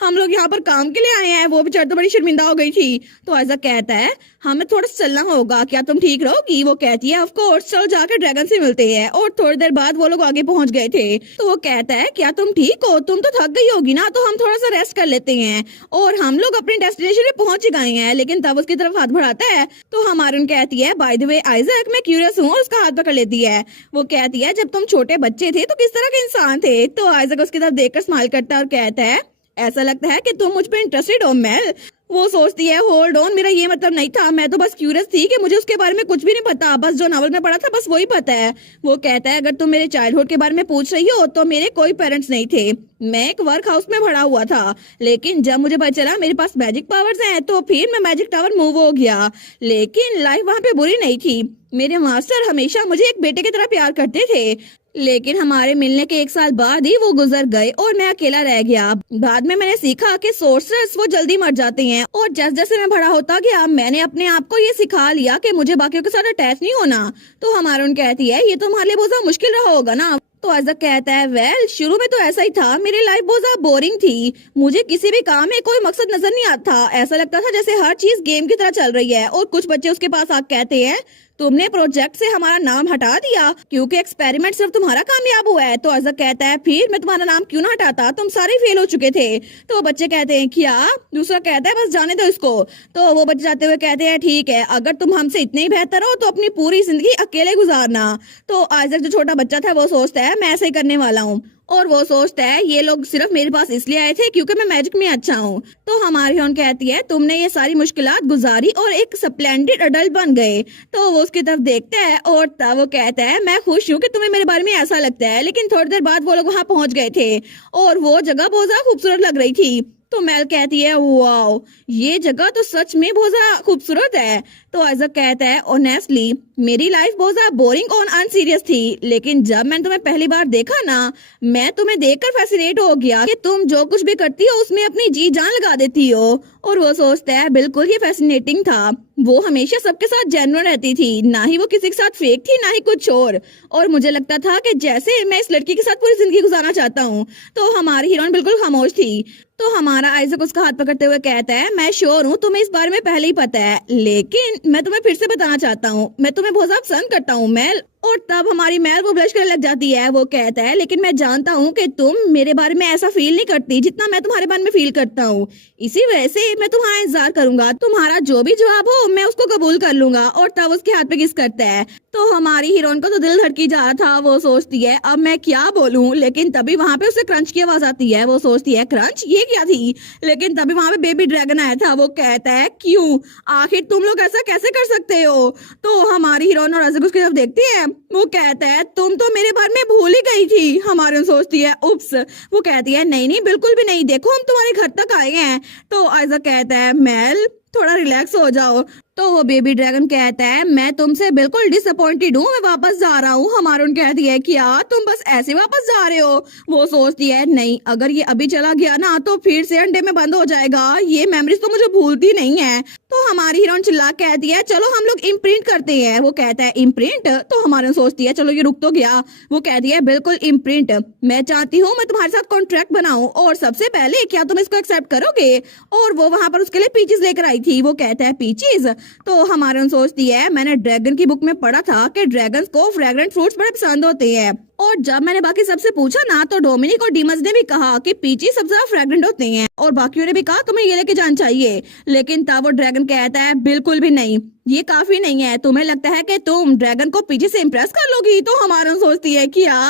हम लोग यहाँ पर काम के लिए आए हैं? वो बेचारी तो बड़ी शर्मिंदा हो गई थी। तो ऐसा कहता है, हमें थोड़ा चलना होगा, क्या तुम ठीक रहोगी? वो कहती है, ऑफ कोर्स, चलो जाकर ड्रैगन से मिलते हैं। और थोड़ी देर बाद वो लोग आगे पहुंच गए थे। तो वो कहता है, क्या तुम ठीक हो? तुम तो थक गई होगी ना, तो हम थोड़ा सा रेस्ट कर लेते हैं। और हम लोग अपने डेस्टिनेशन पे पहुंच गए हैं। लेकिन तब उसकी तरफ हाथ बढ़ाता है। तो हमारी कहती है, बाय द वे आइजक, मैं क्यूरियस हूँ, और उसका हाथ पकड़ लेती है। वो कहती है, जब तुम छोटे बच्चे थे तो किस तरह के इंसान थे? तो आइजक उसकी तरफ देखकर स्माइल करता है और कहता है, ऐसा लगता है कि तुम मुझ पे इंटरेस्टेड हो मेल। वो सोचती है होल्ड ऑन, मेरा ये मतलब नहीं था, मैं तो बस क्यूरियस थी कि मुझे उसके बारे में कुछ भी नहीं पता, बस जो नॉवल में पढ़ा था बस वही पता है। वो कहता है अगर तुम मेरे चाइल्डहुड के बारे में पूछ रही हो तो मेरे कोई पेरेंट्स नहीं थे, मैं एक वर्क हाउस में पढ़ा हुआ था, लेकिन जब मुझे पता चला मेरे पास मैजिक पावर्स हैं तो फिर मैं मैजिक टावर मूव हो गया। लेकिन लाइफ वहाँ पे बुरी नहीं थी, मेरे मास्टर हमेशा मुझे एक बेटे की तरह प्यार करते थे, लेकिन हमारे मिलने के 1 साल बाद ही वो गुजर गए और मैं अकेला रह गया। बाद में मैंने सीखा कि सोर्सर्स वो जल्दी मर जाते हैं, और जैसे जैसे मैं बड़ा होता गया मैंने अपने आप को ये सिखा लिया कि मुझे बाकियों के साथ अटैच नहीं होना। तो हमारे कहती है ये तो हमारे लिए बहुत ज्यादा मुश्किल रहा होगा ना। तो आज़ा कहता है वेल शुरू में तो ऐसा ही था, मेरी लाइफ बहुत ज्यादा बोरिंग थी, मुझे किसी भी काम में कोई मकसद नजर नहीं आता, ऐसा लगता था जैसे हर चीज गेम की तरह चल रही है। और कुछ बच्चे उसके पास आकर कहते हैं तुमने प्रोजेक्ट से हमारा नाम हटा दिया क्योंकि एक्सपेरिमेंट सिर्फ तुम्हारा कामयाब हुआ है। तो आज़ा कहता है फिर मैं तुम्हारा नाम क्यों ना हटाता, तुम सारे फेल हो चुके थे। तो बच्चे कहते हैं क्या, दूसरा कहता है बस जाने दो इसको। तो वो बच्चे जाते हुए कहते हैं ठीक है, अगर तुम हमसे इतने ही बेहतर हो तो अपनी पूरी जिंदगी अकेले गुजारना। तो आइजक जो छोटा बच्चा था वो सोचता है मैं ऐसे ही करने वाला हूँ, और वो सोचता है ये लोग सिर्फ मेरे पास इसलिए आए थे क्योंकि मैं मैजिक में अच्छा हूँ। तो हमारी ह्योन कहती है तुमने ये सारी मुश्किलात गुजारी और एक स्प्लेंडेड अडल्ट बन गए। तो वो उसकी तरफ देखता है और तब वो कहता है मैं खुश हूँ कि तुम्हें मेरे बारे में ऐसा लगता है। लेकिन थोड़ी देर बाद वो लोग वहाँ पहुंच गए थे और वो जगह बहुत ज्यादा खूबसूरत लग रही थी। तो मेल कहती है वाओ ये जगह तो सच में बहुत ज्यादा खूबसूरत है। तो आइजक कहता है ऑनेस्टली मेरी लाइफ बहुत ज्यादा बोरिंग और अनसीरियस थी, लेकिन जब मैंने तुम्हें पहली बार देखा ना मैं तुम्हें देखकर फैसिनेट हो गया कि तुम जो कुछ भी करती हो उसमें अपनी जी जान लगा देती हो। और वो सोचता है बिल्कुल ये फैसिनेटिंग था, वो हमेशा सबके साथ जेन्युइन रहती थी, ना ही वो किसी के साथ फेक थी ना ही कुछ और मुझे लगता था कि जैसे मैं इस लड़की के साथ पूरी जिंदगी गुजारना चाहता हूँ। तो हमारी हीरोइन बिल्कुल खामोश थी। तो हमारा आइजक उसका हाथ पकड़ते हुए कहता है मैं श्योर हूँ तुम्हें इस बारे में पहले ही पता है, लेकिन मैं तुम्हें फिर से बताना चाहता हूँ मैं तुम्हें बहुत ज्यादा पसंद करता हूँ मेल। और तब हमारी मेल वो ब्लश करने लग जाती है। वो कहता है लेकिन मैं जानता हूँ कि तुम मेरे बारे में ऐसा फील नहीं करती जितना मैं तुम्हारे बारे में फील करता हूँ, इसी वजह से मैं तुम्हारा इंतजार करूंगा, तुम्हारा जो भी जवाब हो मैं उसको कबूल कर लूंगा। और तब उसके हाथ पे किस करता है। तो हमारी हीरोइन को तो दिल धड़की जा रहा था, वो सोचती है अब मैं क्या बोलूं, लेकिन तभी वहां पे उसे क्रंच की आवाज आती है। वो सोचती है क्रंच ये क्या थी, लेकिन तभी वहां पे बेबी ड्रैगन आया था। वो कहता है क्यों, आखिर तुम लोग ऐसा कैसे कर सकते हो। तो हमारी हीरोइन और अजक उसकी तरफ देखती है। वो कहता है तुम तो मेरे बारे में भूल ही गई थी। हमारी सोचती है उप्स। वो कहती है नहीं नहीं बिल्कुल भी नहीं, देखो हम तुम्हारे घर तक आए हैं। तो आइजक कहता है मेल थोड़ा रिलैक्स हो जाओ। तो वो बेबी ड्रैगन कहता है मैं तुमसे बिल्कुल डिसअपॉइंटेड हूँ, मैं वापस जा रहा हूँ। हमारून कहती है क्या तुम बस ऐसे वापस जा रहे हो। वो सोचती है नहीं अगर ये अभी चला गया ना तो फिर से अंडे में बंद हो जाएगा, ये मेमोरीज तो मुझे भूलती नहीं है। तो हमारी हीरोइन चिल्ला कहती है चलो हम लोग इम्प्रिंट करते हैं। वो कहता है इम्प्रिंट। तो हमारी सोचती है चलो ये रुक तो गया। वो कहती है बिल्कुल इम्प्रिंट, मैं चाहती हूँ मैं तुम्हारे साथ कॉन्ट्रैक्ट बनाऊं और सबसे पहले क्या तुम इसको एक्सेप्ट करोगे। और वो वहां पर उसके लिए पीचेस लेकर आई थी। वो कहता है पीचेस। तो हमारे सोचती है मैंने ड्रैगन की बुक में पढ़ा था कि ड्रैगन्स को फ्रेग्रेंट फ्रूट्स बड़े पसंद होते हैं, और जब मैंने बाकी सबसे पूछा ना तो डोमिनिक और डीमस ने भी कहा कि पीची सबसे ज्यादा फ्रेग्रेंट होते हैं, और बाकियों ने भी कहा तुम्हें ये लेके जाना चाहिए। लेकिन तब वो ड्रैगन कहता है बिल्कुल भी नहीं, ये काफी नहीं है, तुम्हें लगता है कि तुम ड्रैगन को पीछे से इम्प्रेस कर लोगी। तो हमारा सोचती है क्या।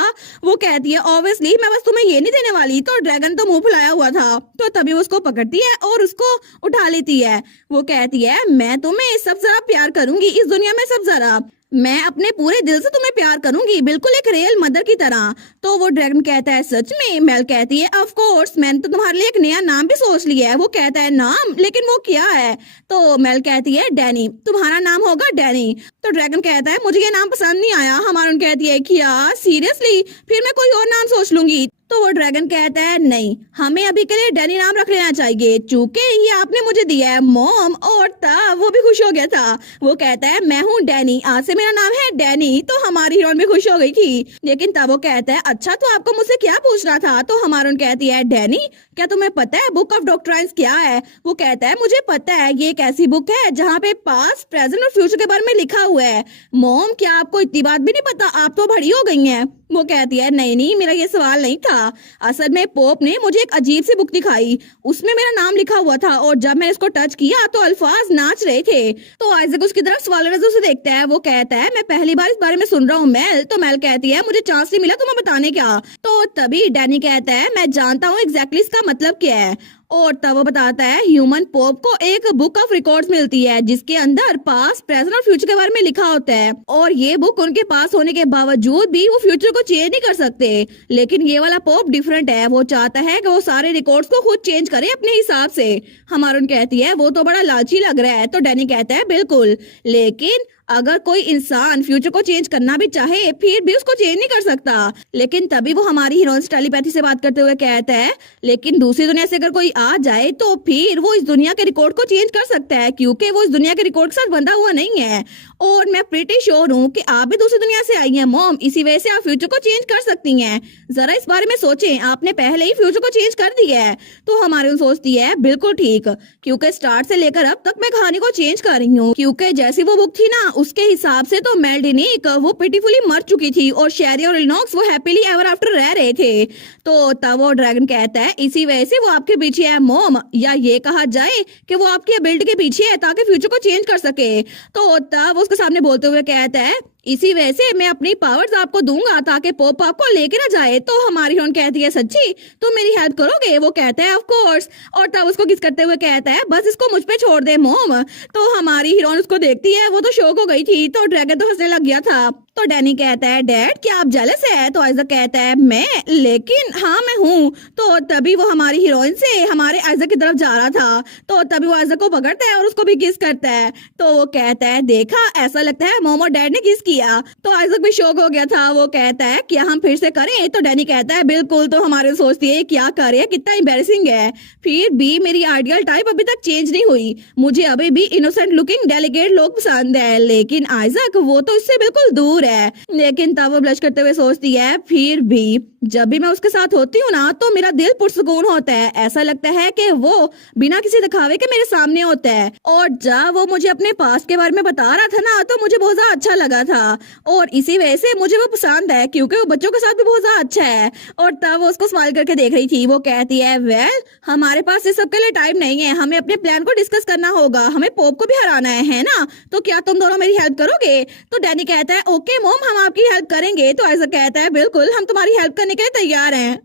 वो कहती है ऑब्वियसली मैं बस तुम्हें ये नहीं देने वाली। तो ड्रैगन तो मुंह फुलाया हुआ था। तो तभी वो उसको पकड़ती है और उसको उठा लेती है। वो कहती है मैं तुम्हें सब जरा प्यार करूंगी इस दुनिया में, सब जरा मैं अपने पूरे दिल से तुम्हें प्यार करूंगी बिल्कुल एक रियल मदर की तरह। तो वो ड्रैगन कहता है सच में। मेल कहती है ऑफ कोर्स मैंने तो तुम्हारे लिए एक नया नाम भी सोच लिया है। वो कहता है नाम, लेकिन वो क्या है। तो मेल कहती है डैनी, तुम्हारा नाम होगा डैनी। तो ड्रैगन कहता है मुझे ये नाम पसंद नहीं आया। हमारा कहती है क्या सीरियसली, फिर मैं कोई और नाम सोच लूंगी। तो वो ड्रैगन कहता है नहीं हमें अभी के लिए डैनी नाम रख लेना चाहिए चूंकि ये आपने मुझे दिया है मॉम। और तब वो भी खुश हो गया था। वो कहता है मैं हूँ डैनी, आज से मेरा नाम है डैनी। तो हमारी हीरोइन भी खुश हो गई थी। लेकिन तब वो कहता है अच्छा तो आपको मुझसे क्या पूछना था। तो हमारी कहती है डैनी क्या तुम्हें पता है बुक ऑफ डॉक्ट्राइन्स क्या है। वो कहता है मुझे पता है, ये एक ऐसी बुक है जहाँ पे पास्ट प्रेजेंट और फ्यूचर के बारे में लिखा हुआ है। मॉम क्या आपको इतनी बात भी नहीं पता, आप तो बड़ी हो गई हैं। वो कहती है नहीं नहीं, मेरा ये सवाल नहीं था। असल में पोप ने मुझे एक अजीब सी बुक दिखाई, उसमें मेरा नाम लिखा हुआ था और जब मैंने इसको टच किया तो अल्फाज नाच रहे थे। तो आइजक उसकी तरफ सवाल नजर से देखता है। वो कहता है मैं पहली बार इस बारे में सुन रहा हूँ मेल। तो मेल कहती है मुझे चांस नहीं मिला तुम्हें बताने का। तो तभी डैनी कहता है मैं जानता हूँ एग्जैक्टली इसका मतलब क्या है। और तब वो बताता है ह्यूमन पोप को एक बुक ऑफ रिकॉर्ड्स मिलती है जिसके अंदर पास्ट प्रेजेंट और फ्यूचर के बारे में लिखा होता है। और ये बुक उनके पास होने के बावजूद भी वो फ्यूचर को चेंज नहीं कर सकते। लेकिन ये वाला पोप डिफरेंट है, वो चाहता है कि वो सारे रिकॉर्ड्स को खुद चेंज करे अपने हिसाब से। हमारून कहती है वो तो बड़ा लालची लग रहा है। तो डैनी कहता है बिल्कुल, लेकिन अगर कोई इंसान फ्यूचर को चेंज करना भी चाहे फिर भी उसको चेंज नहीं कर सकता। लेकिन तभी वो हमारी हीरोइन से टेलीपैथी से बात करते हुए कहता है लेकिन दूसरी दुनिया से अगर कोई आ जाए तो फिर वो इस दुनिया के रिकॉर्ड को चेंज कर सकता है क्योंकि वो इस दुनिया के रिकॉर्ड के साथ बंधा हुआ नहीं है। और मैं प्रीटी श्योर हूँ कि आप भी दूसरी दुनिया से आई हैं मॉम, इसी वजह से आप फ्यूचर को चेंज कर सकती हैं। जरा इस बारे में सोचें, आपने पहले ही फ्यूचर को चेंज कर दिया है। तो हमारी सोचती है बिल्कुल ठीक, क्योंकि स्टार्ट से लेकर अब तक मैं कहानी को चेंज कर रही हूँ। क्योंकि जैसी वो बुक थी ना उसके हिसाब से तो मेल्डिनिक वो पिटीफुली मर चुकी थी और शेरी और इलिनॉक्स वो हैप्पीली एवर आफ्टर रह रहे थे। तो तब वो ड्रैगन कहता है इसी वजह से वो आपके पीछे है मॉम, या ये कहा जाए कि वो आपकी एबिलिटी के पीछे है ताकि फ्यूचर को चेंज कर सके। तो तब वो उसके सामने बोलते हुए कहता है इसी वजह से मैं अपनी पावर्स आपको दूंगा ताकि पोप आपको लेके ना जाए। तो हमारी हीरोइन कहती है सच्ची तुम मेरी हेल्प करोगे? वो कहता है ऑफ कोर्स। और तब उसको किस करते हुए कहता है बस इसको मुझ पे छोड़ दे मॉम। तो हमारी हीरोइन उसको देखती है, वो तो शौक हो गई थी। तो ड्रैगन तो हंसने लग गया था। तो डैनी कहता है डैड क्या आप जेलस है? तो आइजक कहता है मैं, लेकिन हाँ मैं हूँ। तो तभी वो हमारी हीरोइन से हमारे आइजक की तरफ जा रहा था। तो तभी वो आइजक को पकड़ता है और उसको भी किस करता है। तो वो कहता है देखा ऐसा लगता है मॉम और डैड ने किस किया। तो आइजक भी शौक हो गया था। वो कहता है क्या हम फिर से करें? तो डैनी कहता है बिल्कुल। तो हमारे सोचती है क्या करे, कितना एम्बैरेसिंग है। फिर भी मेरी आइडियल टाइप अभी तक चेंज नहीं हुई, मुझे अभी भी इनोसेंट लुकिंग डेलिकेट लोग पसंद है। लेकिन आइजक वो तो इससे बिल्कुल दूर है। लेकिन तब वो ब्लश करते हुए सोचती है फिर भी जब भी मैं उसके साथ होती हूँ ना तो मेरा दिल पुरसुकून होता है, ऐसा लगता है कि वो बिना किसी दिखावे के मेरे सामने होता है। और जब वो मुझे अपने पास्ट के बारे में बता रहा था ना तो मुझे बहुत ज्यादा अच्छा लगा था और इसी वजह से मुझे वो पसंद है क्योंकि वो बच्चों के साथ भी बहुत ज्यादा अच्छा है। और तब वो उसको स्माइल करके देख रही थी। वो कहती है वेल हमारे पास इस सब के लिए टाइम नहीं है, हमें अपने प्लान को डिस्कस करना होगा, हमें पोप को भी हराना है ना? तो क्या तुम दोनों मेरी हेल्प करोगे? तो डैनी कहता है ओके मॉम हम आपकी हेल्प करेंगे। तो आइजक कहता है बिल्कुल हम तुम्हारी हेल्प करने के लिए तैयार हैं।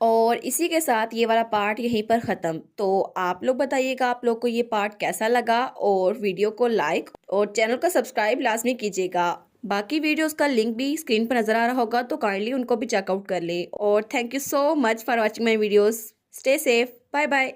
और इसी के साथ ये वाला पार्ट यहीं पर ख़त्म। तो आप लोग बताइएगा आप लोग को ये पार्ट कैसा लगा और वीडियो को लाइक और चैनल को सब्सक्राइब लाजमी कीजिएगा। बाकी वीडियोस का लिंक भी स्क्रीन पर नज़र आ रहा होगा तो काइंडली उनको भी चेकआउट कर ले। और thank you so much for watching my videos. Stay safe, bye bye.